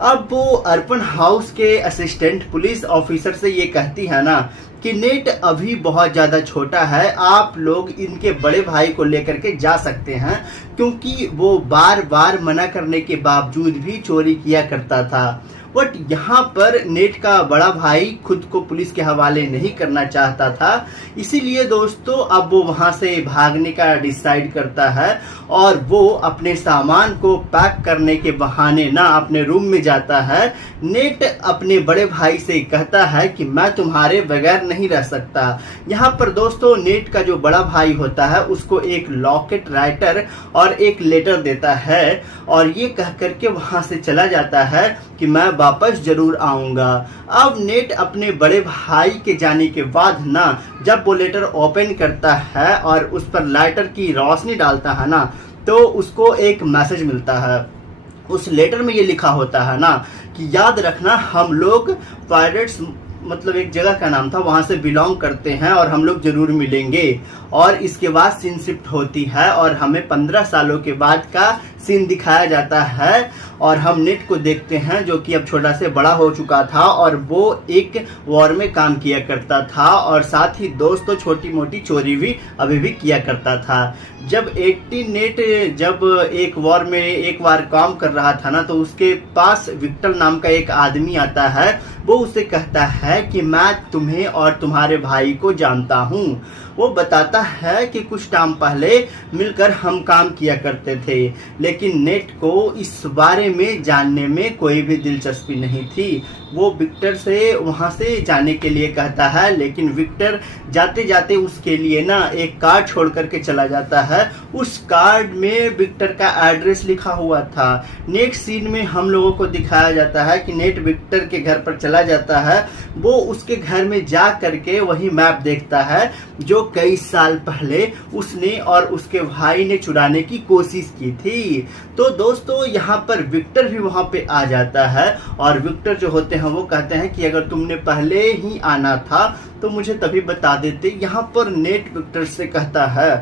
अब वो अर्पण हाउस के असिस्टेंट पुलिस ऑफिसर से ये कहती है ना कि नेट अभी बहुत ज़्यादा छोटा है, आप लोग इनके बड़े भाई को लेकर के जा सकते हैं, क्योंकि वो बार बार मना करने के बावजूद भी चोरी किया करता था। बट यहाँ पर नेट का बड़ा भाई खुद को पुलिस के हवाले नहीं करना चाहता था, इसीलिए दोस्तों अब वो वहां से भागने का डिसाइड करता है और वो अपने सामान को पैक करने के बहाने ना अपने रूम में जाता है। नेट अपने बड़े भाई से कहता है कि मैं तुम्हारे बगैर नहीं रह सकता। यहाँ पर दोस्तों नेट का जो बड़ा भाई होता है उसको एक लॉकेट राइटर और एक लेटर देता है और ये कह करके वहां से चला जाता है कि मैं वापस जरूर आऊंगा। अब नेट अपने बड़े भाई के जाने के बाद ना जब वो लेटर ओपन करता है और उस पर लाइटर की रोशनी डालता है ना तो उसको एक मैसेज मिलता है। उस लेटर में ये लिखा होता है ना कि याद रखना हम लोग पायरेट्स मतलब एक जगह का नाम था वहां से बिलोंग करते हैं और हम लोग जरूर मिलेंगे। और इसके बाद सीन शिफ्ट होती है और हमें 15 सालों के बाद का सीन दिखाया जाता है और हम नेट को देखते हैं जो कि अब छोटा से बड़ा हो चुका था और वो एक वॉर में काम किया करता था और साथ ही दोस्तों छोटी मोटी चोरी भी अभी भी किया करता था। जब 18 नेट जब एक वॉर में एक बार काम कर रहा था ना तो उसके पास विक्टर नाम का एक आदमी आता है। वो उसे कहता है कि मैं तुम्हें और तुम्हारे भाई को जानता हूँ। वो बताता है कि कुछ टाइम पहले मिलकर हम काम किया करते थे, लेकिन नेट को इस बारे में जानने में कोई भी दिलचस्पी नहीं थी। वो विक्टर से वहां से जाने के लिए कहता है, लेकिन विक्टर जाते जाते उसके लिए ना एक कार्ड छोड़ करके चला जाता है। उस कार्ड में विक्टर का एड्रेस लिखा हुआ था। नेक्स्ट सीन में हम लोगों को दिखाया जाता है कि नेट विक्टर के घर पर चला जाता है। वो उसके घर में जा करके वही मैप देखता है जो कई साल पहले उसने और उसके भाई ने चुराने की कोशिश की थी। तो दोस्तों यहाँ पर विक्टर भी वहां पे आ जाता है और विक्टर जो होते हैं वो कहते हैं कि अगर तुमने पहले ही आना था तो मुझे तभी बता देते। यहाँ पर नेट विक्टर से कहता है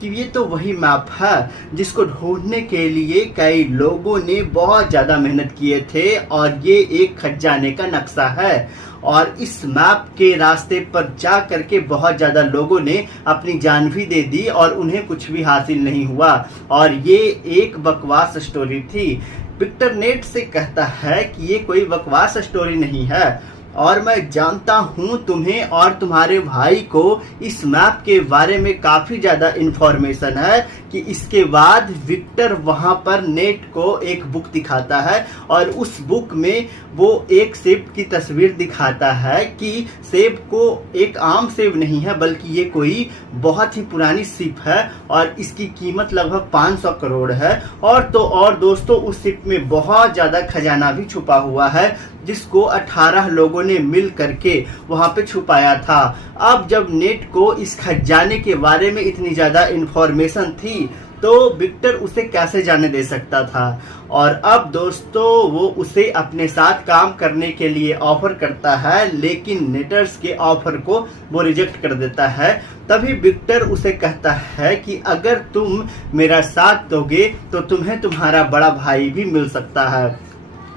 कि ये तो वही मैप है जिसको ढूंढने के लिए कई लोगों ने बहुत ज़्यादा मेहनत किए थे और ये एक खजाने का नक्शा है। और इस मैप के रास्ते पर जा करके बहुत ज़्यादा लोगों ने अपनी जान भी दे दी और उन्हें कुछ भी हासिल नहीं हुआ। और ये एक बकवास स्टोरी थी। विक्टर नेट से कहता है कि ये कोई बकवास स्टोरी नहीं है और मैं जानता हूँ तुम्हें और तुम्हारे भाई को इस मैप के बारे में काफ़ी ज़्यादा इन्फॉर्मेशन है। कि इसके बाद विक्टर वहाँ पर नेट को एक बुक दिखाता है और उस बुक में वो एक सेब की तस्वीर दिखाता है कि सेब को एक आम सेब नहीं है बल्कि ये कोई बहुत ही पुरानी सिप है और इसकी कीमत लगभग 500 करोड़ है। और तो और दोस्तों उस सिप में बहुत ज़्यादा खजाना भी छुपा हुआ है जिसको 18 लोगों ने मिल करके वहाँ पे छुपाया था। अब जब नेट को इस खजाने के बारे में इतनी ज़्यादा इन्फॉर्मेशन थी तो विक्टर उसे कैसे जाने दे सकता था। और अब दोस्तों वो उसे अपने साथ काम करने के लिए ऑफर करता है लेकिन नेटर्स के ऑफर को वो रिजेक्ट कर देता है। तभी विक्टर उसे कहता है कि अगर तुम मेरा साथ दोगे तो तुम्हें तुम्हारा बड़ा भाई भी मिल सकता है।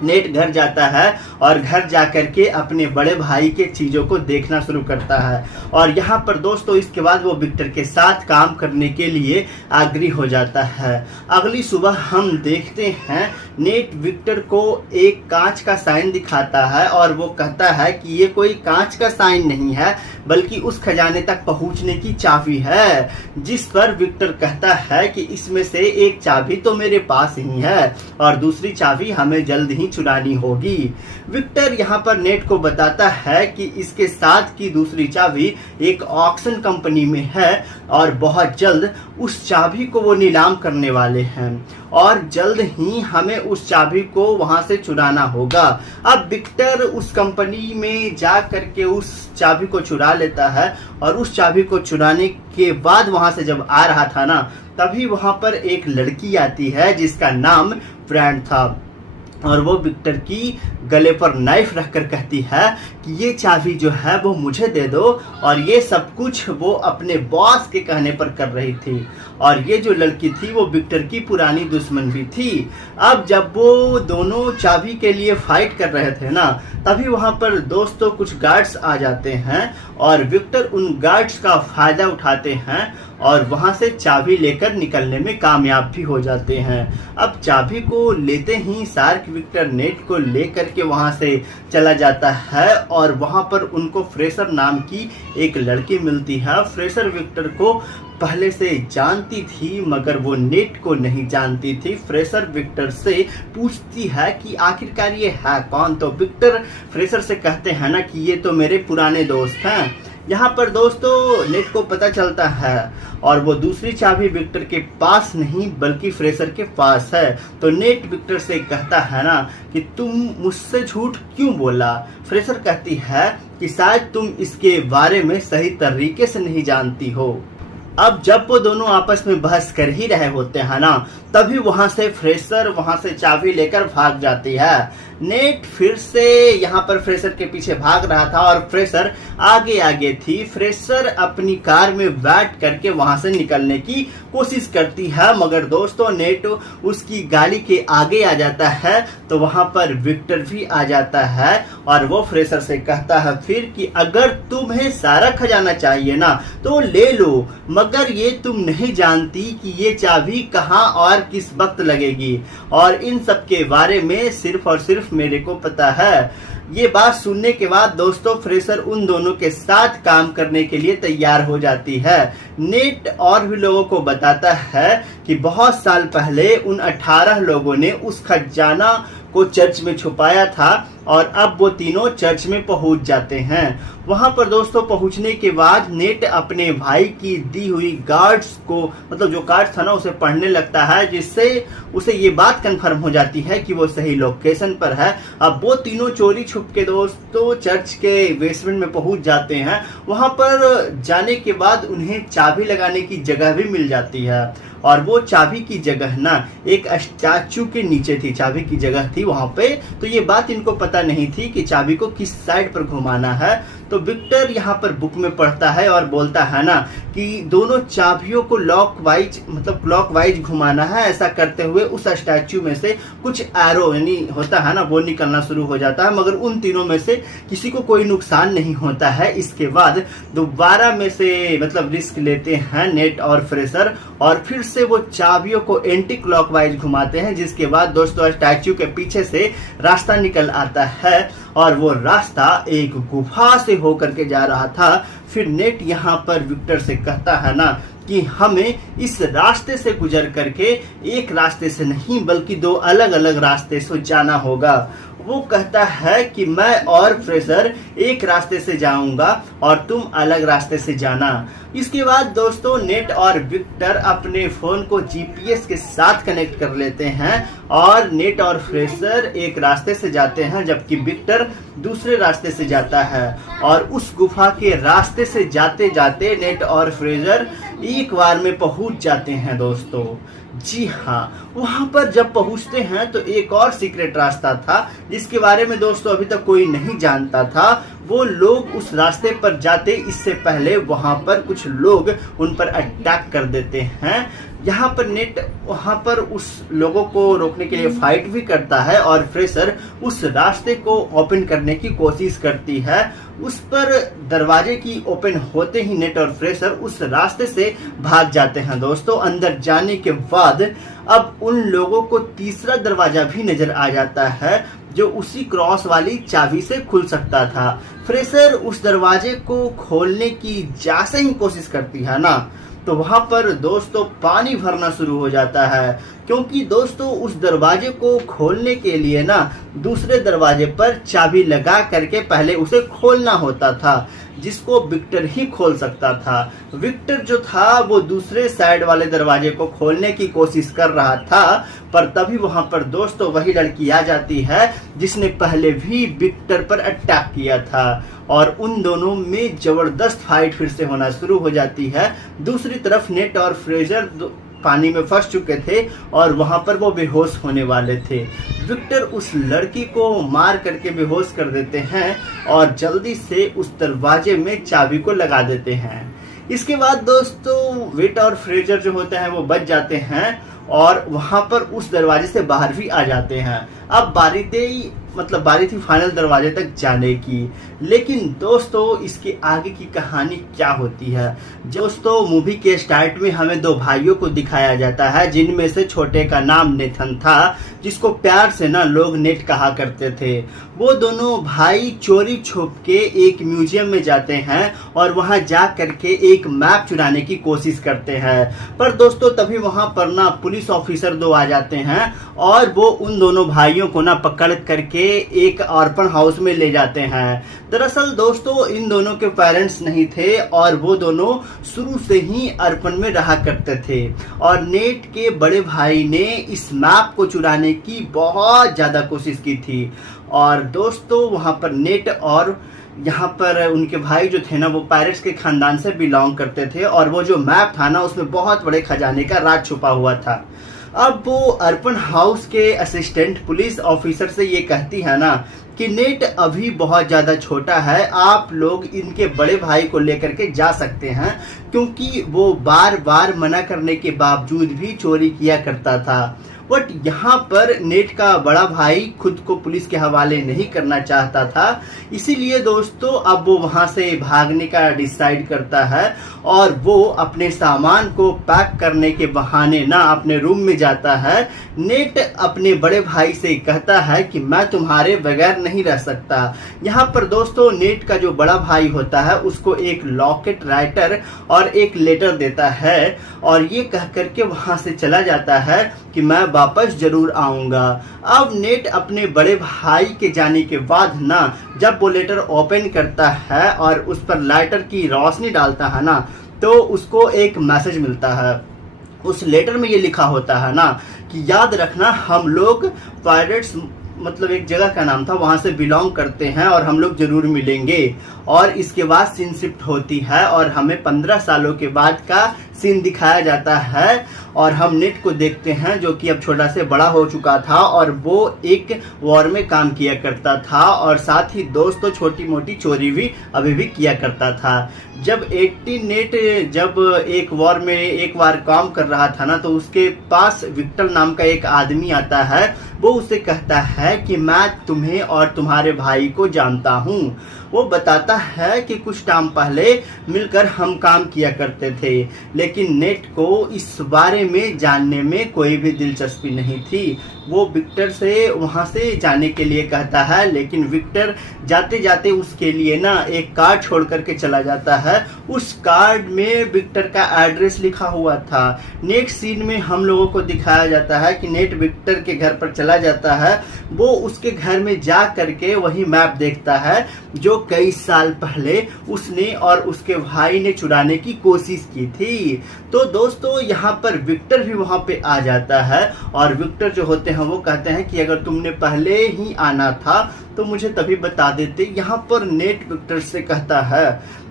नेट घर जाता है और घर जाकर के अपने बड़े भाई के चीज़ों को देखना शुरू करता है और यहाँ पर दोस्तों इसके बाद वो विक्टर के साथ काम करने के लिए आग्री हो जाता है। अगली सुबह हम देखते हैं नेट विक्टर को एक कांच का साइन दिखाता है और वो कहता है कि ये कोई कांच का साइन नहीं है बल्कि उस खजाने तक पहुंचने की चाबी है। जिस पर विक्टर कहता है कि इसमें से एक चाबी तो मेरे पास ही है और दूसरी चाबी हमें जल्द ही चुरानी होगी। विक्टर यहाँ पर नेट को बताता है कि इसके साथ की दूसरी चाबी एक ऑक्शन कंपनी में है और बहुत जल्द उस चाबी को वो नीलाम करने वाले हैं और जल्द ही हमें उस चाबी को वहां से चुराना होगा। अब विक्टर उस कंपनी में जा करके उस चाबी को चुरा लेता है और उस चाबी को चुराने के बाद वहां से जब आ रहा था ना तभी वहां पर एक लड़की आती है जिसका नाम फ्रेंड था और वो विक्टर की गले पर नाइफ रखकर कहती है कि ये चाबी जो है वो मुझे दे दो और ये सब कुछ वो अपने बॉस के कहने पर कर रही थी। और ये जो लड़की थी वो विक्टर की पुरानी दुश्मन भी थी। अब जब वो दोनों चाबी के लिए फाइट कर रहे थे ना तभी वहाँ पर दोस्तों कुछ गार्ड्स आ जाते हैं और विक्टर उन गार्ड्स का फायदा उठाते हैं और वहां से चाबी लेकर निकलने में कामयाब भी हो जाते हैं। अब चाबी को लेते ही शार्क विक्टर नेट को लेकर के वहां से चला जाता है और वहां पर उनको फ्रेशर नाम की एक लड़की मिलती है। फ्रेशर विक्टर को पहले से जानती थी मगर वो नेट को नहीं जानती थी। फ्रेशर विक्टर से पूछती है कि आखिरकार ये है कौन। तो विक्टर फ्रेशर से कहते हैं ना कि ये तो मेरे पुराने दोस्त हैं। यहाँ पर दोस्तों नेट को पता चलता है और वो दूसरी चाबी विक्टर के पास नहीं बल्कि फ्रेशर के पास है। तो नेट विक्टर से कहता है ना कि तुम मुझसे झूठ क्यों बोला। फ्रेशर कहती है कि शायद तुम इसके बारे में सही तरीके से नहीं जानती हो। अब जब वो दोनों आपस में बहस कर ही रहे होते हैं ना तभी वहां से फ्रेशर वहां से चाबी लेकर भाग जाती है। नेट फिर से यहाँ पर फ्रेशर के पीछे भाग रहा था और फ्रेशर आगे आगे थी। फ्रेशर अपनी कार में बैठ करके वहां से निकलने की कोशिश करती है मगर दोस्तों नेट उसकी गाड़ी के आगे आ जाता है तो वहां पर विक्टर भी आ जाता है और वो फ्रेशर से कहता है फिर कि अगर तुम्हें सारा खजाना चाहिए ना तो ले लो मगर ये तुम नहीं जानती कि ये चाबी कहाँ और किस वक्त लगेगी और इन सब के बारे में सिर्फ और सिर्फ मेरे को पता है। ये बात सुनने के बाद दोस्तों फ्रेशर उन दोनों के साथ काम करने के लिए तैयार हो जाती है। नेट और भी लोगों को बताता है कि बहुत साल पहले उन 18 लोगों ने उस खजाना को चर्च में छुपाया था और अब वो तीनों चर्च में पहुंच जाते हैं। वहां पर दोस्तों पहुंचने के बाद नेट अपने भाई की दी हुई गार्ड्स को मतलब जो कार्ड था ना उसे पढ़ने लगता है जिससे उसे ये बात कंफर्म हो जाती है कि वो सही लोकेशन पर है। अब वो तीनों चोरी छुप के दोस्तों चर्च के बेसमेंट में पहुंच जाते हैं। वहां पर जाने के बाद उन्हें चाबी लगाने की जगह भी मिल जाती है और वो चाबी की जगह ना एक स्टैचू के नीचे थी। चाबी की जगह थी वहां पे तो ये बात इनको पता नहीं थी कि चाबी को किस साइड पर घुमाना है। तो विक्टर यहाँ पर बुक में पढ़ता है और बोलता है ना कि दोनों चाबियों को क्लॉकवाइज घुमाना है। ऐसा करते हुए उस स्टैच्यू में से कुछ एरो यानी होता है ना वो निकलना शुरू हो जाता है, मगर उन तीनों में से किसी को कोई नुकसान नहीं होता है। इसके बाद दोबारा में से रिस्क लेते हैं नेट और फ्रेशर और फिर से वो चाबियों को एंटी क्लॉकवाइज घुमाते हैं, जिसके बाद दोस्तों स्टैच्यू के पीछे से रास्ता निकल आता है और वो रास्ता एक गुफा से होकर के जा रहा था। फिर नेट यहाँ पर विक्टर से कहता है ना कि हमें इस रास्ते से गुजर करके एक रास्ते से नहीं बल्कि दो अलग अलग रास्ते से जाना होगा। वो कहता है कि मैं और फ्रेशर एक रास्ते से जाऊंगा और तुम अलग रास्ते से जाना। इसके बाद दोस्तों नेट और विक्टर अपने फोन को जीपीएस के साथ कनेक्ट कर लेते हैं और नेट और फ्रेशर एक रास्ते से जाते हैं जबकि विक्टर दूसरे रास्ते से जाता है। और उस गुफा के रास्ते से जाते जाते नेट और फ्रेशर एक बार में पहुंच जाते हैं दोस्तों। जी हाँ, वहां पर जब पहुंचते हैं तो एक और सीक्रेट रास्ता था जिसके बारे में दोस्तों अभी तक कोई नहीं जानता था। वो लोग उस रास्ते पर जाते इससे पहले वहां पर कुछ लोग उन पर अटैक कर देते हैं। यहाँ पर नेट वहां पर उस लोगों को रोकने के लिए फाइट भी करता है और फ्रेशर उस रास्ते को ओपन करने की कोशिश करती है। उस पर दरवाजे की ओपन होते ही नेट और फ्रेशर उस रास्ते से भाग जाते हैं दोस्तों। अंदर जाने के बाद अब उन लोगों को तीसरा दरवाजा भी नजर आ जाता है जो उसी क्रॉस वाली चाबी से खुल सकता था। फ्रेशर उस दरवाजे को खोलने की जैसे ही कोशिश करती है ना तो वहां पर दोस्तों पानी भरना शुरू हो जाता है, क्योंकि दोस्तों उस दरवाजे को खोलने के लिए ना दूसरे दरवाजे पर चाबी लगा करके पहले उसे खोलना होता था, जिसको विक्टर ही खोल सकता था। विक्टर जो था वो दूसरे साइड वाले दरवाजे को खोलने की कोशिश कर रहा था, पर तभी वहां पर दोस्तों वही लड़की आ जाती है जिसने पहले भी विक्टर पर अटैक किया था और उन दोनों में जबरदस्त फाइट फिर से होना शुरू हो जाती है। दूसरी तरफ नेट और फ्रेशर पानी में फंस चुके थे और वहां पर वो बेहोश होने वाले थे। विक्टर उस लड़की को मार करके बेहोश कर देते हैं और जल्दी से उस दरवाजे में चाबी को लगा देते हैं। इसके बाद दोस्तों वेट और फ्रेजर जो होते हैं वो बच जाते हैं और वहां पर उस दरवाजे से बाहर भी आ जाते हैं। अब बारी थी फाइनल दरवाजे तक जाने की। लेकिन दोस्तों इसके आगे की कहानी क्या होती है? दोस्तों मूवी के स्टार्ट में हमें दो भाइयों को दिखाया जाता है जिनमें से छोटे का नाम नेथन था, जिसको प्यार से ना लोग नेट कहा करते थे। वो दोनों भाई चोरी छुप के एक म्यूजियम में जाते हैं और वहां जा करके एक मैप चुराने की कोशिश करते हैं, पर दोस्तों तभी वहां पर ना पुलिस ऑफिसर दो आ जाते हैं और वो उन दोनों भाइयों को ना पकड़ करके एक ऑर्फन हाउस में ले जाते हैं। दरअसल दोस्तों इन दोनों के पेरेंट्स नहीं थे और वो दोनों शुरू से ही अर्पण में रहा करते थे और नेट के बड़े भाई ने इस मैप को चुराने की बहुत ज्यादा कोशिश की थी। और दोस्तों वहां पर नेट और यहाँ पर उनके भाई जो थे ना वो पायरेट्स के खानदान से बिलोंग करते थे और वो जो मैप था ना उसमें बहुत बड़े खजाने का राज छुपा हुआ था। अब वो अर्पण हाउस के असिस्टेंट पुलिस ऑफिसर से ये कहती है ना कि नेट अभी बहुत ज़्यादा छोटा है, आप लोग इनके बड़े भाई को लेकर के जा सकते हैं, क्योंकि वो बार बार मना करने के बावजूद भी चोरी किया करता था। बट यहाँ पर नेट का बड़ा भाई खुद को पुलिस के हवाले नहीं करना चाहता था, इसीलिए दोस्तों अब वो वहां से भागने का डिसाइड करता है और वो अपने सामान को पैक करने के बहाने ना अपने रूम में जाता है। नेट अपने बड़े भाई से कहता है कि मैं तुम्हारे बगैर नहीं रह सकता। यहाँ पर दोस्तों नेट का जो बड़ा भाई होता है उसको एक लॉकेट राइटर और एक लेटर देता है और ये कह करके वहां से चला जाता है कि मैं वापस जरूर आऊंगा। अब नेट अपने बड़े भाई के जाने के बाद ना जब वो लेटर ओपन करता है और उस पर लाइटर की रोशनी डालता है ना तो उसको एक मैसेज मिलता है। उस लेटर में ये लिखा होता है ना कि याद रखना हम लोग पायरेट्स एक जगह का नाम था वहां से बिलोंग करते हैं और हम लोग जरूर मिलेंगे। और इसके बाद सीन शिफ्ट होती है और हमें 15 सालों के बाद का सीन दिखाया जाता है और हम नेट को देखते हैं जो कि अब छोटा से बड़ा हो चुका था और वो एक वॉर में काम किया करता था और साथ ही दोस्तों छोटी मोटी चोरी भी अभी भी किया करता था। जब 18 नेट जब एक वॉर में एक बार काम कर रहा था ना, तो उसके पास विक्टर नाम का एक आदमी आता है। वो उसे कहता है कि मैं तुम्हें और तुम्हारे भाई को जानता हूँ। वो बताता है कि कुछ टाइम पहले मिलकर हम काम किया करते थे, लेकिन नेट को इस बारे में जानने में कोई भी दिलचस्पी नहीं थी। वो विक्टर से वहां से जाने के लिए कहता है, लेकिन विक्टर जाते जाते उसके लिए ना एक कार्ड छोड़ करके चला जाता है। उस कार्ड में विक्टर का एड्रेस लिखा हुआ था। नेक्स्ट सीन में हम लोगों को दिखाया जाता है कि नेट विक्टर के घर पर चला जाता है। वो उसके घर में जा करके वही मैप देखता है जो कई साल पहले उसने और उसके भाई ने चुराने की कोशिश की थी। तो दोस्तों यहाँ पर विक्टर भी वहां पे आ जाता है और विक्टर जो होते हैं वो कहते हैं कि अगर तुमने पहले ही आना था तो मुझे तभी बता देते। यहाँ पर नेट विक्टर से कहता है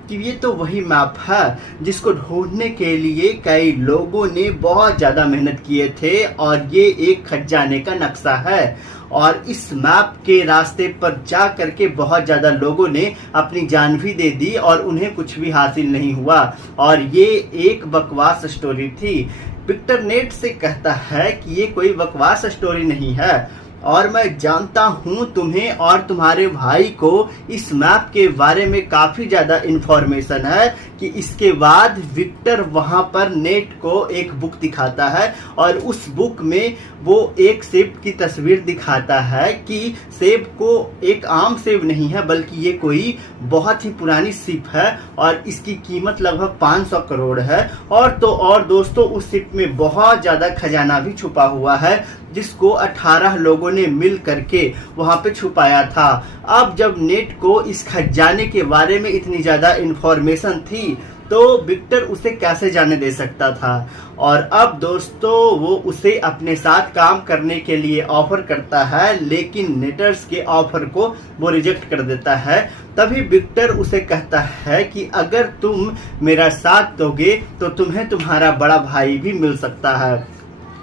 कि ये तो वही मैप है जिसको ढूंढने के लिए कई लोगों ने बहुत ज्यादा मेहनत किए थे और ये एक खजाने का नक्शा है और इस मैप के रास्ते पर जा करके बहुत ज्यादा लोगों ने अपनी जान भी दे दी और उन्हें कुछ भी हासिल नहीं हुआ और ये एक बकवास स्टोरी थी। विक्टर नेट से कहता है कि ये कोई बकवास स्टोरी नहीं है और मैं जानता हूं तुम्हें और तुम्हारे भाई को इस मैप के बारे में काफी ज्यादा इंफॉर्मेशन है। कि इसके बाद विक्टर वहां पर नेट को एक बुक दिखाता है और उस बुक में वो एक सेब की तस्वीर दिखाता है कि सेब को एक आम सेब नहीं है बल्कि ये कोई बहुत ही पुरानी सिप है और इसकी कीमत लगभग 500 करोड़ है। और तो और दोस्तों उस सिप में बहुत ज्यादा खजाना भी छुपा हुआ है जिसको 18 लोगों ने मिल करके वहां पे छुपाया था। अब जब नेट को इस खजाने के बारे में इतनी ज्यादा इंफॉर्मेशन थी तो विक्टर उसे कैसे जाने दे सकता था। और अब दोस्तों वो उसे अपने साथ काम करने के लिए ऑफर करता है, लेकिन नेटर्स के ऑफर को वो रिजेक्ट कर देता है। तभी विक्टर उसे कहता है कि अगर तुम मेरा साथ दोगे तो तुम्हें तुम्हारा बड़ा भाई भी मिल सकता है।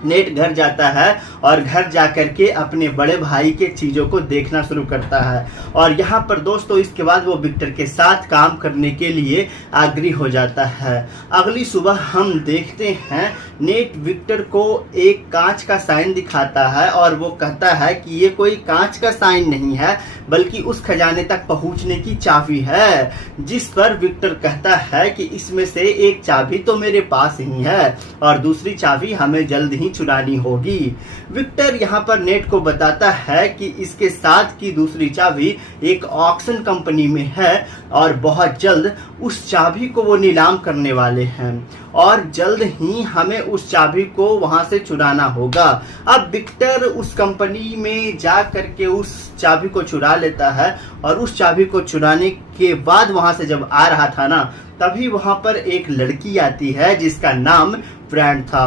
नेट घर जाता है और घर जाकर के अपने बड़े भाई के चीजों को देखना शुरू करता है और यहाँ पर दोस्तों इसके बाद वो विक्टर के साथ काम करने के लिए आग्रही हो जाता है। अगली सुबह हम देखते हैं नेट विक्टर को एक कांच का साइन दिखाता है और वो कहता है कि ये कोई कांच का साइन नहीं है बल्कि उस खजाने तक पहुंचने की चाबी है। जिस पर विक्टर कहता है कि इसमें से एक चाबी तो मेरे पास ही है और दूसरी चाबी हमें जल्द ही चुरानी होगी। विक्टर यहाँ पर नेट को बताता है कि इसके साथ की दूसरी चाबी एक ऑक्शन कंपनी में है और बहुत जल्द उस चाबी को वो नीलाम करने वाले हैं और जल्द ही हमें उस चाबी को वहां से चुराना होगा। अब विक्टर उस कंपनी में जा करके उस चाबी को चुरा लेता है और उस चाबी को चुराने के बाद वहां से जब आ रहा था ना, तभी वहां पर एक लड़की आती है जिसका नाम फ्रेंड था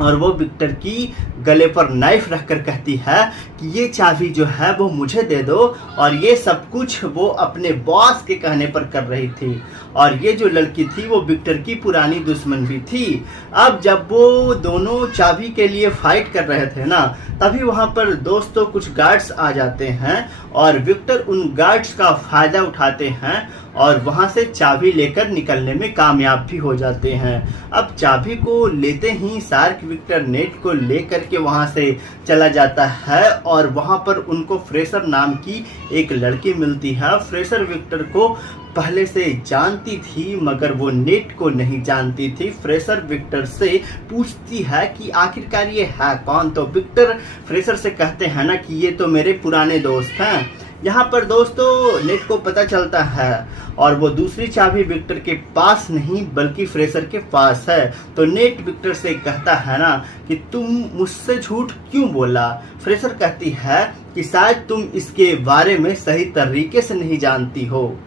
और वो विक्टर की गले पर नाइफ रखकर कहती है कि ये चाबी जो है वो मुझे दे दो और ये सब कुछ वो अपने बॉस के कहने पर कर रही थी। और ये जो लड़की थी वो विक्टर की पुरानी दुश्मन भी थी। अब जब वो दोनों चाबी के लिए फाइट कर रहे थे ना, तभी वहां पर दोस्तों कुछ गार्ड्स आ जाते हैं और विक्टर उन गार्ड्स का फायदा उठाते हैं और वहां से चाबी लेकर निकलने में कामयाब भी हो जाते हैं। अब चाबी को लेते ही शार्क विक्टर नेट को लेकर के वहां से चला जाता है और वहां पर उनको फ्रेशर नाम की एक लड़की मिलती है। फ्रेशर विक्टर को पहले से जानती थी मगर वो नेट को नहीं जानती थी। फ्रेशर विक्टर से पूछती है कि आखिरकार ये है कौन। तो विक्टर फ्रेशर से कहते हैं ना कि ये तो मेरे पुराने दोस्त हैं। यहाँ पर दोस्तों नेट को पता चलता है और वो दूसरी चाबी विक्टर के पास नहीं बल्कि फ्रेशर के पास है। तो नेट विक्टर से कहता है ना कि तुम मुझसे झूठ क्यों बोला। फ्रेशर कहती है कि शायद तुम इसके बारे में सही तरीके से नहीं जानती हो।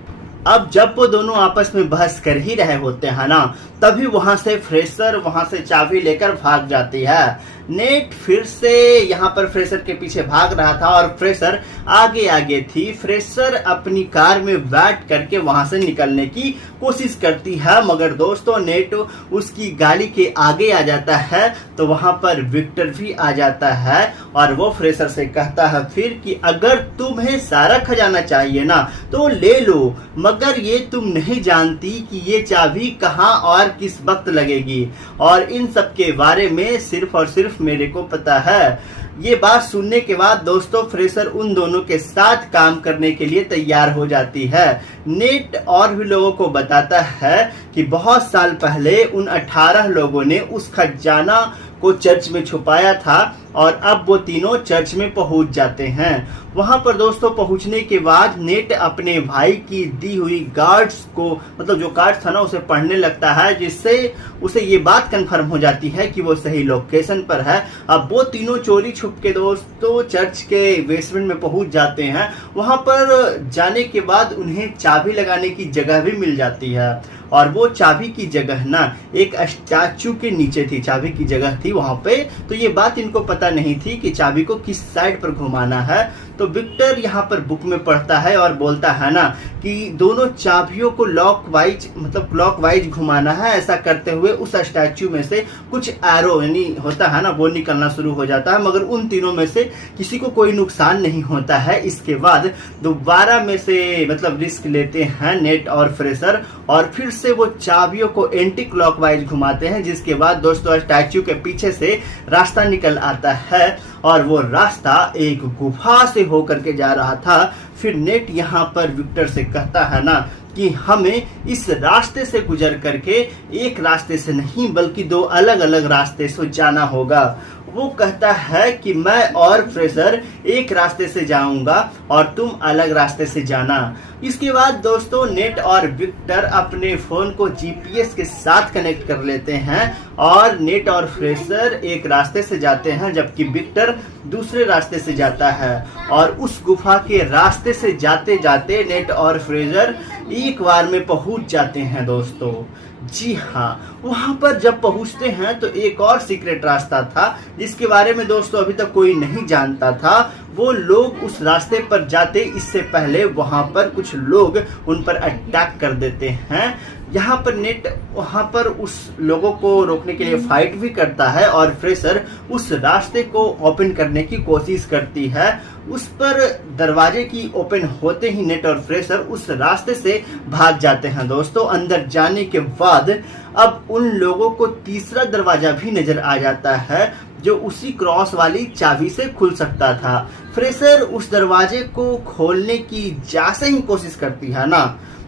अब जब वो दोनों आपस में बहस कर ही रहे होते हैं ना, तभी वहां से फ्रेशर वहां से चाबी लेकर भाग जाती है। नेट फिर से यहाँ पर फ्रेशर के पीछे भाग रहा था और फ्रेशर आगे आगे थी। फ्रेशर अपनी कार में बैठ करके वहां से निकलने की कोशिश करती है, मगर दोस्तों नेट उसकी गाड़ी के आगे आ जाता है। तो वहां पर विक्टर भी आ जाता है और वो फ्रेशर से कहता है फिर कि अगर तुम्हें सारा खजाना चाहिए ना तो ले लो, मगर ये तुम नहीं जानती कि ये चाबी कहाँ और किस वक्त लगेगी, और इन सब के बारे में सिर्फ और सिर्फ मेरे को पता है। ये बात सुनने के बाद दोस्तों फ्रेशर उन दोनों के साथ काम करने के लिए तैयार हो जाती है। नेट और भी लोगों को बताता है कि बहुत साल पहले उन 18 लोगों ने उस खजाना को चर्च में छुपाया था और अब वो तीनों चर्च में पहुंच जाते हैं। वहां पर दोस्तों पहुंचने के बाद नेट अपने भाई की दी हुई गार्ड्स को, मतलब जो कार्ड था ना, उसे पढ़ने लगता है, जिससे उसे ये बात कंफर्म हो जाती है कि वो सही लोकेशन पर है। अब वो तीनों चोरी छुप के दोस्तों चर्च के बेसमेंट में पहुंच जाते हैं। वहां पर जाने के बाद उन्हें चाबी लगाने की जगह भी मिल जाती है और वो चाबी की जगह ना एक स्टैचू के नीचे थी, चाबी की जगह थी वहां पे। तो ये बात इनको पता नहीं थी कि चाबी को किस साइड पर घुमाना है। तो विक्टर यहाँ पर बुक में पढ़ता है और बोलता है ना कि दोनों चाबियों को क्लॉकवाइज घुमाना है। ऐसा करते हुए उस स्टैचू में से कुछ एरो यानी होता है ना, वो निकलना शुरू हो जाता है, मगर उन तीनों में से किसी को कोई नुकसान नहीं होता है। इसके बाद दोबारा में से रिस्क लेते हैं नेट और फ्रेशर और फिर से वो चाबियों को एंटी क्लॉकवाइज घुमाते हैं, जिसके बाद दोस्तों स्टैचू के पीछे से रास्ता निकल आता है और वो रास्ता एक गुफा से होकर के जा रहा था। फिर नेट यहाँ पर विक्टर से कहता है ना कि हमें इस रास्ते से गुजर करके एक रास्ते से नहीं बल्कि दो अलग अलग रास्ते से जाना होगा। वो कहता है कि मैं और फ्रेशर एक रास्ते से जाऊंगा और तुम अलग रास्ते से जाना। इसके बाद दोस्तों नेट और विक्टर अपने फोन को जीपीएस के साथ कनेक्ट कर लेते हैं और नेट और फ्रेशर एक रास्ते से जाते हैं जबकि विक्टर दूसरे रास्ते से जाता है। और उस गुफा के रास्ते से जाते जाते नेट और फ्रेशर एक बार में पहुंच जाते हैं दोस्तों। जी हाँ, वहां पर जब पहुंचते हैं तो एक और सीक्रेट रास्ता था जिसके बारे में दोस्तों अभी तक कोई नहीं जानता था। वो लोग उस रास्ते पर जाते इससे पहले वहां पर कुछ लोग उन पर अटैक कर देते हैं। यहाँ पर नेट वहां पर उस लोगों को रोकने के लिए फाइट भी करता है और फ्रेशर उस रास्ते को ओपन करने की कोशिश करती है। उस पर दरवाजे की ओपन होते ही नेट और फ्रेशर उस रास्ते से भाग जाते हैं दोस्तों। अंदर जाने के बाद अब उन लोगों को तीसरा दरवाजा भी नजर आ जाता है जो उसी क्रॉस वाली चाबी से खुल सकता था। फ्रेशर उस दरवाजे को खोलने की जैसे ही कोशिश करती है ना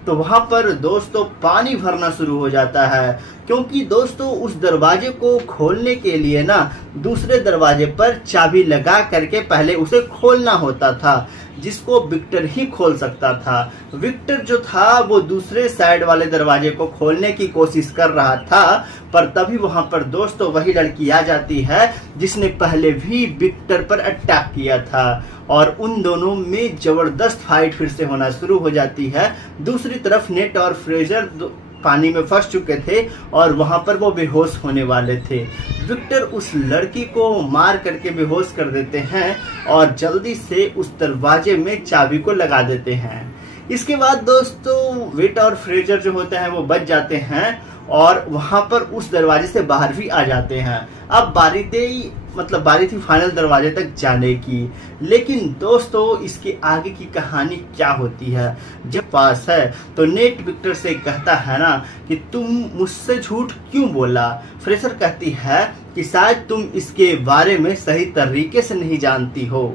तो वहां पर दोस्तों पानी भरना शुरू हो जाता है, क्योंकि दोस्तों उस दरवाजे को खोलने के लिए ना दूसरे दरवाजे पर चाबी लगा करके पहले उसे खोलना होता था, जिसको विक्टर ही खोल सकता था। विक्टर जो था वो दूसरे साइड वाले दरवाजे को खोलने की कोशिश कर रहा था, पर तभी वहां पर दोस्तों वही लड़की आ जाती है जिसने पहले भी विक्टर पर अटैक किया था और उन दोनों में जबरदस्त फाइट फिर से होना शुरू हो जाती है। दूसरी तरफ नेट और फ्रेशर पानी में फंस चुके थे और वहां पर वो बेहोश होने वाले थे। विक्टर उस लड़की को मार करके बेहोश कर देते हैं और जल्दी से उस दरवाजे में चाबी को लगा देते हैं। इसके बाद दोस्तों वेट और फ्रेजर जो होते हैं वो बच जाते हैं और वहां पर उस दरवाजे से बाहर भी आ जाते हैं। अब बारी थी फाइनल दरवाजे तक जाने की। लेकिन दोस्तों इसके आगे की कहानी क्या होती है जब पास है तो नेट विक्टर से कहता है ना कि तुम मुझसे झूठ क्यों बोला। फ्रेशर कहती है कि शायद तुम इसके बारे में सही तरीके से नहीं जानती हो।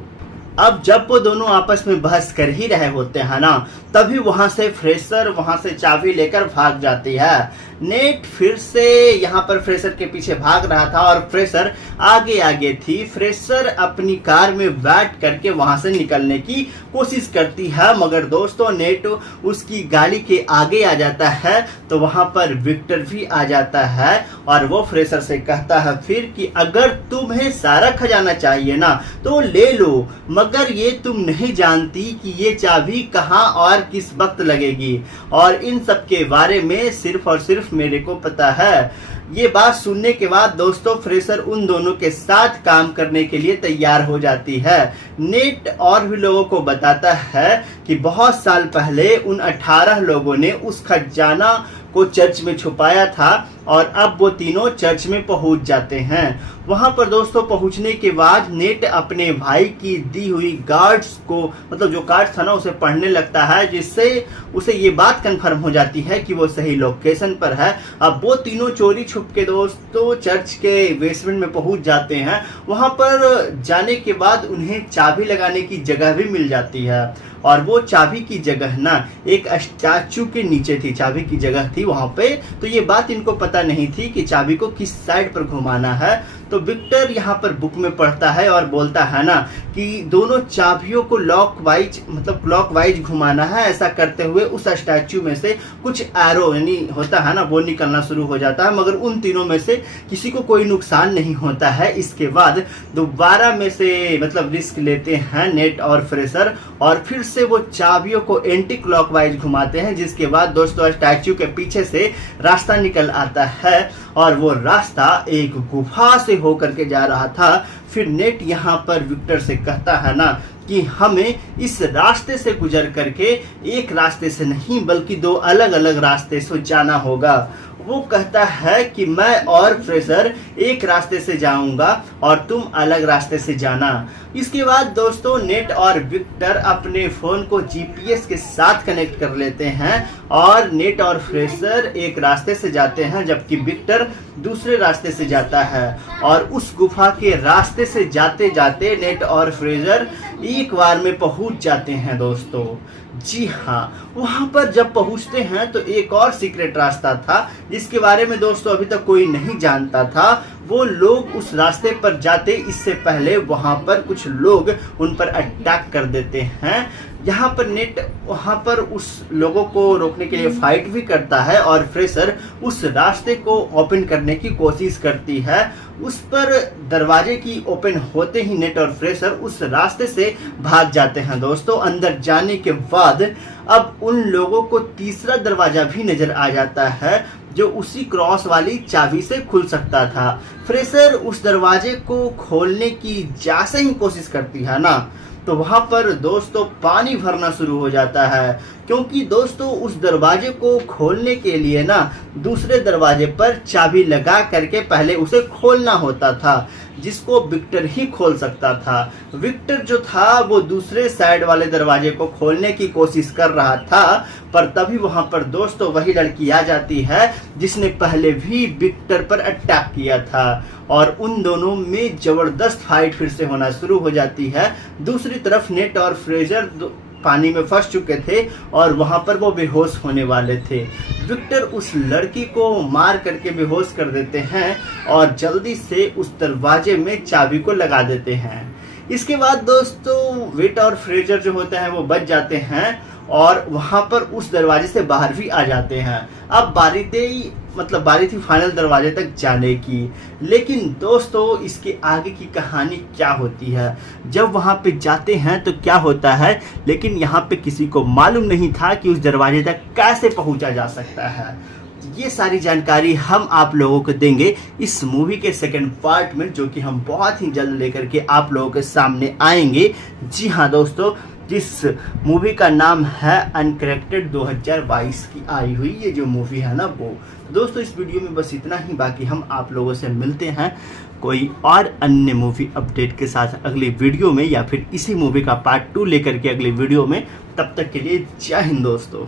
अब जब वो दोनों आपस में बहस कर ही रहे होते हैं ना तभी वहां से फ्रेशर वहां से चाबी लेकर भाग जाती है। नेट फिर से यहाँ पर फ्रेशर के पीछे भाग रहा था और फ्रेशर आगे आगे थी। फ्रेशर अपनी कार में बैठ करके वहां से निकलने की कोशिश करती है, मगर दोस्तों नेट उसकी गाड़ी के आगे आ जाता है। तो वहां पर विक्टर भी आ जाता है और वो फ्रेशर से कहता है फिर कि अगर तुम्हें सारा खजाना चाहिए ना तो ले लो, मगर ये तुम नहीं जानती कि ये चाबी कहाँ और किस वक्त लगेगी, और इन सब के बारे में सिर्फ और सिर्फ मेरे को पता है। ये बात सुनने के बाद दोस्तों फ्रेशर उन दोनों के साथ काम करने के लिए तैयार हो जाती है। नेट और भी लोगों को बताता है कि बहुत साल पहले उन 18 लोगों ने उस खजाना को चर्च में छुपाया था, और अब वो तीनों चर्च में पहुंच जाते हैं। वहां पर दोस्तों पहुंचने के बाद नेट अपने भाई की दी हुई गार्ड्स को, मतलब जो कार्ड था ना, उसे पढ़ने लगता है, जिससे उसे ये बात कंफर्म हो जाती है कि वो सही लोकेशन पर है। अब वो तीनों चोरी छुप के दोस्तों चर्च के बेसमेंट में पहुंच जाते हैं। वहां पर जाने के बाद उन्हें चाबी लगाने की जगह भी मिल जाती है, और वो चाबी की जगह ना एक स्टैचू के नीचे थी, चाबी की जगह थी वहां पे। तो ये बात इनको पता नहीं थी कि चाबी को किस साइड पर घुमाना है। तो विक्टर यहाँ पर बुक में पढ़ता है और बोलता है ना कि दोनों चाबियों को क्लॉकवाइज घुमाना है। ऐसा करते हुए उस स्टैचू में से कुछ एरो यानी होता है ना, वो निकलना शुरू हो जाता है, मगर उन तीनों में से किसी को कोई नुकसान नहीं होता है। इसके बाद दोबारा में से रिस्क लेते हैं नेट और फ्रेशर, और फिर से वो चाबियों को एंटी क्लॉकवाइज घुमाते हैं, जिसके बाद दोस्तों स्टैचू के पीछे से रास्ता निकल आता है, और वो रास्ता एक गुफा से होकर के जा रहा था। फिर नेट यहाँ पर विक्टर से कहता है ना कि हमें इस रास्ते से गुजर करके एक रास्ते से नहीं बल्कि दो अलग अलग रास्ते से जाना होगा। वो कहता है कि मैं और फ्रेशर एक रास्ते से जाऊंगा और तुम अलग रास्ते से जाना। इसके बाद दोस्तों नेट और विक्टर अपने फोन को जीपीएस के साथ कनेक्ट कर लेते हैं, और नेट और फ्रेशर एक रास्ते से जाते हैं जबकि विक्टर दूसरे रास्ते से जाता है। और उस गुफा के रास्ते से जाते जाते नेट और फ्रेशर एक बार में पहुंच जाते हैं दोस्तों। जी हाँ, वहां पर जब पहुंचते हैं तो एक और सीक्रेट रास्ता था जिसके बारे में दोस्तों अभी तक कोई नहीं जानता था। वो लोग उस रास्ते पर जाते इससे पहले वहां पर कुछ लोग उन पर अटैक कर देते हैं। यहाँ पर नेट वहां पर उस लोगों को रोकने के लिए फाइट भी करता है, और फ्रेशर उस रास्ते को ओपन करने की कोशिश करती है। उस पर दरवाजे की ओपन होते ही नेट और फ्रेशर उस रास्ते से भाग जाते हैं दोस्तों। अंदर जाने के बाद अब उन लोगों को तीसरा दरवाजा भी नजर आ जाता है जो उसी क्रॉस वाली चाबी से खुल सकता था। फ्रेशर उस दरवाजे को खोलने की जैसे ही कोशिश करती है ना, तो वहां पर दोस्तों पानी भरना शुरू हो जाता है, क्योंकि दोस्तों उस दरवाजे को खोलने के लिए ना दूसरे दरवाजे पर चाबी लगा करके पहले उसे खोलना होता था, जिसको विक्टर ही खोल सकता था। विक्टर जो था वो दूसरे साइड वाले दरवाजे को खोलने की कोशिश कर रहा था, पर तभी वहां पर दोस्तों वही लड़की आ जाती है जिसने पहले भी विक्टर पर अटैक किया था, और उन दोनों में जबरदस्त फाइट फिर से होना शुरू हो जाती है। दूसरी तरफ नेट और फ्रेशर पानी में फंस चुके थे और वहां पर वो बेहोश होने वाले थे। विक्टर उस लड़की को मार करके बेहोश कर देते हैं और जल्दी से उस दरवाजे में चाबी को लगा देते हैं। इसके बाद दोस्तों वेट और फ्रेजर जो होते हैं वो बच जाते हैं और वहां पर उस दरवाजे से बाहर भी आ जाते हैं। अब बारी थी फाइनल दरवाजे तक जाने की। लेकिन दोस्तों इसके आगे की कहानी क्या होती है, जब वहां पे जाते हैं तो क्या होता है, लेकिन यहाँ पे किसी को मालूम नहीं था कि उस दरवाजे तक कैसे पहुंचा जा सकता है। ये सारी जानकारी हम आप लोगों को देंगे इस मूवी के सेकंड पार्ट में, जो कि हम बहुत ही जल्द लेकर के आप लोगों के सामने आएंगे। जी हाँ दोस्तों, जिस मूवी का नाम है अनकरेक्टेड 2022 की आई हुई ये जो मूवी है ना वो। दोस्तों इस वीडियो में बस इतना ही, बाकी हम आप लोगों से मिलते हैं कोई और अन्य मूवी अपडेट के साथ अगली वीडियो में, या फिर इसी मूवी का पार्ट 2 लेकर के अगली वीडियो में। तब तक के लिए जय हिंद दोस्तों।